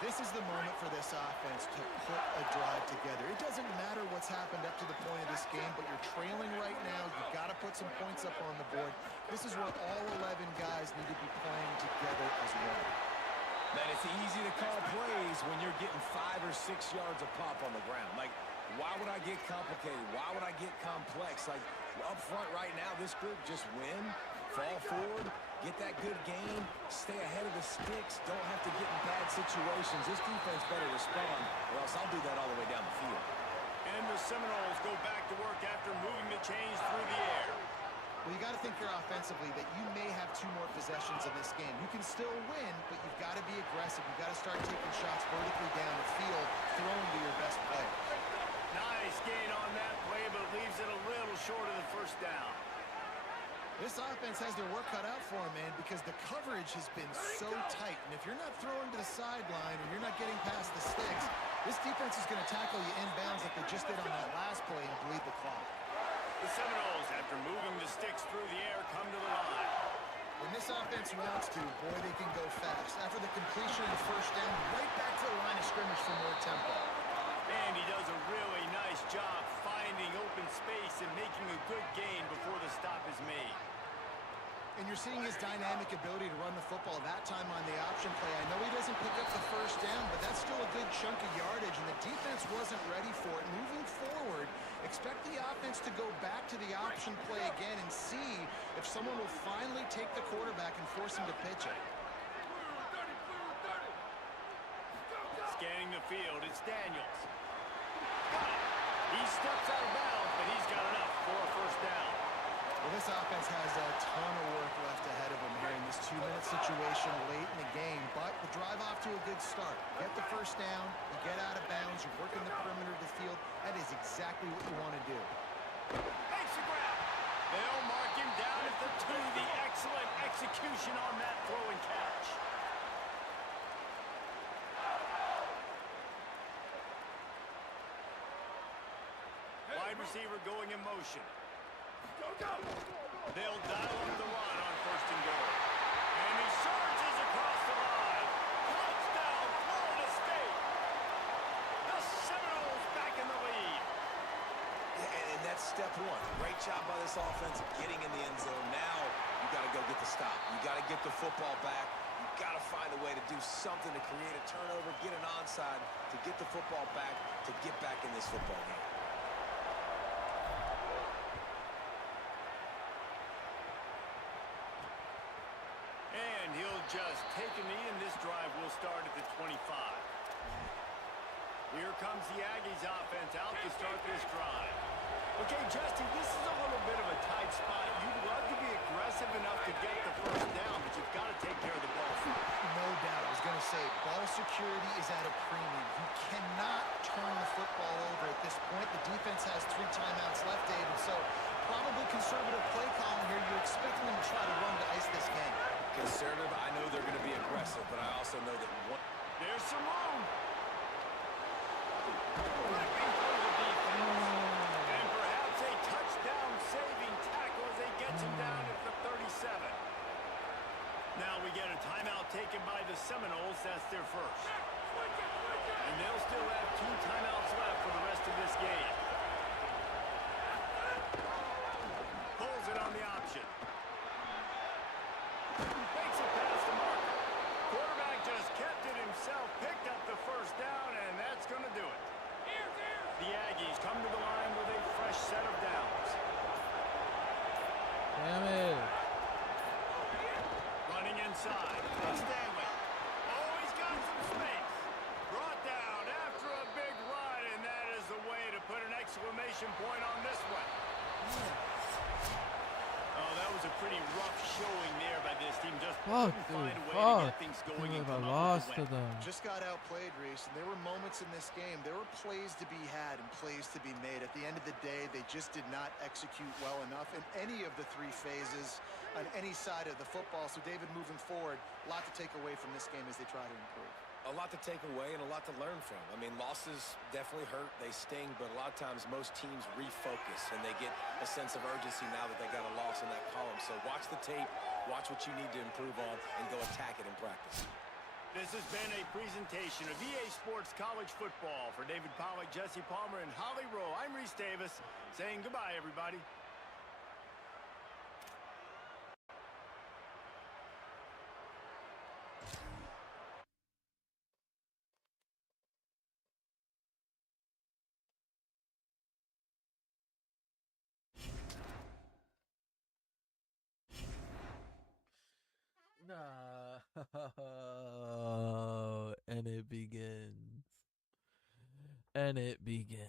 This is the moment for this offense to put a drive together. It doesn't matter what's happened up to the point of this game, but you're trailing right now. You've got to put some points up on the board. This is what all 11 guys need to be playing together as one. Man, it's easy to call plays when you're getting 5 or 6 yards a pop on the ground. Like, why would I get complicated? Why would I get complex? Like, up front right now, this group just win, fall forward, get that good gain, stay ahead of the sticks, don't have to get in bad situations. This defense better respond, or else I'll do that all the way down the field. And the Seminoles go back to work after moving the chains through the air. Well, you got to think here offensively that you may have 2 more possessions in this game. You can still win, but you've got to be aggressive. You've got to start taking shots vertically down the field, throwing to your best players. Nice gain on that play, but leaves it a little short of the first down. This offense has their work cut out for them, man, because the coverage has been so tight. And if you're not throwing to the sideline or you're not getting past the sticks, this defense is going to tackle you inbounds like they just did on that last play and bleed the clock. The Seminoles, after moving the sticks through the air, come to the line. When this offense wants to, boy, they can go fast. After the completion and first down, right back to the line of scrimmage for more tempo. And he does a really nice job finding open space and making a good gain before the stop is made. And you're seeing his dynamic ability to run the football that time on the option play. I know he doesn't pick up the first down, but that's still a good chunk of yardage, and the defense wasn't ready for it. Moving forward, expect the offense to go back to the option play again and see if someone will finally take the quarterback and force him to pitch it. Scanning the field, it's Daniels. Got it. He steps out of bounds, but he's got enough for a first down. Well, this offense has a ton of work left ahead of them here in this 2-minute situation late in the game, but the drive off to a good start. Get the first down, you get out of bounds, you're working the perimeter of the field. That is exactly what you want to do. Makes the grab. They'll mark him down at the 2. The excellent execution on that throw and catch. Wide receiver going in motion. They'll dial up the run on 1st and goal. And he surges across the line. Touchdown, Florida State. The Seminoles back in the lead. And that's step 1. Great job by this offense getting in the end zone. Now you got to stop. You got to get the football back. You got to find a way to do something to create a turnover, get an onside, to get the football back, to get back in this football game. And he'll just take a knee, and this drive will start at the 25. Here comes the Aggies offense out to start this drive. Okay, Justin, this is a little bit of a tight spot. You'd love to be aggressive enough to get the first down, but you've got to take care of the ball. No doubt. I was going to say, ball security is at a premium. You cannot turn the football over at this point. The defense has 3 timeouts left, David, so probably conservative play calling here. You're expecting them to try to run to ice this game. Conservative, I know they're going to be aggressive, but I also know that one... There's some room. Ripping through the defense. And perhaps a touchdown-saving tackle as they get him down at the 37. Now we get a timeout taken by the Seminoles. That's their first. And they'll still have 2 timeouts left for the rest of this game. Pulls it on the option. Makes it past the marker. Quarterback just kept it himself, picked up the first down, and that's going to do it. The Aggies come to the line with a fresh set of downs. Damn it. Running inside. Stanley. Oh, he's got some space. Brought down after a big run, and that is the way to put an exclamation point on this one. Oh, that was a pretty rough showing there by this team. Just couldn't find a way to get things going and come up with the win. Just got outplayed, Reese, and there were moments in this game. There were plays to be had and plays to be made. At the end of the day, they just did not execute well enough in any of the 3 phases on any side of the football. So, David, moving forward, a lot to take away from this game as they try to improve. A lot to take away and a lot to learn from. I mean, losses definitely hurt. They sting, but a lot of times most teams refocus and they get a sense of urgency now that they got a loss in that column. So watch the tape, watch what you need to improve on, and go attack it in practice. This has been a presentation of EA Sports College Football. For David Pollack, Jesse Palmer, and Holly Rowe, I'm Reese Davis saying goodbye, everybody. Nah. And it begins. And it begins.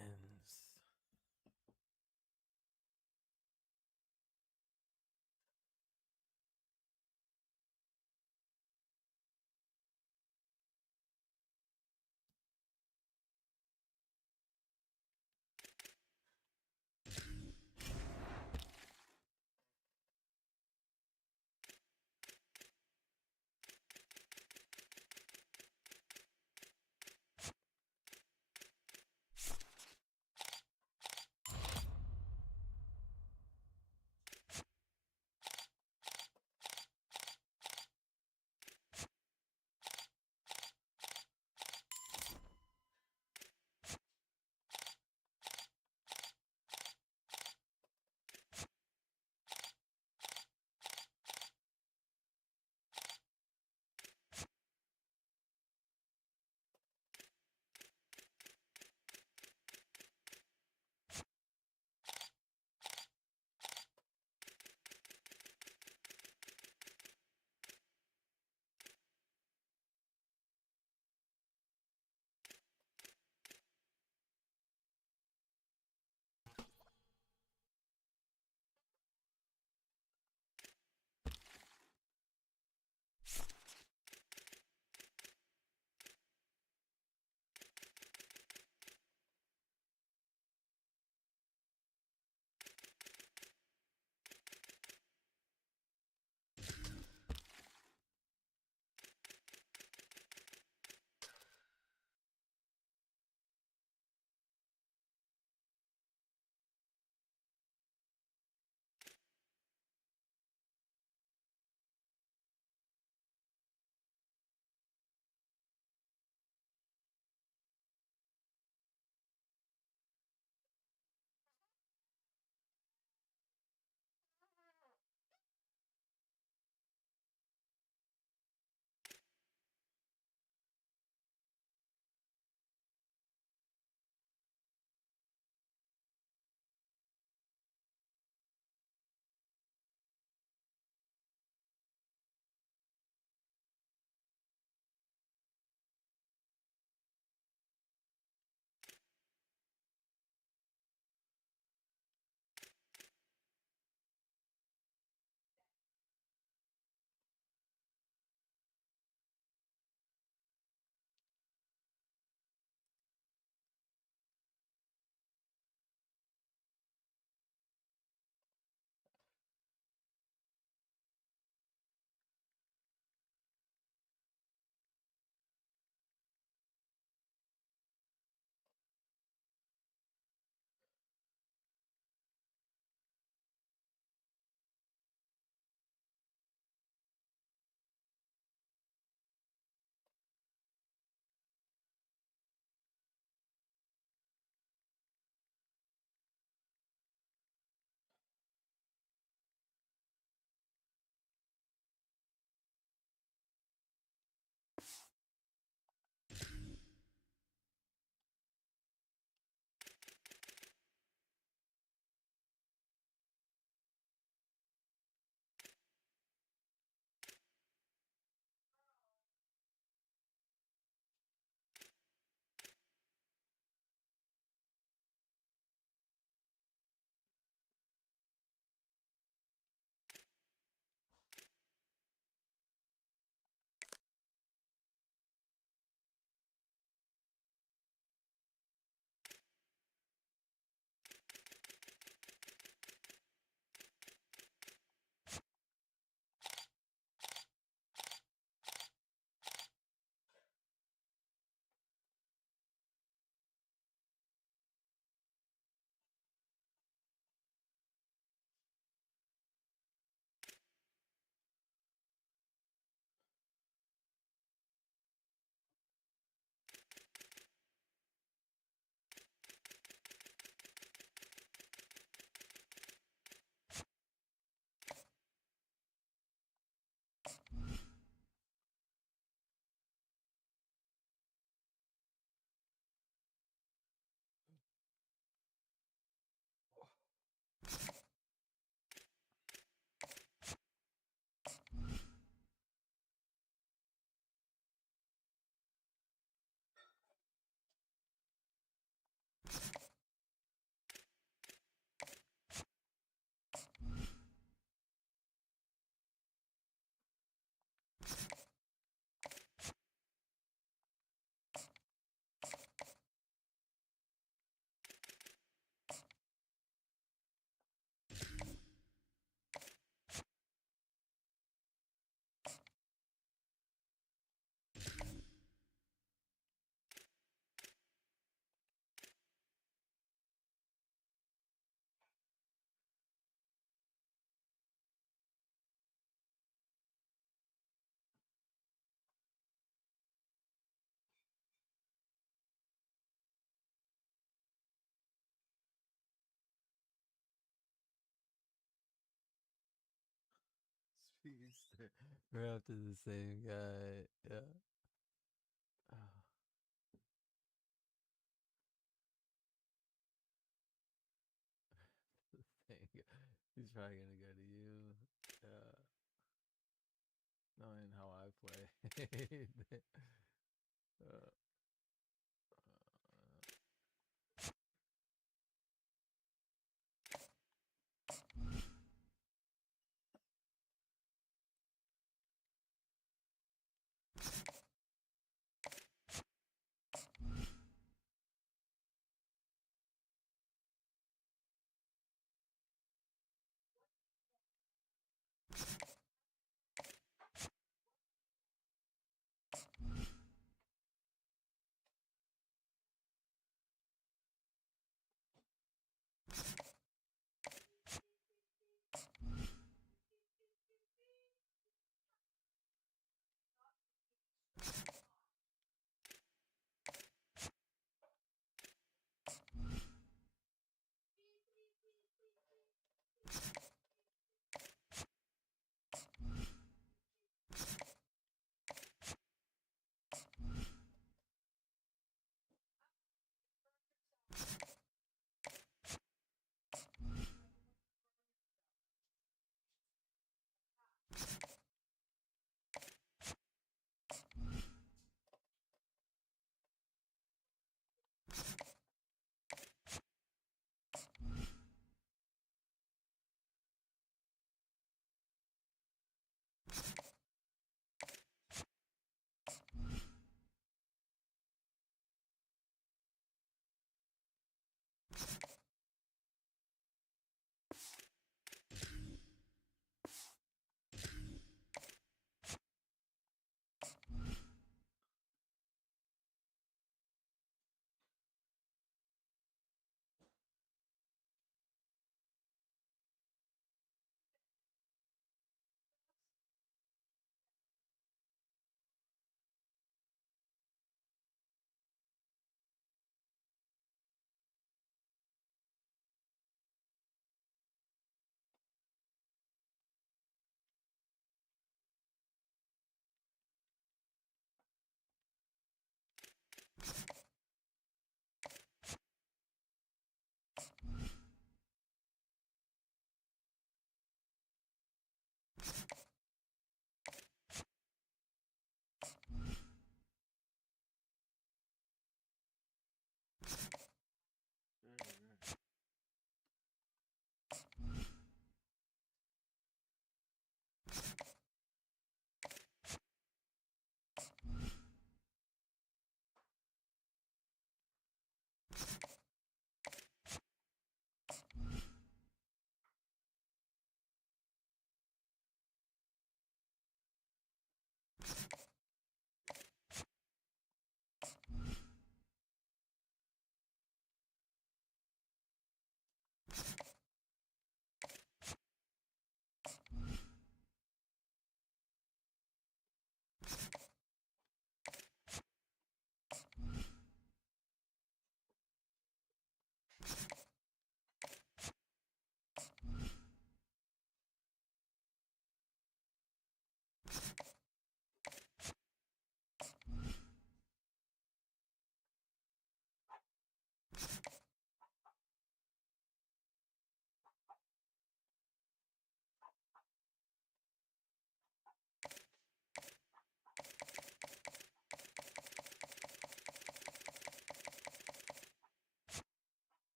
Speedster. We're after the same guy. Yeah. Oh. The same guy. He's probably gonna go to you. Knowing how I play. uh,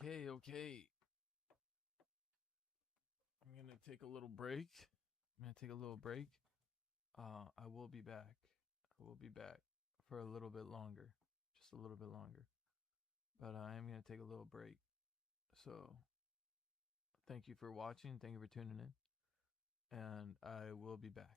Okay. I'm gonna take a little break. I will be back. For a little bit longer. Just a little bit longer. But I am gonna take a little break. So thank you for watching. Thank you for tuning in. And I will be back.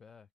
back.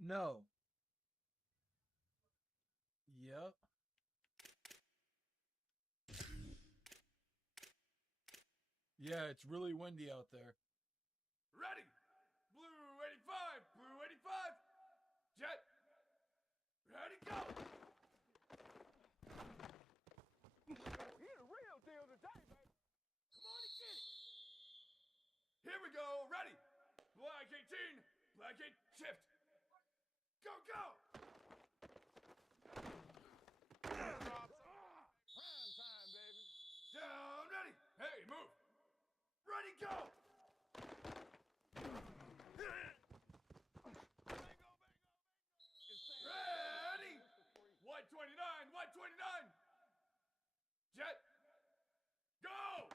No. Yep. Yeah, it's really windy out there. Ready. Blue 85. Blue 85. Jet. Ready, go. He the real deal today, baby. Come on and get it. Here we go. Ready. Black 18. Black 8. Shift. Go, go. Prime time, baby. Down, ready. Hey, move. Ready, go. Ready. 129. 129. Jet. Go.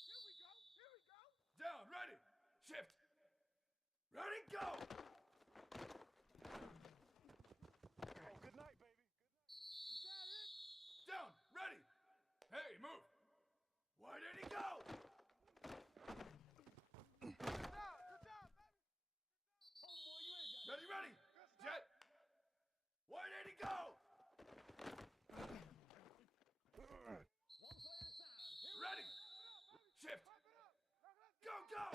Here we go. Here we go. Down, ready. Shift. Ready, go. Oh, good night, baby. Good night. Is that it? Down, ready. Hey, move. Why did he go? Good job, baby. Oh, boy, you ain't got ready, ready. Jet. Why did he go? One play at a time. Ready. Shift. Go, go.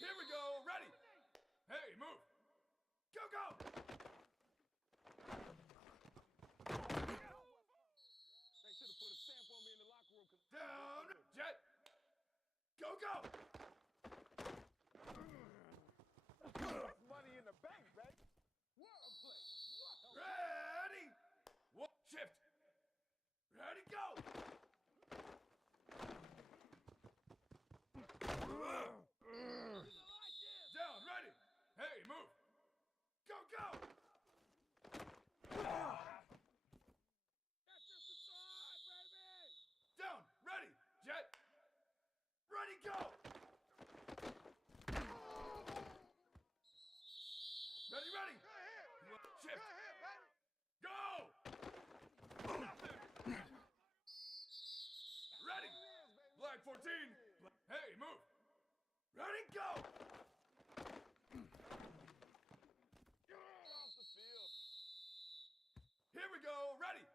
Here we go. Ready. Hey, move. Go, go. They should have put a stamp on me in the locker room. Down. Jet. Go, go. Money in the bank, baby. What a play. Ready. What? Shift. Ready, go. Down, ready. Hey, move. Go, go. That's just the side, baby. Down, ready. Jet. Ready, go. Ready, ready. Shift. Go. Ready. Black 14. Hey, move. Ready, go. Off the field. Here we go. Ready.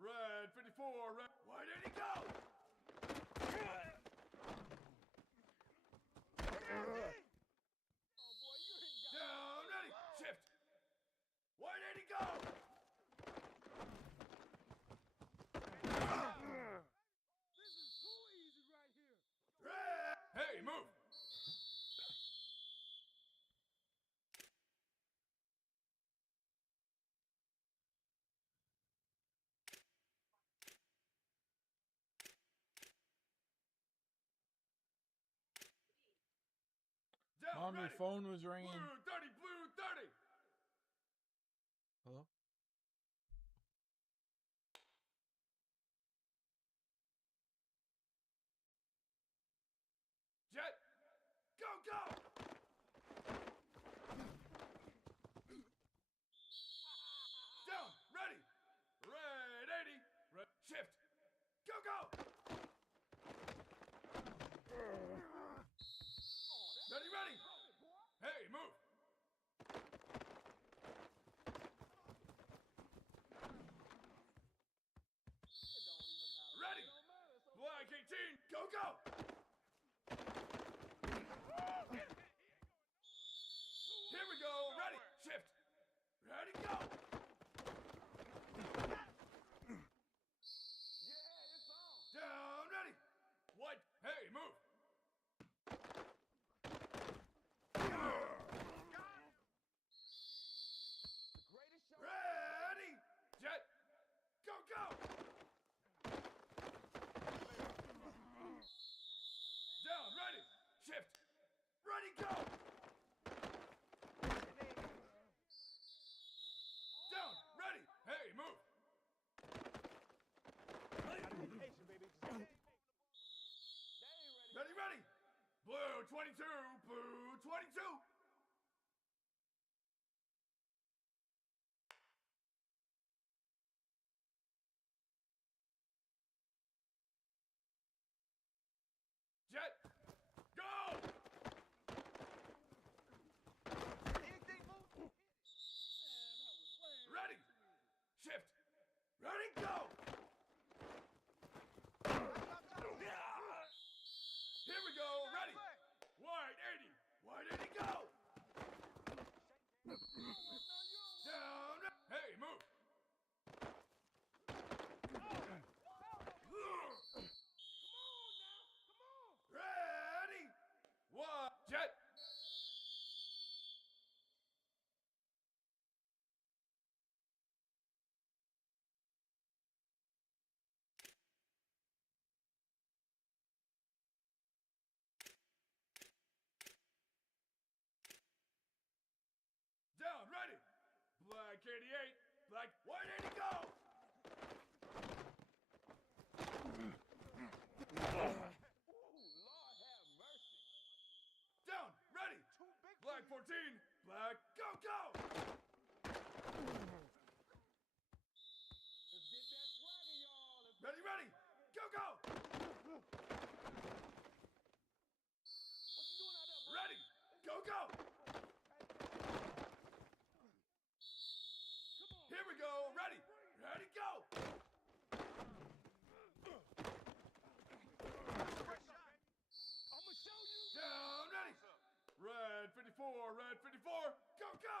Red 54. Red. Why did he go? Oh boy, you ain't got down, ready. Shift. Why did he go? This is too easy right here. Hey, move. Down, Mom, your ready. phone was ringing. Blue 30, blue 30. Hello? Jet. Go, go. Down, ready. Red 80. Red. Shift. Go, go. Blue 22, blue 22. Jet, go! Ready, shift, ready, go! Here we go, ready! Wide 80, wide 80, go! Down, hey, move! Ready! One, jet! Down, ready! Black 88, black, white 80, go! Down, ready! Black 14, black, go, go! Ready, ready, go, go! Ready, go, go! Here we go, ready, ready, go! Down, ready! Red 54, red 54, go, go!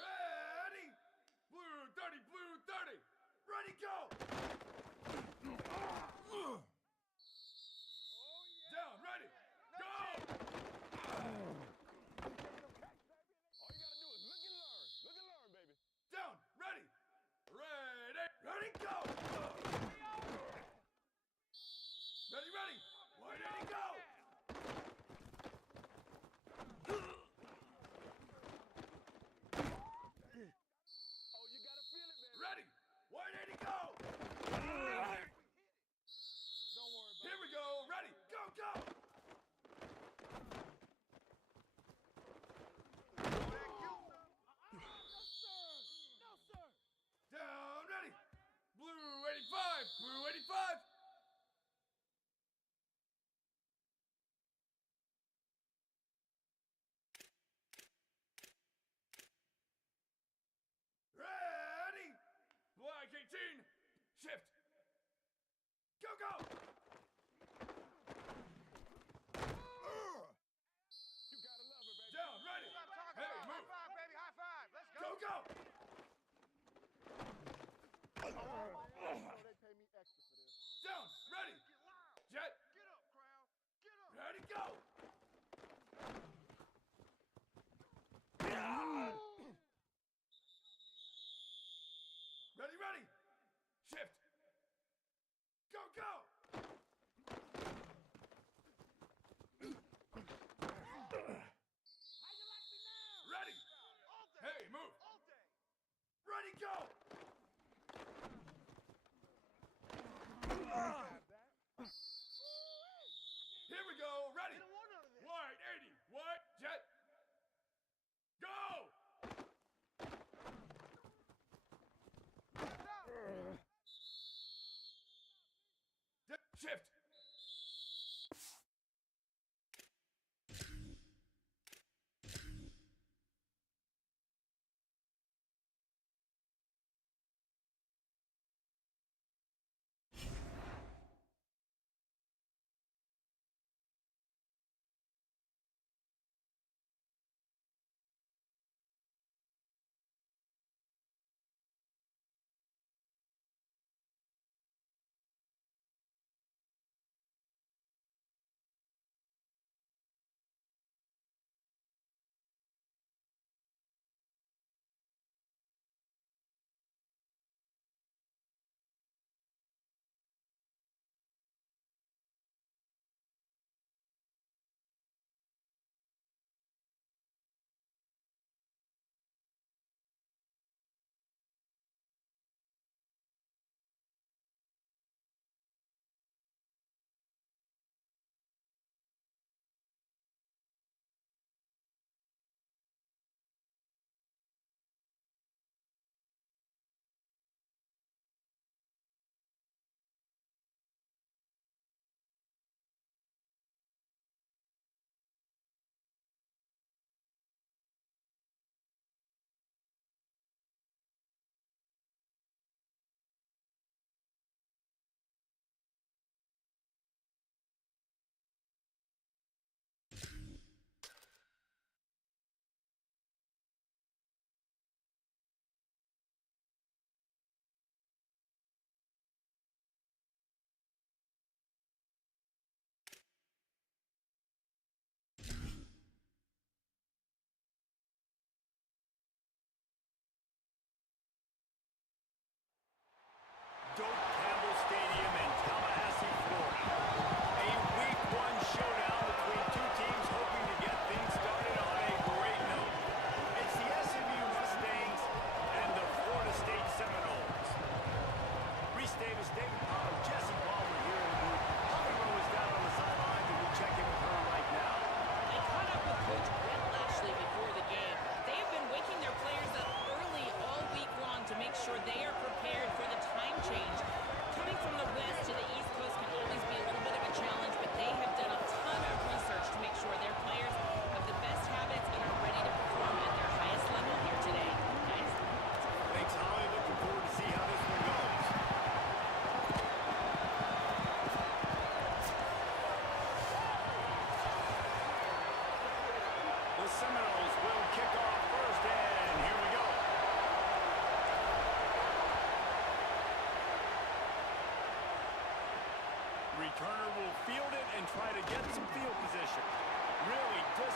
Ready! Blue 30, blue 30, ready, go! Down, ready, go! All you gotta do is look and learn. Look and learn, baby. Down, ready, ready, ready, go! Ready, ready, wide 80, go! Oh, you gotta feel it, baby. Ready, wide 80, go! Don't worry about Here we go, ready, go, go! No, sir. Down, ready, blue 85, blue 85! Ready, black 18, shift, go, go! You gotta love it, baby. Down, ready, hey, move, High five, baby. High five. Let's go, go! They pay me extra for this. Down, ready, jet, Get up, crowd. Get up. ready, go! Ready, ready, shift, go, go! Ready, hey, move, ready, go! Here we go, ready, wide 80, wide, jet, go! Shift,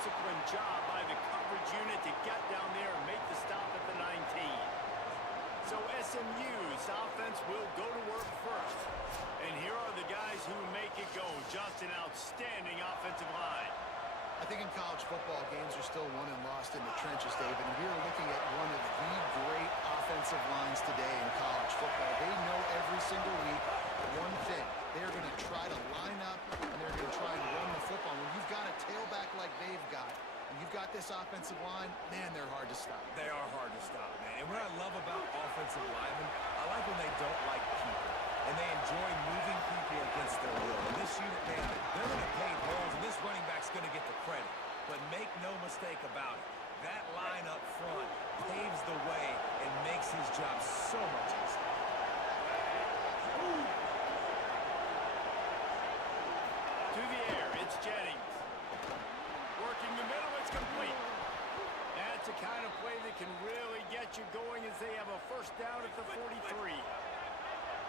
disciplined job by the coverage unit to get down there and make the stop at the 19. So SMU's offense will go to work first. And here are the guys who make it go. Just an outstanding offensive line. I think in college football, games are still won and lost in the trenches, David. And we are looking at one of the great offensive lines today in college football. They know every single week one thing. They are going to try to line up, and they're going to try and run the football. When you've got a tailback like they've got, and you've got this offensive line, man, they're hard to stop. They are hard to stop, man. And what I love about offensive linemen, I like when they don't like people. And they enjoy moving people against their will. And this unit, man, they're going to pave holes, and this running back's going to get the credit. But make no mistake about it, that line up front paves the way and makes his job so much easier. To the air, it's Jennings. Working the middle, it's complete. That's a kind of play that can really get you going as they have a first down at the 43.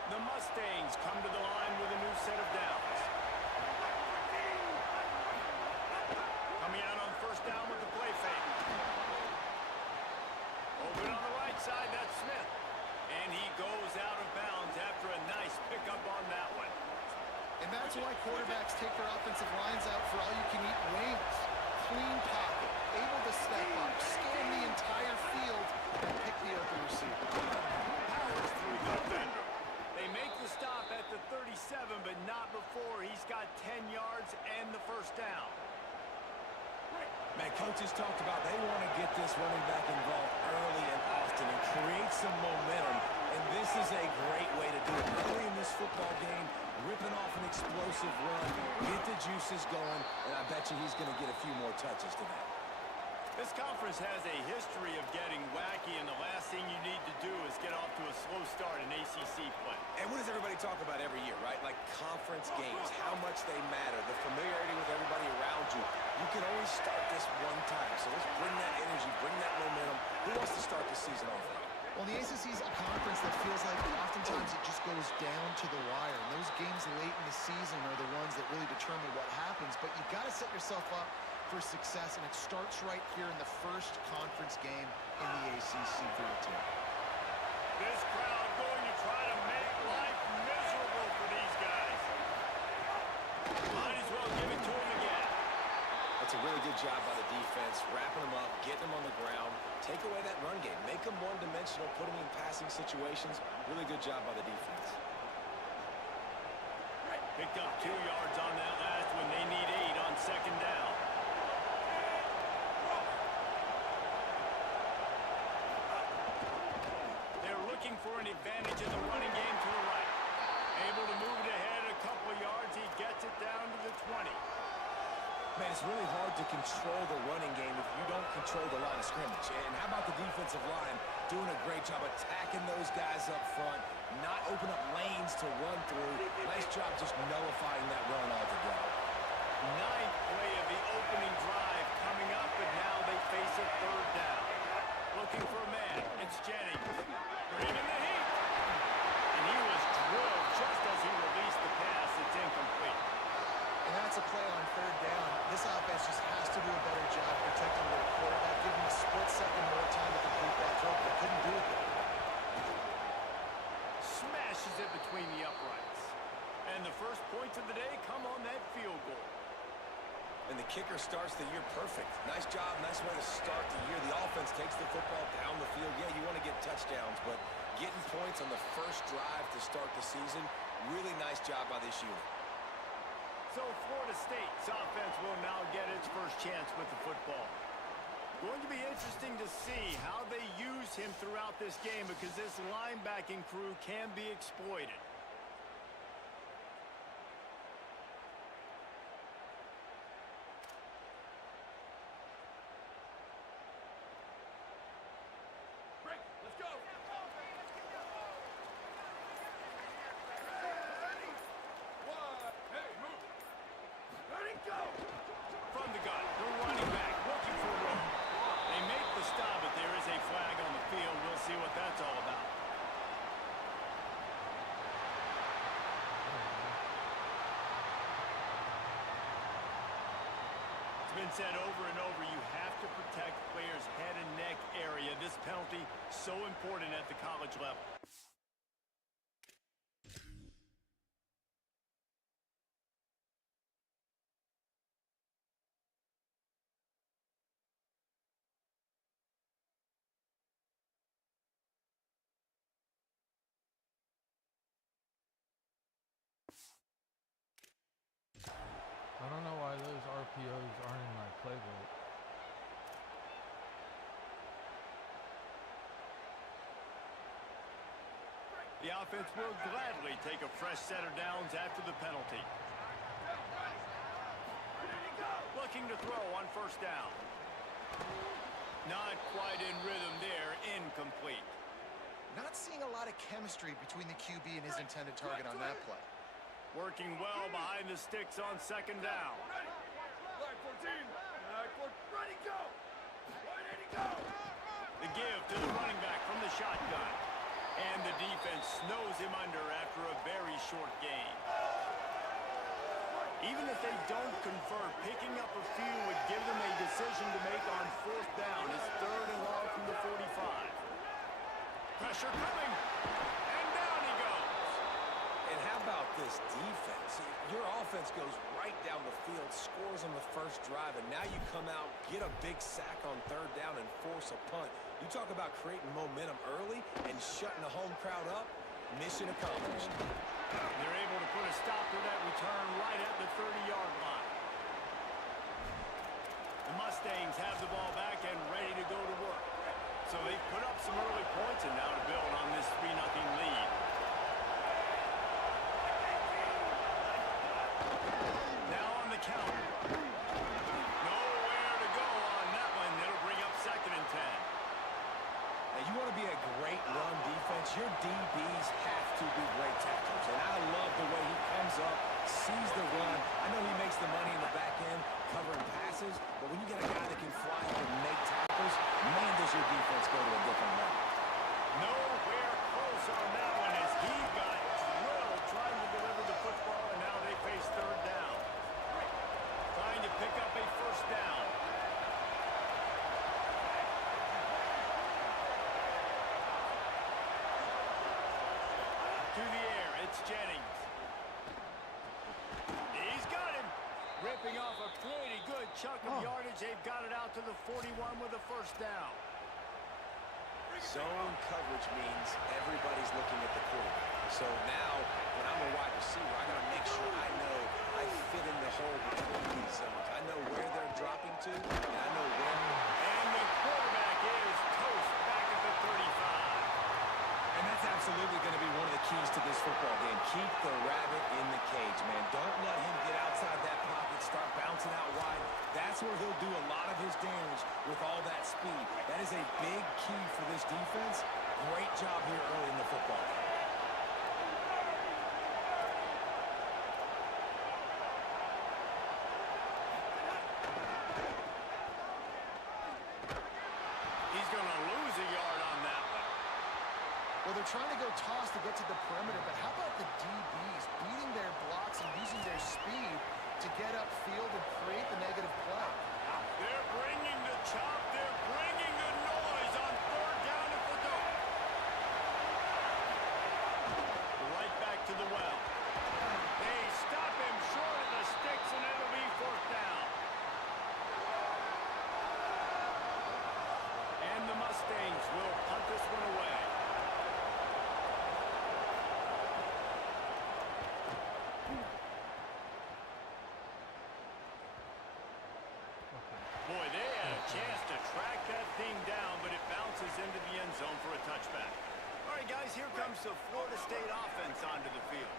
The Mustangs come to the line with a new set of downs. Coming out on first down with the play fake. Open on the right side, that's Smith. And he goes out of bounds after a nice pickup on that one. And that's why quarterbacks take their offensive lines out for all-you-can-eat wings. Clean pocket, able to step up, scan the entire field, and pick the open receiver. Powers through the defender. They make the stop at the 37, but not before he's got 10 yards and the first down. Man, coaches talked about they want to get this running back involved early and often and create some momentum, and this is a great way to do it. Early in this football game, ripping off an explosive run, get the juices going, and I bet you he's going to get a few more touches today. This conference has a history of getting wacky, and the last thing you need to do is get off to a slow start in ACC play. And what does everybody talk about every year, right? Like conference games, how much they matter, the familiarity with everybody around you. You can only start this one time, so let's bring that energy, bring that momentum. Who wants to start the season off right? Well, the ACC is a conference that feels like oftentimes it just goes down to the wire. And those games late in the season are the ones that really determine what happens. But you've got to set yourself up for success, and it starts right here in the first conference game in the ACC for your team. This crowd going to try to make life miserable for these guys. Might as well give it to them again. That's a really good job by the defense, wrapping them up, getting them on the ground, take away that run game, make them one-dimensional, put them in passing situations. Really good job by the defense. Picked up 2 yards on that last one. They need 8 on second down. They're looking for an advantage in the running game to the right. Able to move it ahead a couple of yards. He gets it down to the 20. Man, it's really hard to control the running game if you don't control the line of scrimmage. And how about the defensive line doing a great job attacking those guys up front, not open up lanes to run through. Nice job just nullifying that run altogether. 9th play of the opening drive coming up, but now they face a third down. Looking for a man. It's Jennings. Bringing the heat. And he was drilled just as he released the pass. It's incomplete. And that's a play on third down. This offense just has to do a better job protecting their quarterback, give him a split second more time to complete that throw, but they couldn't do it there. Smashes it between the uprights. And the first points of the day come on that field goal. And the kicker starts the year perfect. Nice job, nice way to start the year. The offense takes the football down the field. Yeah, you want to get touchdowns, but getting points on the first drive to start the season, really nice job by this unit. So Florida State's offense will now get its first chance with the football. Going to be interesting to see how they use him throughout this game because this linebacking crew can be exploited. Break. Let's go. Hey, move. Ready, go. From the gun, the running back looking for room. They make the stop, but there is a flag on the field. We'll see what that's all about. It's been been said over and over, you have to protect players' head and neck area. This penalty, so important at the college level. I don't know why those RPOs aren't in my playbook. The offense will gladly take a fresh set of downs after the penalty. Looking to throw on first down. Not quite in rhythm there, incomplete. Not seeing a lot of chemistry between the QB and his intended target on that play. Working well behind the sticks on second down. Line 14. Line 14. Ready, go. 180, go. The give to the running back from the shotgun. And the defense snows him under after a very short gain. Even if they don't convert, picking up a few would give them a decision to make on fourth down. It's 3rd and long from the 45. Pressure coming. And down he goes. And how about this defense? Your offense goes right down the field, scores on the first drive, and now you come out, get a big sack on 3rd down, and force a punt. You talk about creating momentum early and shutting the home crowd up. Mission accomplished. They're able to put a stop to that return right at the 30-yard line. The Mustangs have the ball back and ready to go to work. So they've put up some early points and now to build on this 3-0 lead. Now on the counter. Nowhere to go on that one. It'll bring up 2nd and 10. Now, you want to be a great run defense, your DBs have to be great tacklers. And I love the way he comes up, sees the run. I know he makes the money in the back end covering passes, but when you get a guy that can fly up and make tackles, man, does your defense go to a different level. Nowhere close on that one as he got drilled trying to deliver the football, and now they face 3rd down. Trying to pick up a first down. To the air, it's Jennings. He's got him. Ripping off a pretty good chunk of yardage. They've got it out to the 41 with a first down. Zone coverage means everybody's looking at the quarterback. So now, when I'm a wide receiver, I got to make sure I know I fit in the hole between these zones. I know where they're dropping to, and I know when. And the quarterback is toast back at the 35. And that's absolutely going to be one of the keys to this football game. Keep the rabbit in the cage, man. Don't let him get outside that pocket, start bouncing out wide. That's where he'll do a lot of his damage with all that speed. That is a big key for this defense. Great job here early in the football game. He's going to lose a yard on that one. Well, they're trying to go toss to get to the perimeter, but how about the DBs beating their blocks and using their speed to get upfield and create the negative play? They're bringing the chop. They're bringing the noise on 3rd down at the door. Right back to the well. They stop him short of the sticks, and it'll be 4th down. And the Mustangs will punt this one away. Boy, they had a chance to track that thing down, but it bounces into the end zone for a touchback. All right, guys, here comes the Florida State offense onto the field.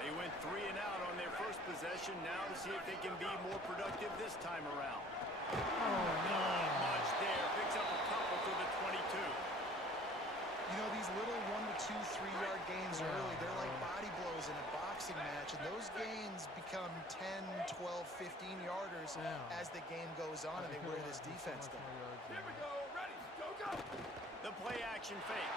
They went 3 and out on their first possession, now to see if they can be more productive this time around. Not much there. Picks up a couple to the 22. You know, these little 1 to 2, 3-yard gains early, they're like body blows in a boxing match, and those gains become 10, 12, 15-yarders as the game goes on, and they wear this defense down. Here we go. Ready. Go, go. The play action fake.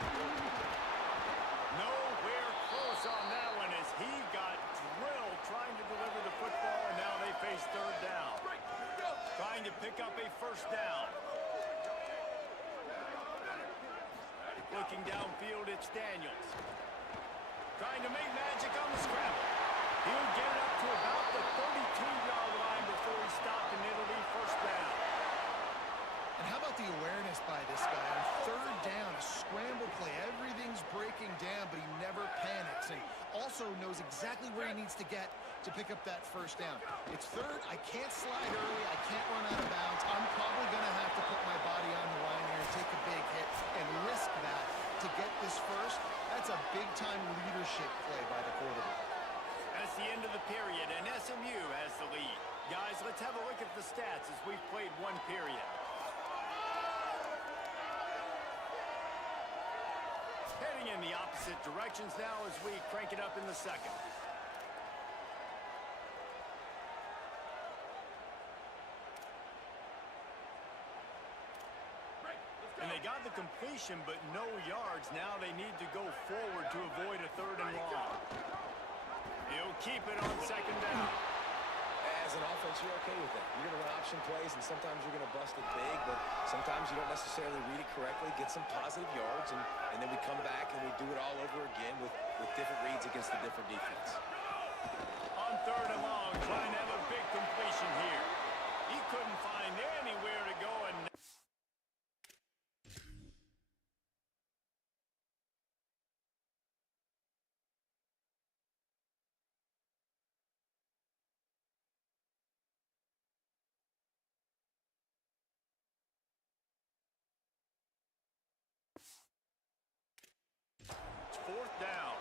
Nowhere close on that one as he got drilled trying to deliver the football, and now they face 3rd down. Right. Here we go. Trying trying to pick up a first down. Looking downfield, it's Daniels. Trying to make magic on the scramble. He'll get it up to about the 32-yard line before he stopped, and it'll be first down. And how about the awareness by this guy? On third down, a scramble play. Everything's breaking down, but he never panics. And also knows exactly where he needs to get to pick up that first down. It's third. I can't slide early. I can't run out of bounds. I'm probably going to have to put my body on the line here and take a big hit and risk that to get this first. That's a big-time leadership play by the quarterback. That's the end of the period, and SMU has the lead. Guys, let's have a look at the stats as we've played one period. Heading in the opposite directions now as we crank it up in the second. And they got the completion, but no yards. Now they need to go forward to avoid a third and long. He'll keep it on second down. As an offense, you're okay with that. You're going to run option plays, and sometimes you're going to bust it big, but sometimes you don't necessarily read it correctly, get some positive yards, and then we come back and we do it all over again with different reads against the different defense. On third and long, trying to have a big completion here. He couldn't find anywhere to go, and fourth down.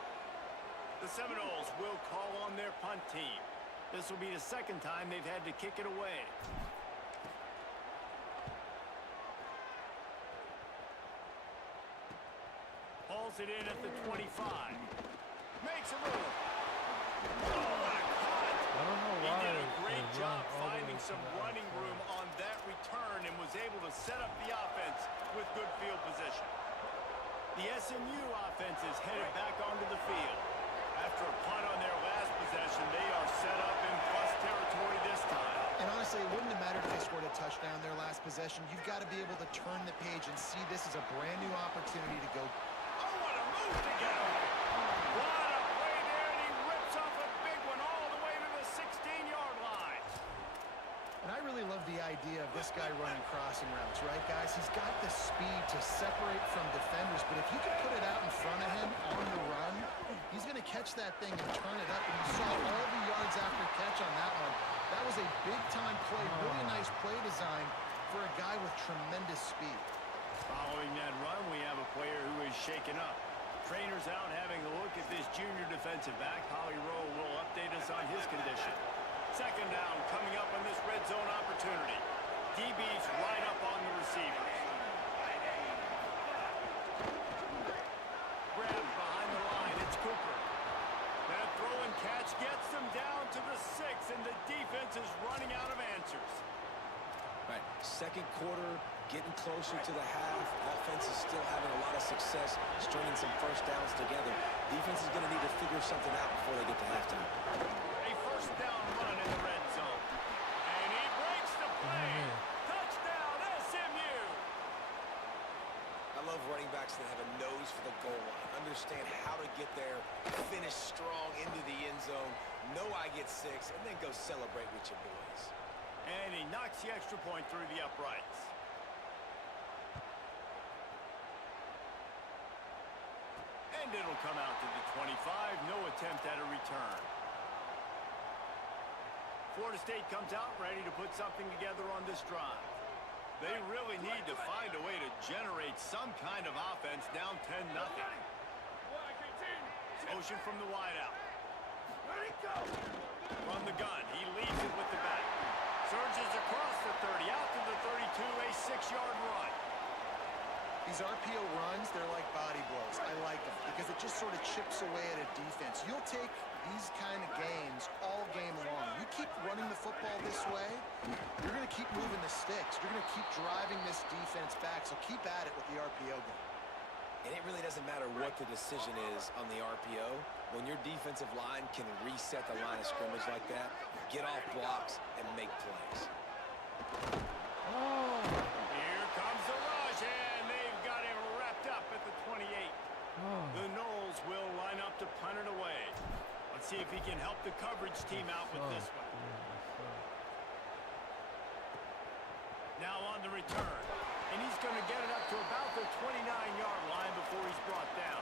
The Seminoles will call on their punt team. This will be the second time they've had to kick it away. Hauls it in at the 25. Makes a move. Oh, what a cut! I don't know why. He did a great they job run all the way finding to some the running outside. room on that return and was able to set up the offense with good field position. The SMU offense is headed back onto the field. After a punt on their last possession, they are set up in plus territory this time. And honestly, it wouldn't have mattered if they scored a touchdown their last possession. You've got to be able to turn the page and see this as a brand new opportunity to go. Oh, what a move to get him! What a play there, and he rips off a big one all the way to the 16-yard line. And I really love the idea of this guy running crossing routes, right, guys? He's got the speed to separate from defenders, but if you can put it out in front of him on the run, he's going to catch that thing and turn it up, and you saw all the yards after catch on that one. That was a big-time play, really nice play design for a guy with tremendous speed. Following that run, we have a player who is shaken up. Trainer's out having a look at this junior defensive back. Holly Rowe will update us on his condition. Second down coming up on this red zone opportunity. DB's right up on the receivers. Grabbed behind the line, it's Cooper. That throw and catch gets them down to the 6, and the defense is running out of answers. Right, second quarter, getting closer to the half. Offense is still having a lot of success stringing some first downs together. Defense is going to need to figure something out before they get to halftime. A first down run in the red zone. And he breaks the play. Touchdown, SMU. I love running backs that have a nose for the goal line. Understand how to get there, finish strong into the end zone, know I get 6, and then go celebrate with your boys. And he knocks the extra point through the uprights. And it'll come out to the 25. No attempt at a return. Florida State comes out ready to put something together on this drive. They really need to find a way to generate some kind of offense down 10-0. Motion from the wideout. From the gun, he leaves it with the back. Surges across the 30, out to the 32, a 6-yard run. These RPO runs, they're like body blows. I like them because it just sort of chips away at a defense. You'll take these kind of games all game long. You keep running the football this way, you're going to keep moving the sticks. You're going to keep driving this defense back, so keep at it with the RPO game. And it really doesn't matter what the decision is on the RPO. When your defensive line can reset the line of scrimmage like that, get off blocks, and make plays. Here comes the rush, and they've got him wrapped up at the 28. The Knowles will line up to punt it away. Let's see if he can help the coverage team out with this one. Now on the return. And he's going to get it up to about the 29-yard line before he's brought down.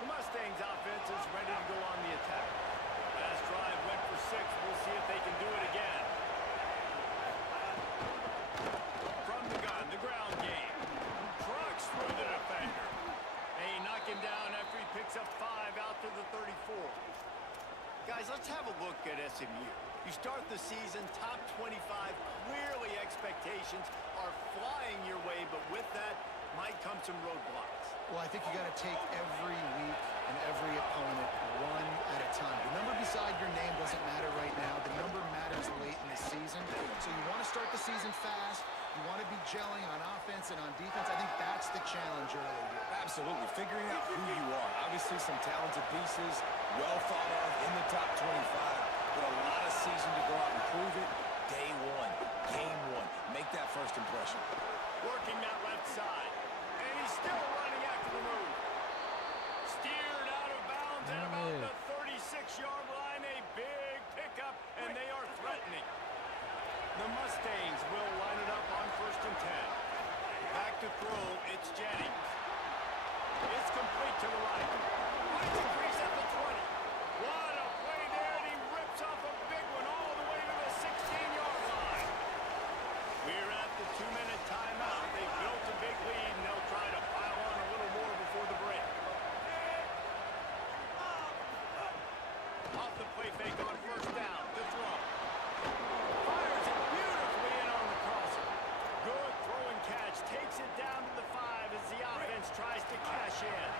The Mustangs offense is ready to go on the attack. Last drive went for 6. We'll see if they can do it again. From the gun, the ground game. Trucks through the defender. They knock him down after he picks up 5 out to the 34. Guys, let's have a look at SMU. You start the season top 25. Clearly expectations are flying your way, but with that might come some roadblocks. Well, I think you got to take every week and every opponent one at a time. The number beside your name doesn't matter right now. The number matters late in the season. So you want to start the season fast. You want to be gelling on offense and on defense. I think that's the challenge early here. Absolutely. Figuring out who you are. Obviously some talented pieces, well thought of in the top 25. But a lot of season to go out and prove it. Day one, game one. Make that first impression. Working that left side. And he's still running after the move. Steered out of bounds at about the 36-yard line. A big pickup, and they are threatening. The Mustangs will line it up on 1st and 10. Back to throw, it's Jennings. It's complete to the right. Finds a crease at the 20. What a play there, and he rips off a big one all the way to the 16-yard line. We're at the 2-minute timeout. They built a big lead, and they'll try to pile on a little more before the break. Off the play fake on 1st down, to throw. Fires it beautifully in on the crosser. Good throw and catch. Takes it down to the 5 as the offense tries to cash in.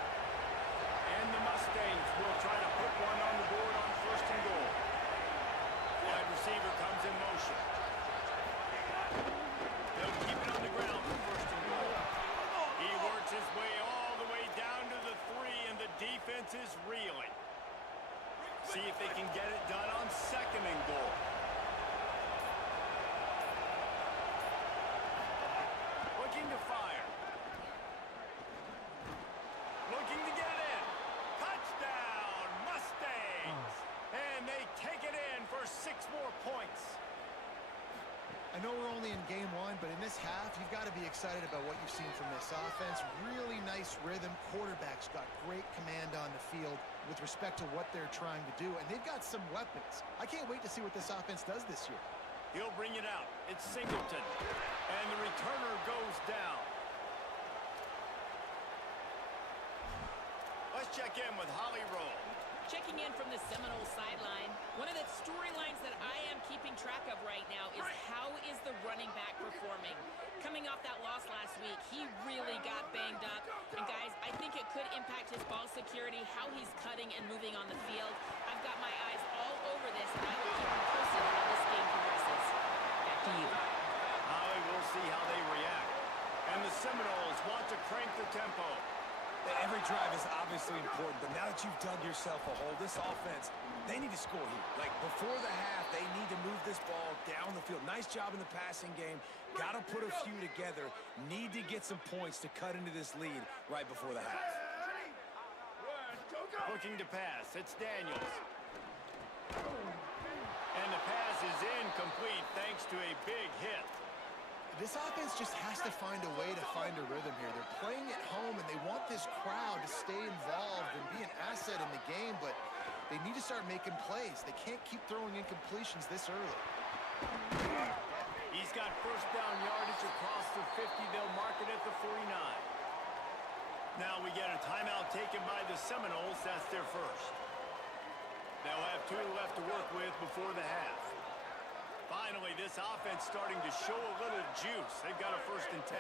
And the Mustangs will try to put one on the board on 1st and goal. Wide receiver comes in motion. They'll keep it on the ground for 1st and goal. He works his way all the way down to the 3, and the defense is reeling. See if they can get it done on 2nd and goal. Looking to fire. Looking to get in. Touchdown, Mustangs! And they take it in for 6 more points. I know we're only in game 1, but in this half, you've got to be excited about what you've seen from this offense. Really nice rhythm. Quarterback's got great command on the field with respect to what they're trying to do, and they've got some weapons. I can't wait to see what this offense does this year. He'll bring it out. It's Singleton. And the returner goes down. Let's check in with Holly Rowe. Checking in from the Seminole sideline. One of the storylines that I am keeping track of right now is how is the running back performing? Coming off that loss last week, he really got banged up. And guys, I think it could impact his ball security, how he's cutting and moving on the field. I've got my eyes all over this, and I will keep you posted how this game progresses. Back to you. Holly, we'll see how they react. And the Seminoles want to crank the tempo. Every drive is obviously important, but now that you've dug yourself a hole, this offense, they need to score here. Like, before the half, they need to move this ball down the field. Nice job in the passing game. Got to put a few together. Need to get some points to cut into this lead right before the half. Looking to pass. It's Daniels. And the pass is incomplete thanks to a big hit. This offense just has to find a way to find a rhythm here. They're playing at home, and they want this crowd to stay involved and be an asset in the game, but they need to start making plays. They can't keep throwing incompletions this early. He's got 1st down yardage across the 50. They'll mark it at the 49. Now we get a timeout taken by the Seminoles. That's their first. They'll have 2 left to work with before the half. Finally, this offense starting to show a little juice. They've got a 1st and 10.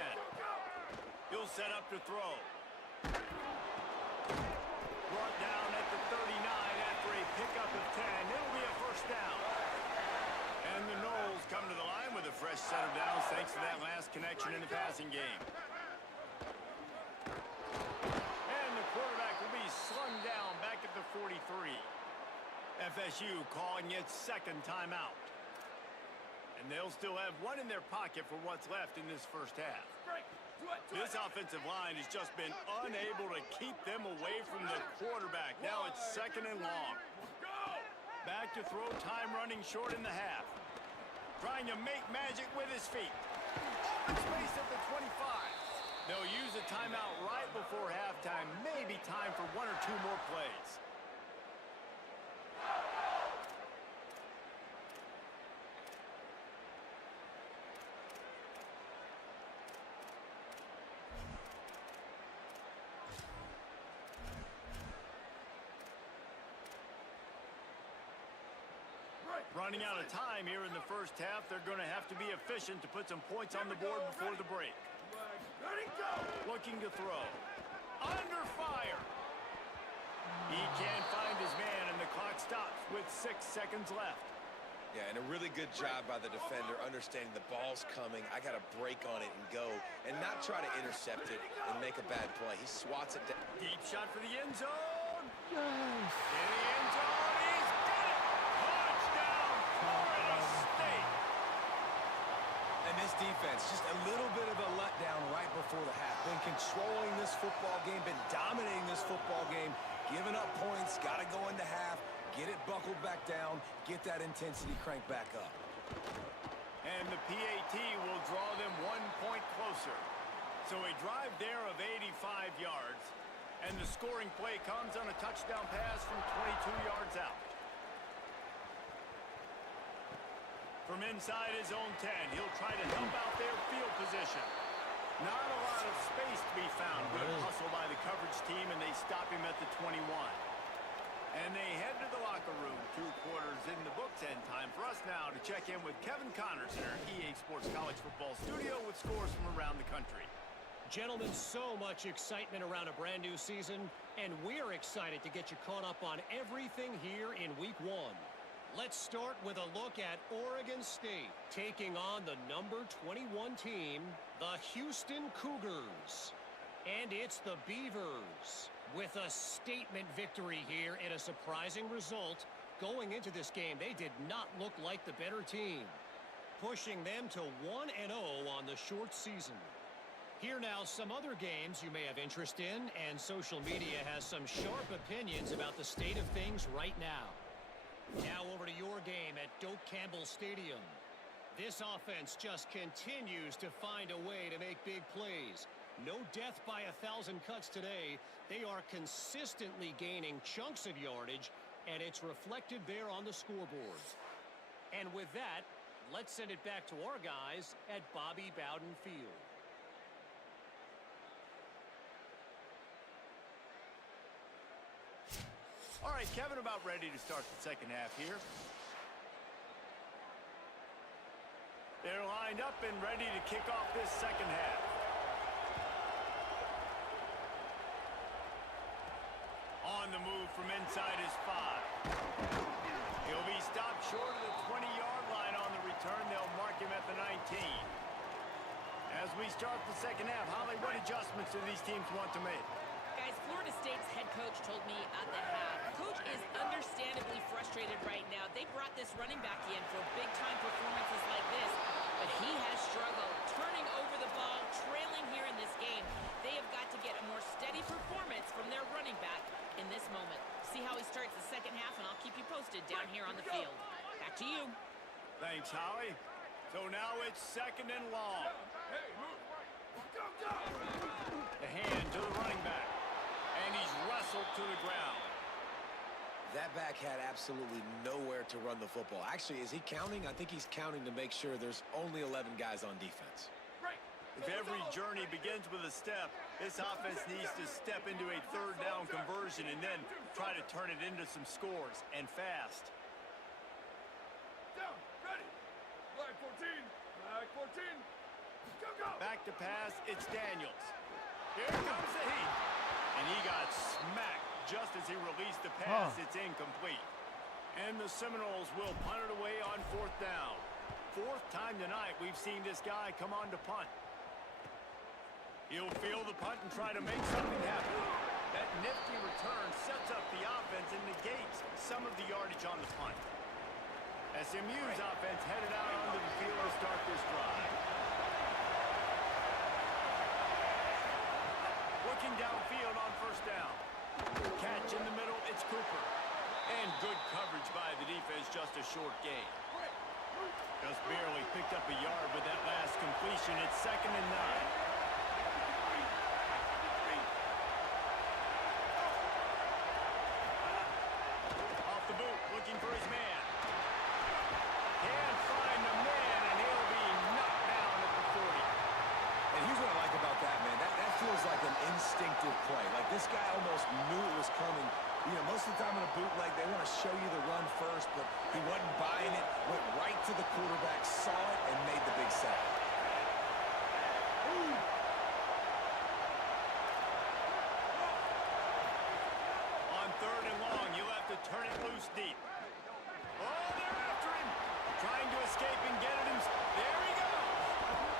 He'll set up to throw. Brought down at the 39 after a pickup of 10. It'll be a 1st down. And the Knowles come to the line with a fresh set of downs thanks to that last connection in the passing game. And the quarterback will be slung down back at the 43. FSU calling its 2nd timeout. And And they'll still have one in their pocket for what's left in this first half. This offensive line has just been unable to keep them away from the quarterback. Now it's 2nd and long. Back to throw, time running short in the half. Trying to make magic with his feet. Open space at the 25. They'll use a timeout right before halftime. Maybe time for 1 or 2 more plays. Running out of time here in the first half. They're going to have to be efficient to put some points on the board before the break. Looking to throw. Under fire. He can't find his man, and the clock stops with 6 seconds left. Yeah, and a really good job by the defender understanding the ball's coming. I got to break on it and go, and not try to intercept it and make a bad play. He swats it down. Deep shot for the end zone. Yes. In the end zone, he's got it. Touchdown, Florida State. And this defense, just a little bit of a letdown right before the half. Been controlling this football game, been dominating this football game, giving up points, got to go into half, get it buckled back down, get that intensity cranked back up. And the PAT will draw them 1 point closer. So a drive there of 85 yards, and the scoring play comes on a touchdown pass from 22 yards out. From inside his own 10, he'll try to help out their field position. Not a lot of space to be found. Good hustle by the coverage team, and they stop him at the 21. And they head to the locker room. 2 quarters in the books, and time for us now to check in with Kevin Connors in our EA Sports College Football Studio with scores from around the country. Gentlemen, so much excitement around a brand new season, and we're excited to get you caught up on everything here in Week 1. Let's start with a look at Oregon State taking on the number 21 team, the Houston Cougars. And it's the Beavers with a statement victory here and a surprising result. Going into this game, they did not look like the better team, pushing them to 1-0 on the short season. Here now, some other games you may have interest in, and social media has some sharp opinions about the state of things right now. Now over to your game at Doak Campbell Stadium. This offense just continues to find a way to make big plays. No death by 1,000 cuts today. They are consistently gaining chunks of yardage, and it's reflected there on the scoreboard. And with that, let's send it back to our guys at Bobby Bowden Field. All right, Kevin, about ready to start the second half here. They're lined up and ready to kick off this second half. On the move from inside his 5. He'll be stopped short of the 20-yard line on the return. They'll mark him at the 19. As we start the second half, Holly, what adjustments do these teams want to make? Guys, Florida State's head coach told me at the half, Coach is understandably frustrated right now. They brought this running back in for big-time performances like this, but he has struggled turning over the ball, trailing here in this game. They have got to get a more steady performance from their running back in this moment. See how he starts the second half, and I'll keep you posted down here on the field. Back to you. Thanks, Holly. So now it's 2nd and long. The hand to the running back. And he's wrestled to the ground. That back had absolutely nowhere to run the football. Actually, is he counting? I think he's counting to make sure there's only 11 guys on defense. If every journey begins with a step, this offense needs to step into a 3rd down conversion and then try to turn it into some scores, and fast. Down, ready. Flag 14, flag 14. Go, go. Back to pass, it's Daniels. Here comes the heat. And he got smacked just as he released the pass. It's incomplete. And the Seminoles will punt it away on 4th down. 4th time tonight we've seen this guy come on to punt. He'll field the punt and try to make something happen. That nifty return sets up the offense and negates some of the yardage on the punt. SMU's offense headed out onto the field to start this drive. Looking downfield on first down. Catch in the middle, it's Cooper. And good coverage by the defense, just a short gain. Just barely picked up a yard with that last completion. It's 2nd and 9. Off the boot, looking for his man. Can't find the man, and he'll be knocked down at the 40. And here's what I like about that, man. That feels like an instinctive play. Like this guy almost knew it was coming. You know, most of the time in a bootleg, they want to show you the run first, but he wasn't buying it, went right to the quarterback, saw it, and made the big sack. On 3rd and long, you'll have to turn it loose deep. Oh, they're after him. Trying to escape and get it. There he goes.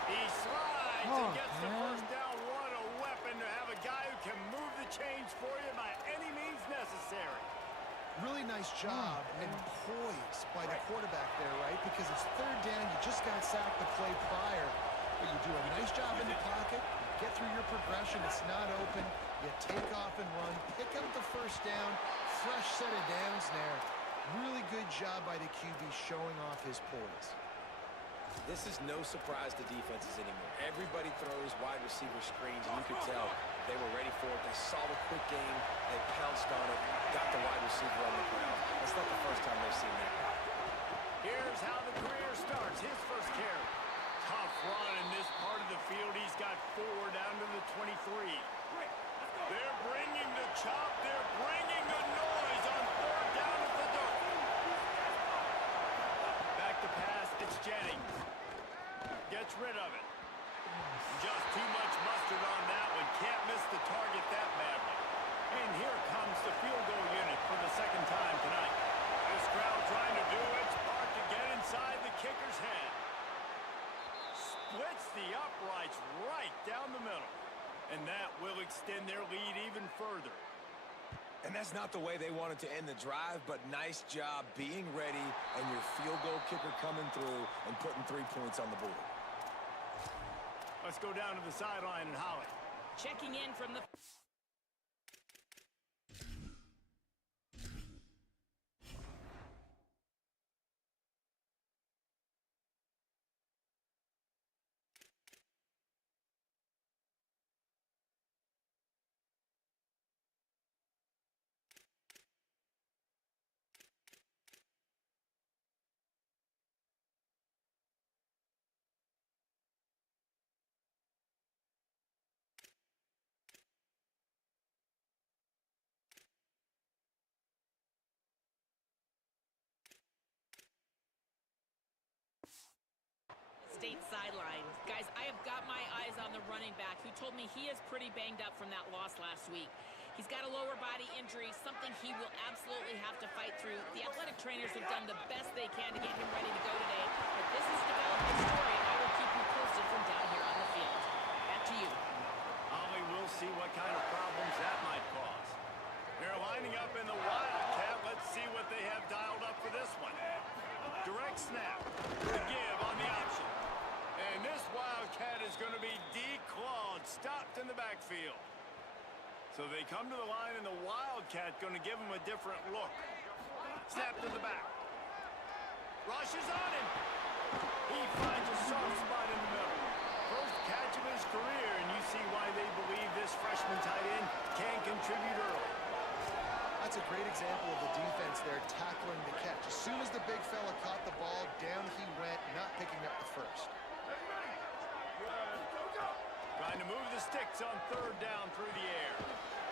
He slides and gets the first down. What a weapon to have a guy who can move the chains for you by any means necessary. Really nice job and poise by the quarterback there, right? Because it's 3rd down, you just got sacked the play prior, but you do a nice job in the pocket, you get through your progression, it's not open, you take off and run, pick up the first down, fresh set of downs there. Really good job by the QB showing off his poise. This is no surprise to defenses anymore. Everybody throws wide receiver screens, and you could tell they were ready for it. They saw the quick game. They pounced on it, got the wide receiver on the ground. That's not the first time they've seen that. Here's how the career starts. His first carry. Tough run in this part of the field. He's got 4 down to the 23. They're bringing the chop. They're bringing the noise on 3rd down at the dirt. Back to pass. It's Jennings. Gets rid of it. Just too much mustard on that one. Can't miss the target that badly. And here comes the field goal unit for the 2nd time tonight. This crowd trying to do its part to get inside the kicker's head. Splits the uprights right down the middle. And that will extend their lead even further. And that's not the way they wanted to end the drive, but nice job being ready and your field goal kicker coming through and putting 3 points on the board. Let's go down to the sideline and Holly. Checking in from the... State sideline. Guys, I have got my eyes on the running back who told me he is pretty banged up from that loss last week. He's got a lower body injury, something he will absolutely have to fight through. The athletic trainers have done the best they can to get him ready to go today, but this is developing story. I will keep you posted from down here on the field. Back to you. Holly, we'll see what kind of problems that might cause. They're lining up in the Wildcat. Let's see what they have dialed up for this one. Direct snap. The give on the option. And this Wildcat is going to be declawed, stopped in the backfield. So they come to the line, and the Wildcat going to give him a different look. Snap to the back. Rushes on him. He finds a soft spot in the middle. First catch of his career, and you see why they believe this freshman tight end can contribute early. That's a great example of the defense there tackling the catch. As soon as the big fella caught the ball, down he went, not picking up the first. Trying to move the sticks on 3rd down through the air.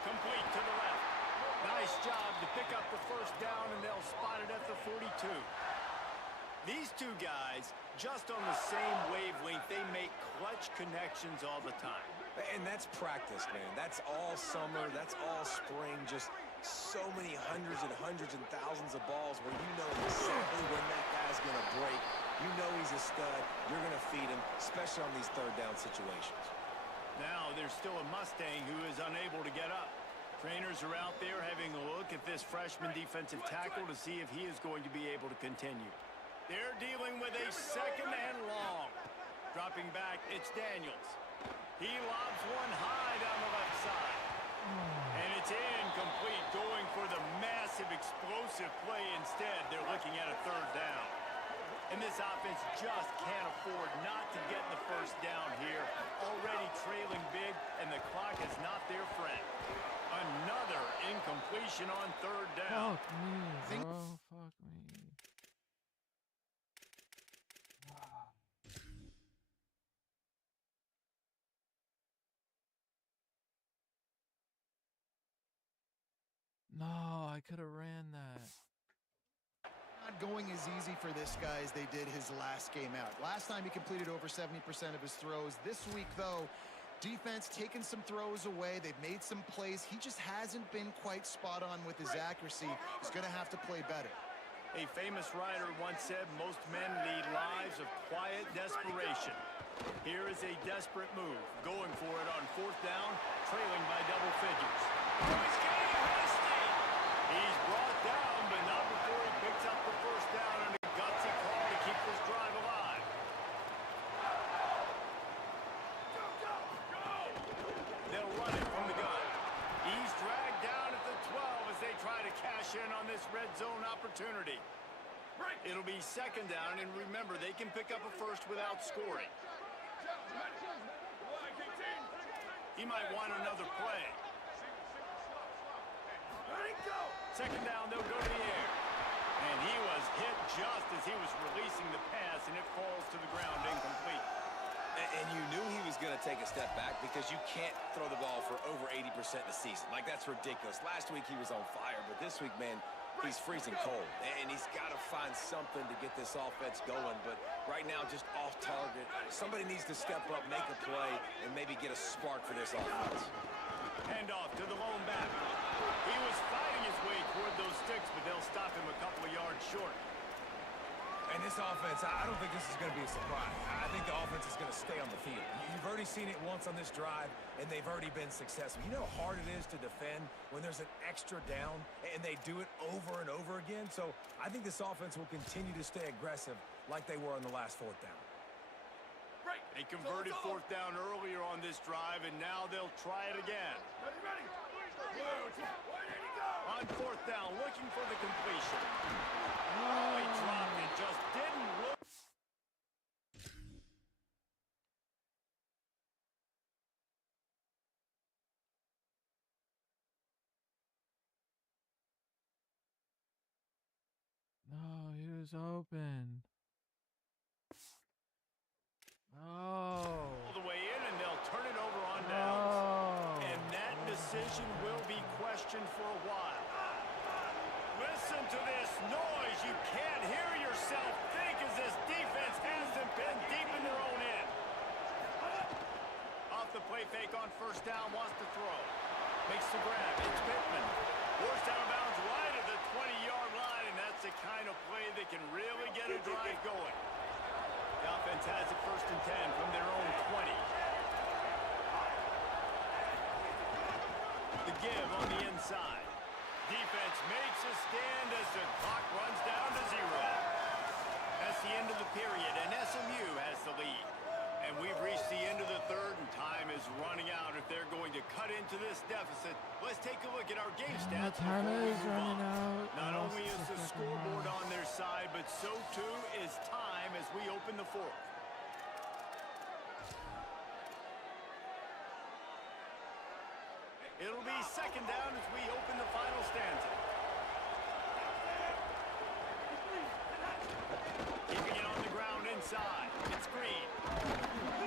Complete to the left. Nice job to pick up the first down, and they'll spot it at the 42. These two guys, just on the same wavelength, they make clutch connections all the time. And that's practice, man. That's all summer. That's all spring. Just so many hundreds and thousands of balls where you know exactly when that guy's going to break. You know he's a stud. You're going to feed him, especially on these 3rd down situations. Now there's still a Mustang who is unable to get up. Trainers are out there having a look at this freshman defensive tackle to see if he is going to be able to continue. They're dealing with a second and long. Dropping back, it's Daniels. He lobs one high down the left side. And it's incomplete, going for the massive explosive play instead. They're looking at a third down. And this offense just can't afford not to get the first down here. Already trailing big, and the clock is not their friend. Another incompletion on third down. Fuck me, bro. Fuck me. No, I could have ran that. Not going as easy for this guy as they did his last game out. Last time he completed over 70% of his throws. This week, though, defense taking some throws away. They've made some plays. He just hasn't been quite spot on with his accuracy. He's going to have to play better. A famous writer once said most men lead lives of quiet desperation. Here is a desperate move, going for it on fourth down, trailing by double figures. Oh, he's getting hasty! He's brought down, but not before he picks up the first down and a gutsy call to keep this drive alive. They'll run it from the gun. He's dragged down at the 12 as they try to cash in on this red zone opportunity. It'll be second down, and remember, they can pick up a first without scoring. He might want another play. Second down, they'll go to the air. And he was hit just as he was releasing the pass, and it falls to the ground incomplete. And you knew he was going to take a step back because you can't throw the ball for over 80% in a season. Like, that's ridiculous. Last week he was on fire, but this week, man, he's freezing cold. And he's got to find something to get this offense going. But right now, just off target. Somebody needs to step up, make a play, and maybe get a spark for this offense. Handoff to the lone back. He was fighting his way toward those sticks, but they'll stop him a couple of yards short. And this offense, I don't think this is going to be a surprise. I think the offense is going to stay on the field. You've already seen it once on this drive, and they've already been successful. You know how hard it is to defend when there's an extra down, and they do it over and over again. So I think this offense will continue to stay aggressive like they were on the last fourth down. They converted fourth down earlier on this drive, and now they'll try it again. On fourth down, looking for the completion. Oh, he dropped it, just didn't look. No, he was open. Oh. All the way in, and they'll turn it over on downs. Oh. And that decision will be questioned for a while. Listen to this noise. You can't hear yourself think as this defense has them pinned deep in their own end. Off the play fake on first down, wants to throw. Makes the grab. It's Pittman. Forced out of bounds right at the 20-yard line, and that's the kind of play that can really get a drive going. The offense has it first and 10 from their own 20. The give on the inside. Defense makes a stand as the clock runs down to 0. That's the end of the period, and SMU has the lead. And we've reached the end of the third, and time is running out if they're going to cut into this deficit. Let's take a look at our game stats. Time is running out. Not only is the scoreboard on their side, but so too is time as we open the fourth. It'll be second down as we open the final stanza. Keeping it on the ground inside. It's Green.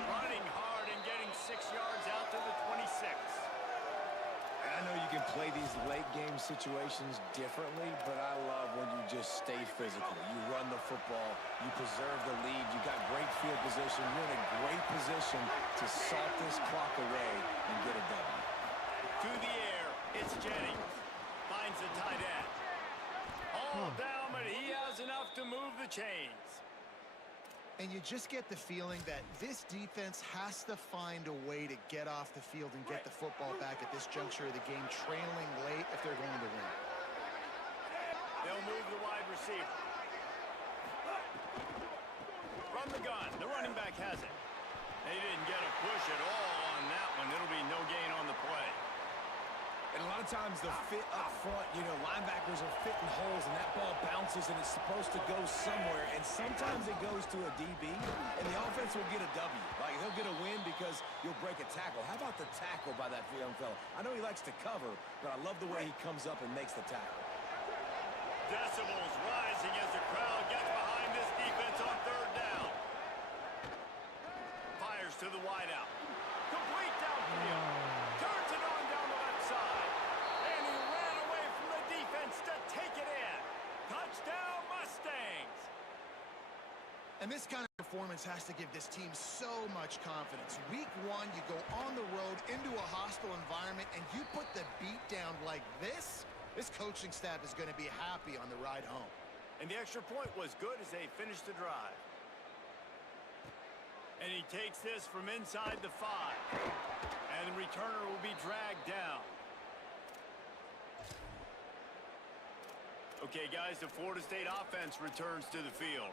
Running hard and getting 6 yards out to the 26. I know you can play these late game situations differently, but I love when you just stay physical. You run the football, you preserve the lead, you got great field position, you're in a great position to salt this clock away and get it done. To the air, it's Jennings. Finds the tight end. All down, but he has enough to move the chains. And you just get the feeling that this defense has to find a way to get off the field and get the football back at this juncture of the game, trailing late if they're going to win. They'll move the wide receiver. from the gun. The running back has it. They didn't get a push at all on that one. It'll be no gain on the play. And a lot of times the fit up front, you know, linebackers are fitting holes, and that ball bounces, and it's supposed to go somewhere. And sometimes it goes to a DB, and the offense will get a W. Like, he'll get a win because you'll break a tackle. How about the tackle by that young fella? I know he likes to cover, but I love the way he comes up and makes the tackle. Decibels rising as the crowd gets behind this defense on third down. Fires to the wideout. Complete downfield. Turns it on down the left side. And he ran away from the defense to take it in. Touchdown, Mustangs. And this kind of performance has to give this team so much confidence. Week 1, you go on the road into a hostile environment, and you put the beat down like this. This coaching staff is going to be happy on the ride home. And the extra point was good as they finished the drive. And he takes this from inside the 5. And the returner will be dragged down. Okay, guys, the Florida State offense returns to the field.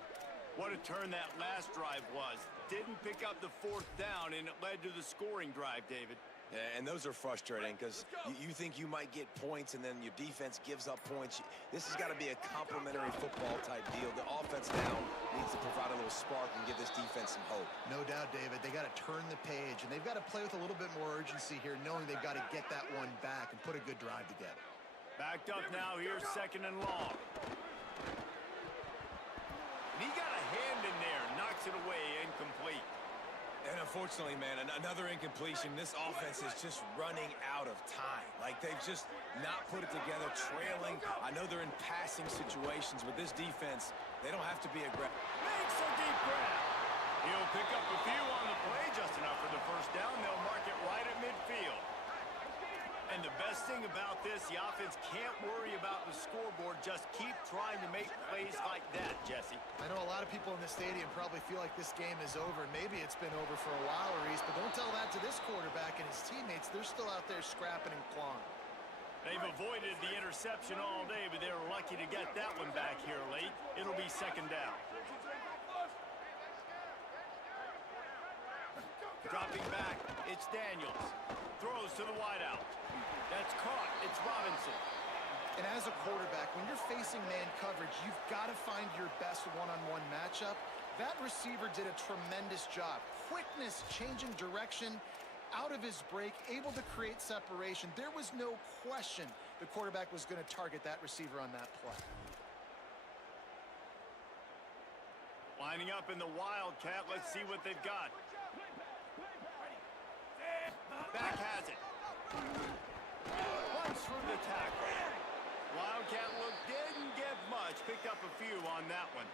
What a turn that last drive was. Didn't pick up the 4th down, and it led to the scoring drive, David. Yeah, and those are frustrating because you think you might get points and then your defense gives up points. This has got to be a complementary football type deal. The offense now needs to provide a little spark and give this defense some hope. No doubt, David. They got to turn the page, and they've got to play with a little bit more urgency here, knowing they've got to get that one back and put a good drive together. Backed up now, here's 2nd and long. And he got a hand in there, knocks it away, incomplete. And unfortunately, man, another incompletion. This offense is just running out of time. Like, they've just not put it together, trailing. I know they're in passing situations, but this defense, they don't have to be aggressive. Makes a deep grab. He'll pick up a few on the play, just enough for the 1st down. They'll mark it right at midfield. And the best thing about this, the offense can't worry about the scoreboard. Just keep trying to make plays like that, Jesse. I know a lot of people in the stadium probably feel like this game is over. Maybe it's been over for a while, Reese, but don't tell that to this quarterback and his teammates. They're still out there scrapping and clawing. They've avoided the interception all day, but they were lucky to get that one back here late. It'll be 2nd down. Dropping back, it's Daniels. Throws to the wideout. That's caught. It's Robinson. And as a quarterback, when you're facing man coverage, you've got to find your best one-on-one matchup. That receiver did a tremendous job. Quickness, changing direction, out of his break, able to create separation. There was no question the quarterback was going to target that receiver on that play. Lining up in the Wildcat. Let's see what they've got. Back has it. Runs through the tackle. Wildcat look didn't get much. Picked up a few on that one.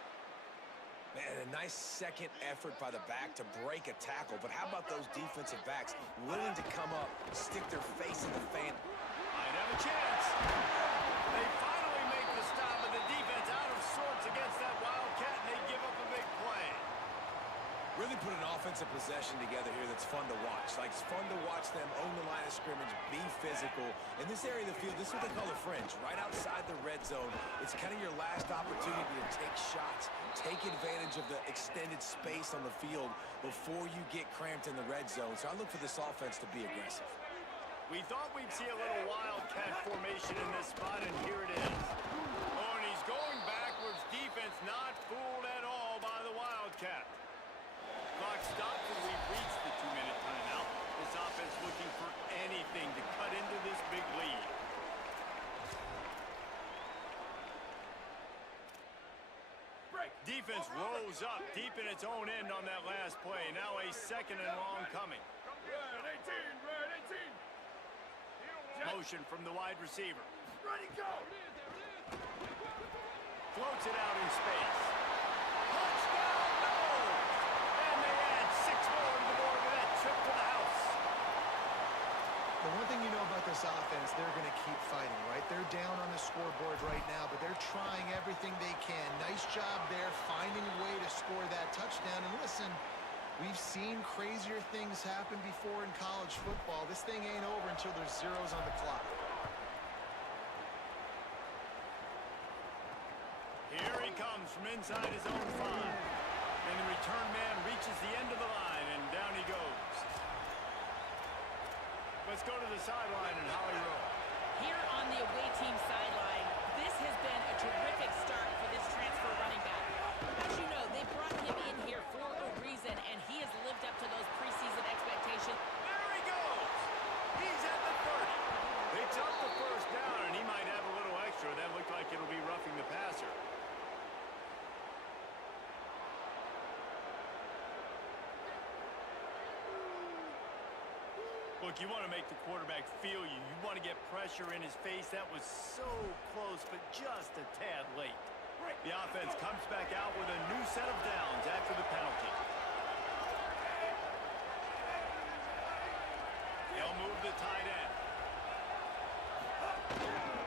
Man, a nice second effort by the back to break a tackle. But how about those defensive backs willing to come up, stick their face in the fan? Might have a chance. They finally make the stop, and the defense out of sorts against that Wildcat, and they give up a big play. Really put an offensive possession together here that's fun to watch. Like, it's fun to watch them own the line of scrimmage, be physical. In this area of the field, this is what they call the fringe, right outside the red zone. It's kind of your last opportunity to take shots, take advantage of the extended space on the field before you get cramped in the red zone. So I look for this offense to be aggressive. We thought we'd see a little Wildcat formation in this spot, and here it is. Oh, and he's going backwards. Defense not fooled at all by the Wildcat. Clock stops, and we've reached the 2-minute timeout. This offense looking for anything to cut into this big lead. Defense rose up deep in its own end on that last play. Now a 2nd and long coming. Motion from the wide receiver. Ready, go! Floats it out in space. Touchdown, no! And they add 6 more to the board with that trip to the house. The one thing you know about this offense, they're going to keep fighting, right? They're down on the scoreboard right now, but they're trying everything they can. Nice job there, finding a way to score that touchdown. And listen, we've seen crazier things happen before in college football. This thing ain't over until there's zeros on the clock. Here he comes from inside his own 5. And the return man reaches the end of the line, and down he goes. Let's go to the sideline and Holly Rowe. Here on the away team sideline, this has been a terrific start for this transfer running back. As you know, they brought him in here for a reason, and he has lived up to those preseason expectations. There he goes. He's at the 30. They took the first down, and he might have a little extra. That looked like it'll be roughing the passer. Look, you want to make the quarterback feel you. You want to get pressure in his face. That was so close, but just a tad late. The offense comes back out with a new set of downs after the penalty. They'll move the tight end.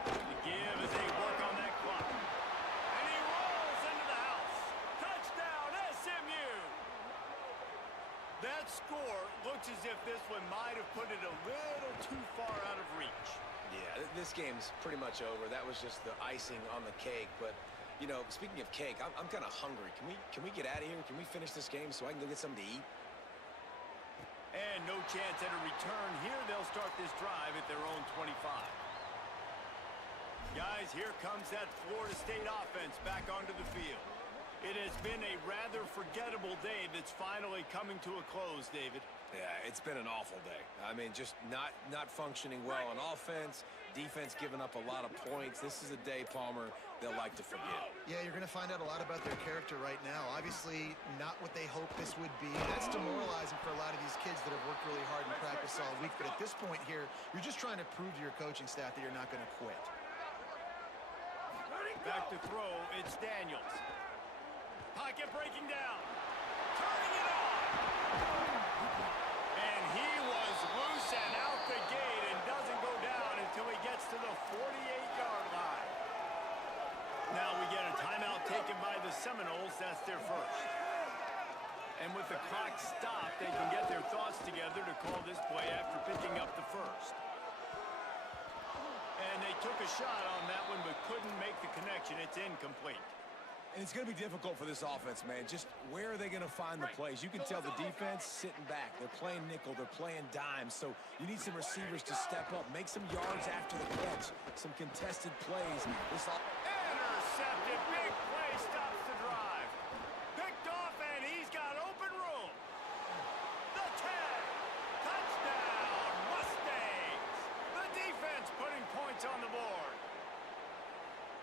The give as they work on that clock. And he rolls into the house. Touchdown, SMU! That score looks as if this one might have put it a little too far out of reach. Yeah, this game's pretty much over. That was just the icing on the cake. But, you know, speaking of cake, I'm kind of hungry. Can we get out of here? Can we finish this game so I can go get something to eat? And no chance at a return here. They'll start this drive at their own 25. Guys, here comes that Florida State offense back onto the field. It has been a rather forgettable day that's finally coming to a close, David. Yeah, it's been an awful day. I mean, just not functioning well on offense, defense giving up a lot of points. This is a day, Palmer, they'll like to forget. Yeah, you're going to find out a lot about their character right now. Obviously, not what they hoped this would be. That's demoralizing for a lot of these kids that have worked really hard in practice all week. But at this point here, you're just trying to prove to your coaching staff that you're not going to quit. Back to throw, it's Daniels. Pocket breaking down. Turning it on. And he was loose and out the gate and doesn't go down until he gets to the 48-yard line. Now we get a timeout taken by the Seminoles. That's their first. And with the clock stopped, they can get their thoughts together to call this play after picking up the first. And they took a shot on that one but couldn't make the connection. It's incomplete. And it's going to be difficult for this offense, man. Just where are they going to find the plays? You can tell the defense sitting back. They're playing nickel. They're playing dime. So you need some receivers to step up, make some yards after the catch, some contested plays. Intercepted. Big play stops the drive. Picked off, and he's got open room. The 10. Touchdown, Mustangs. The defense putting points on the board.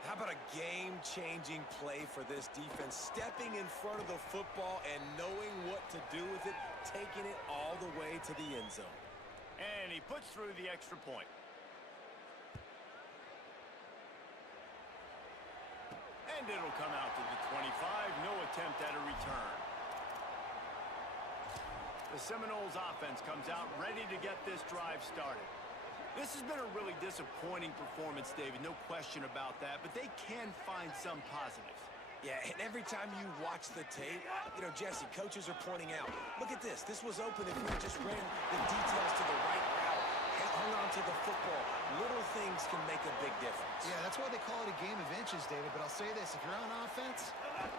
How about a game-changing play for this defense? Stepping in front of the football and knowing what to do with it, taking it all the way to the end zone. And he puts through the extra point. And it'll come out to the 25. No attempt at a return. The Seminoles offense comes out ready to get this drive started. This has been a really disappointing performance, David, no question about that, but they can find some positives. Yeah, and every time you watch the tape, you know, Jesse, coaches are pointing out, look at this. This was open if we just ran the details to the right route, hung on to the football. Little things can make a big difference. Yeah, that's why they call it a game of inches, David. But I'll say this, if you're on offense,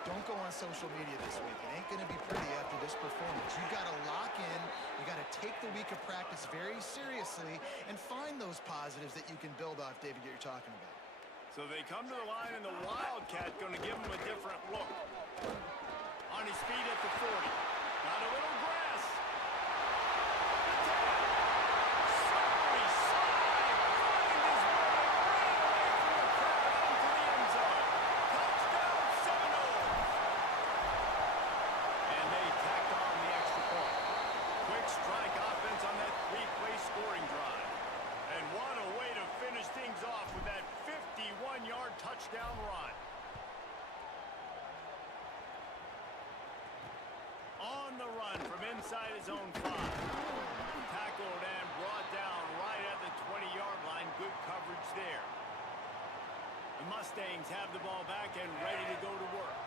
don't go on social media this week. It ain't going to be pretty after this performance. You got to lock in. You got to take the week of practice very seriously and find those positives that you can build off, David, that you're talking about. So they come to the line, and the Wildcat going to give him a different look. On his feet at the 40. Got a little grass. Slippery slide. Find his way right away from the crowd into the end zone. Touchdown, Seminoles. And they tacked on the extra point. Quick strike offense on that three-play scoring drive. And what a way to finish things off with that 51-yard touchdown run. On the run from inside his own 5. Tackled and brought down right at the 20-yard line. Good coverage there. The Mustangs have the ball back and ready to go to work.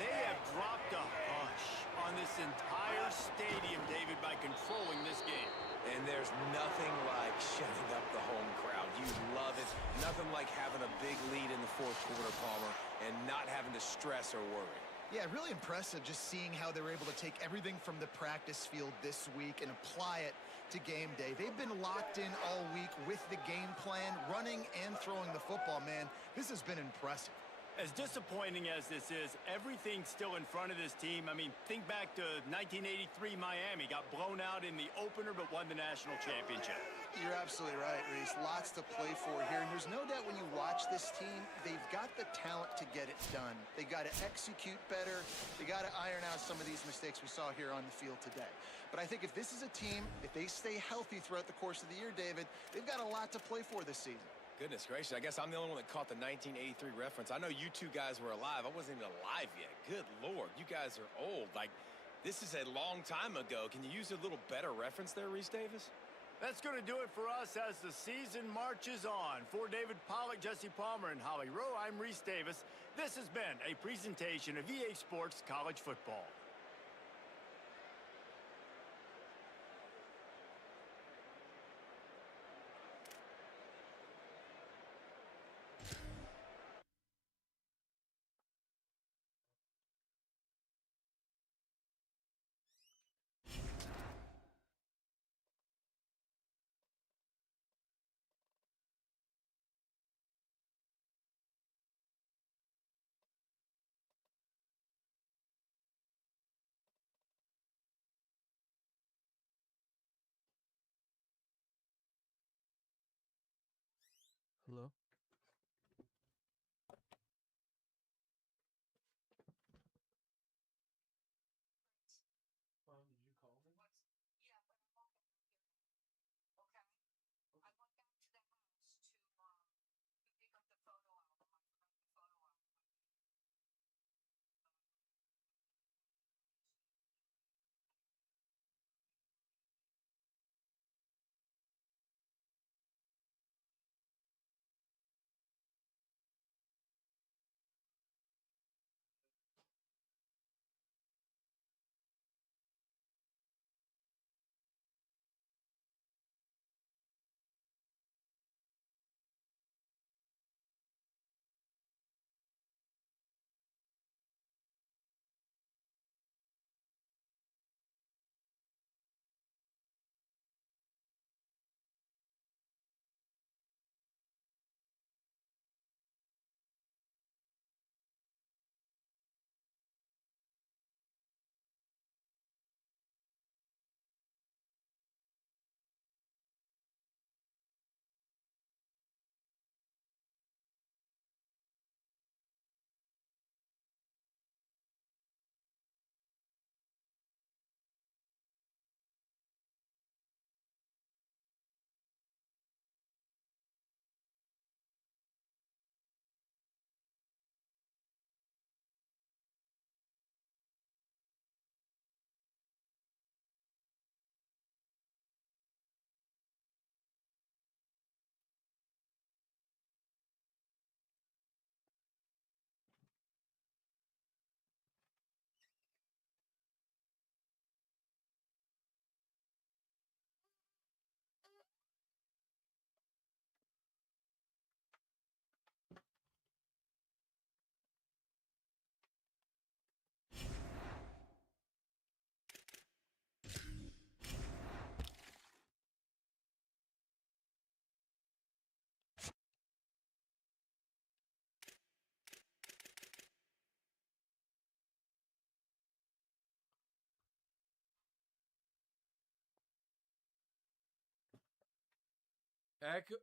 They have dropped a hush on this entire stadium, David, by controlling this game. And there's nothing like shutting up the home crowd. You love it. Nothing like having a big lead in the fourth quarter, Palmer, and not having to stress or worry. Yeah, really impressive just seeing how they were able to take everything from the practice field this week and apply it to game day. They've been locked in all week with the game plan, running and throwing the football, man. This has been impressive. As disappointing as this is, everything's still in front of this team. I mean, think back to 1983 Miami. Got blown out in the opener but won the national championship. You're absolutely right, Reese. Lots to play for here. And there's no doubt when you watch this team, they've got the talent to get it done. They got to execute better. They got to iron out some of these mistakes we saw here on the field today. But I think if this is a team, if they stay healthy throughout the course of the year, David, they've got a lot to play for this season. Goodness gracious, I guess I'm the only one that caught the 1983 reference. I know you two guys were alive. I wasn't even alive yet. Good Lord, you guys are old. Like, this is a long time ago. Can you use a little better reference there, Reese Davis? That's going to do it for us as the season marches on. For David Pollack, Jesse Palmer, and Holly Rowe, I'm Reese Davis. This has been a presentation of EA Sports College Football. Hello? Did you call me? Echo.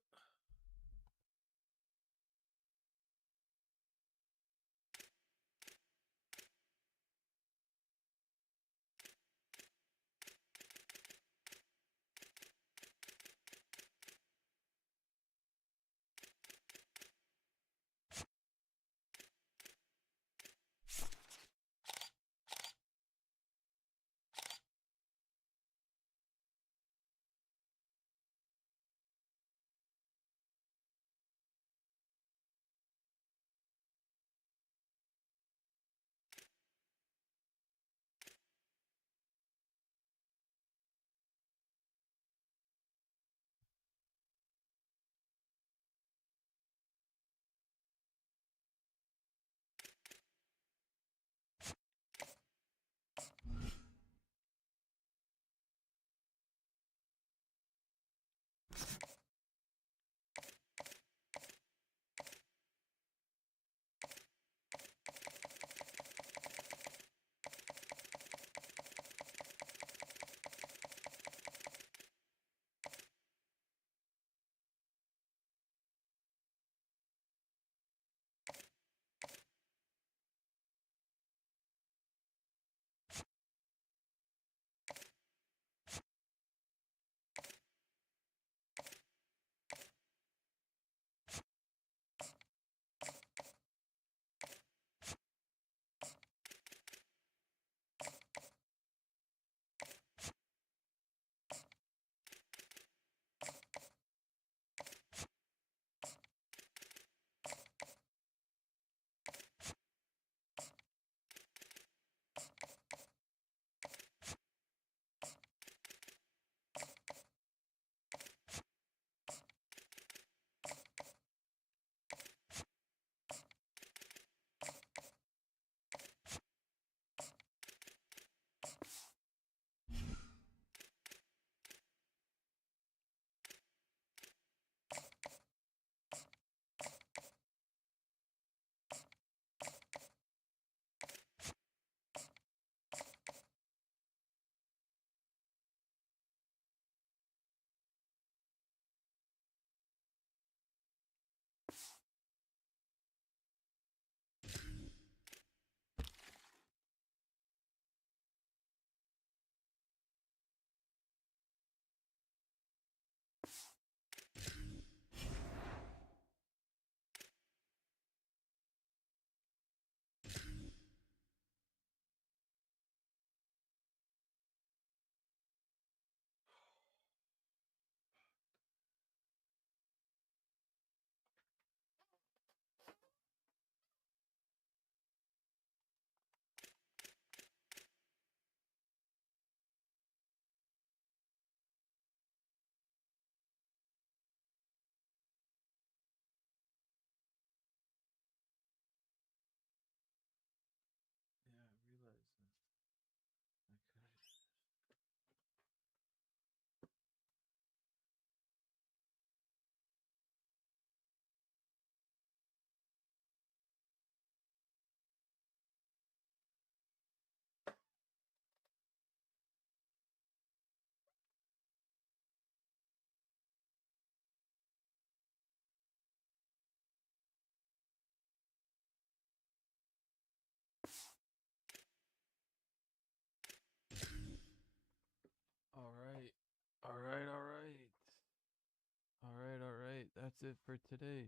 that's it for today.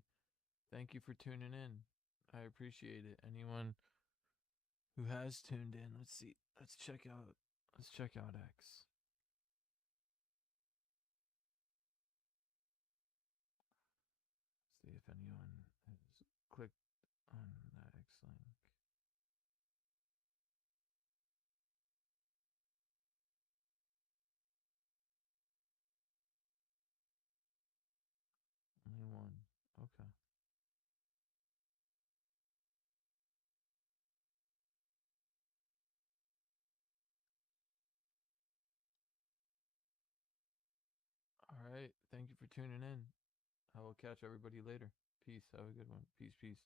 Thank you for tuning in. I appreciate it. Anyone who has tuned in, let's see. Let's check out X. See if anyone has clicked on that X link. Only one. Okay. All right. Thank you for tuning in. I will catch everybody later. Peace. Have a good one. Peace, peace.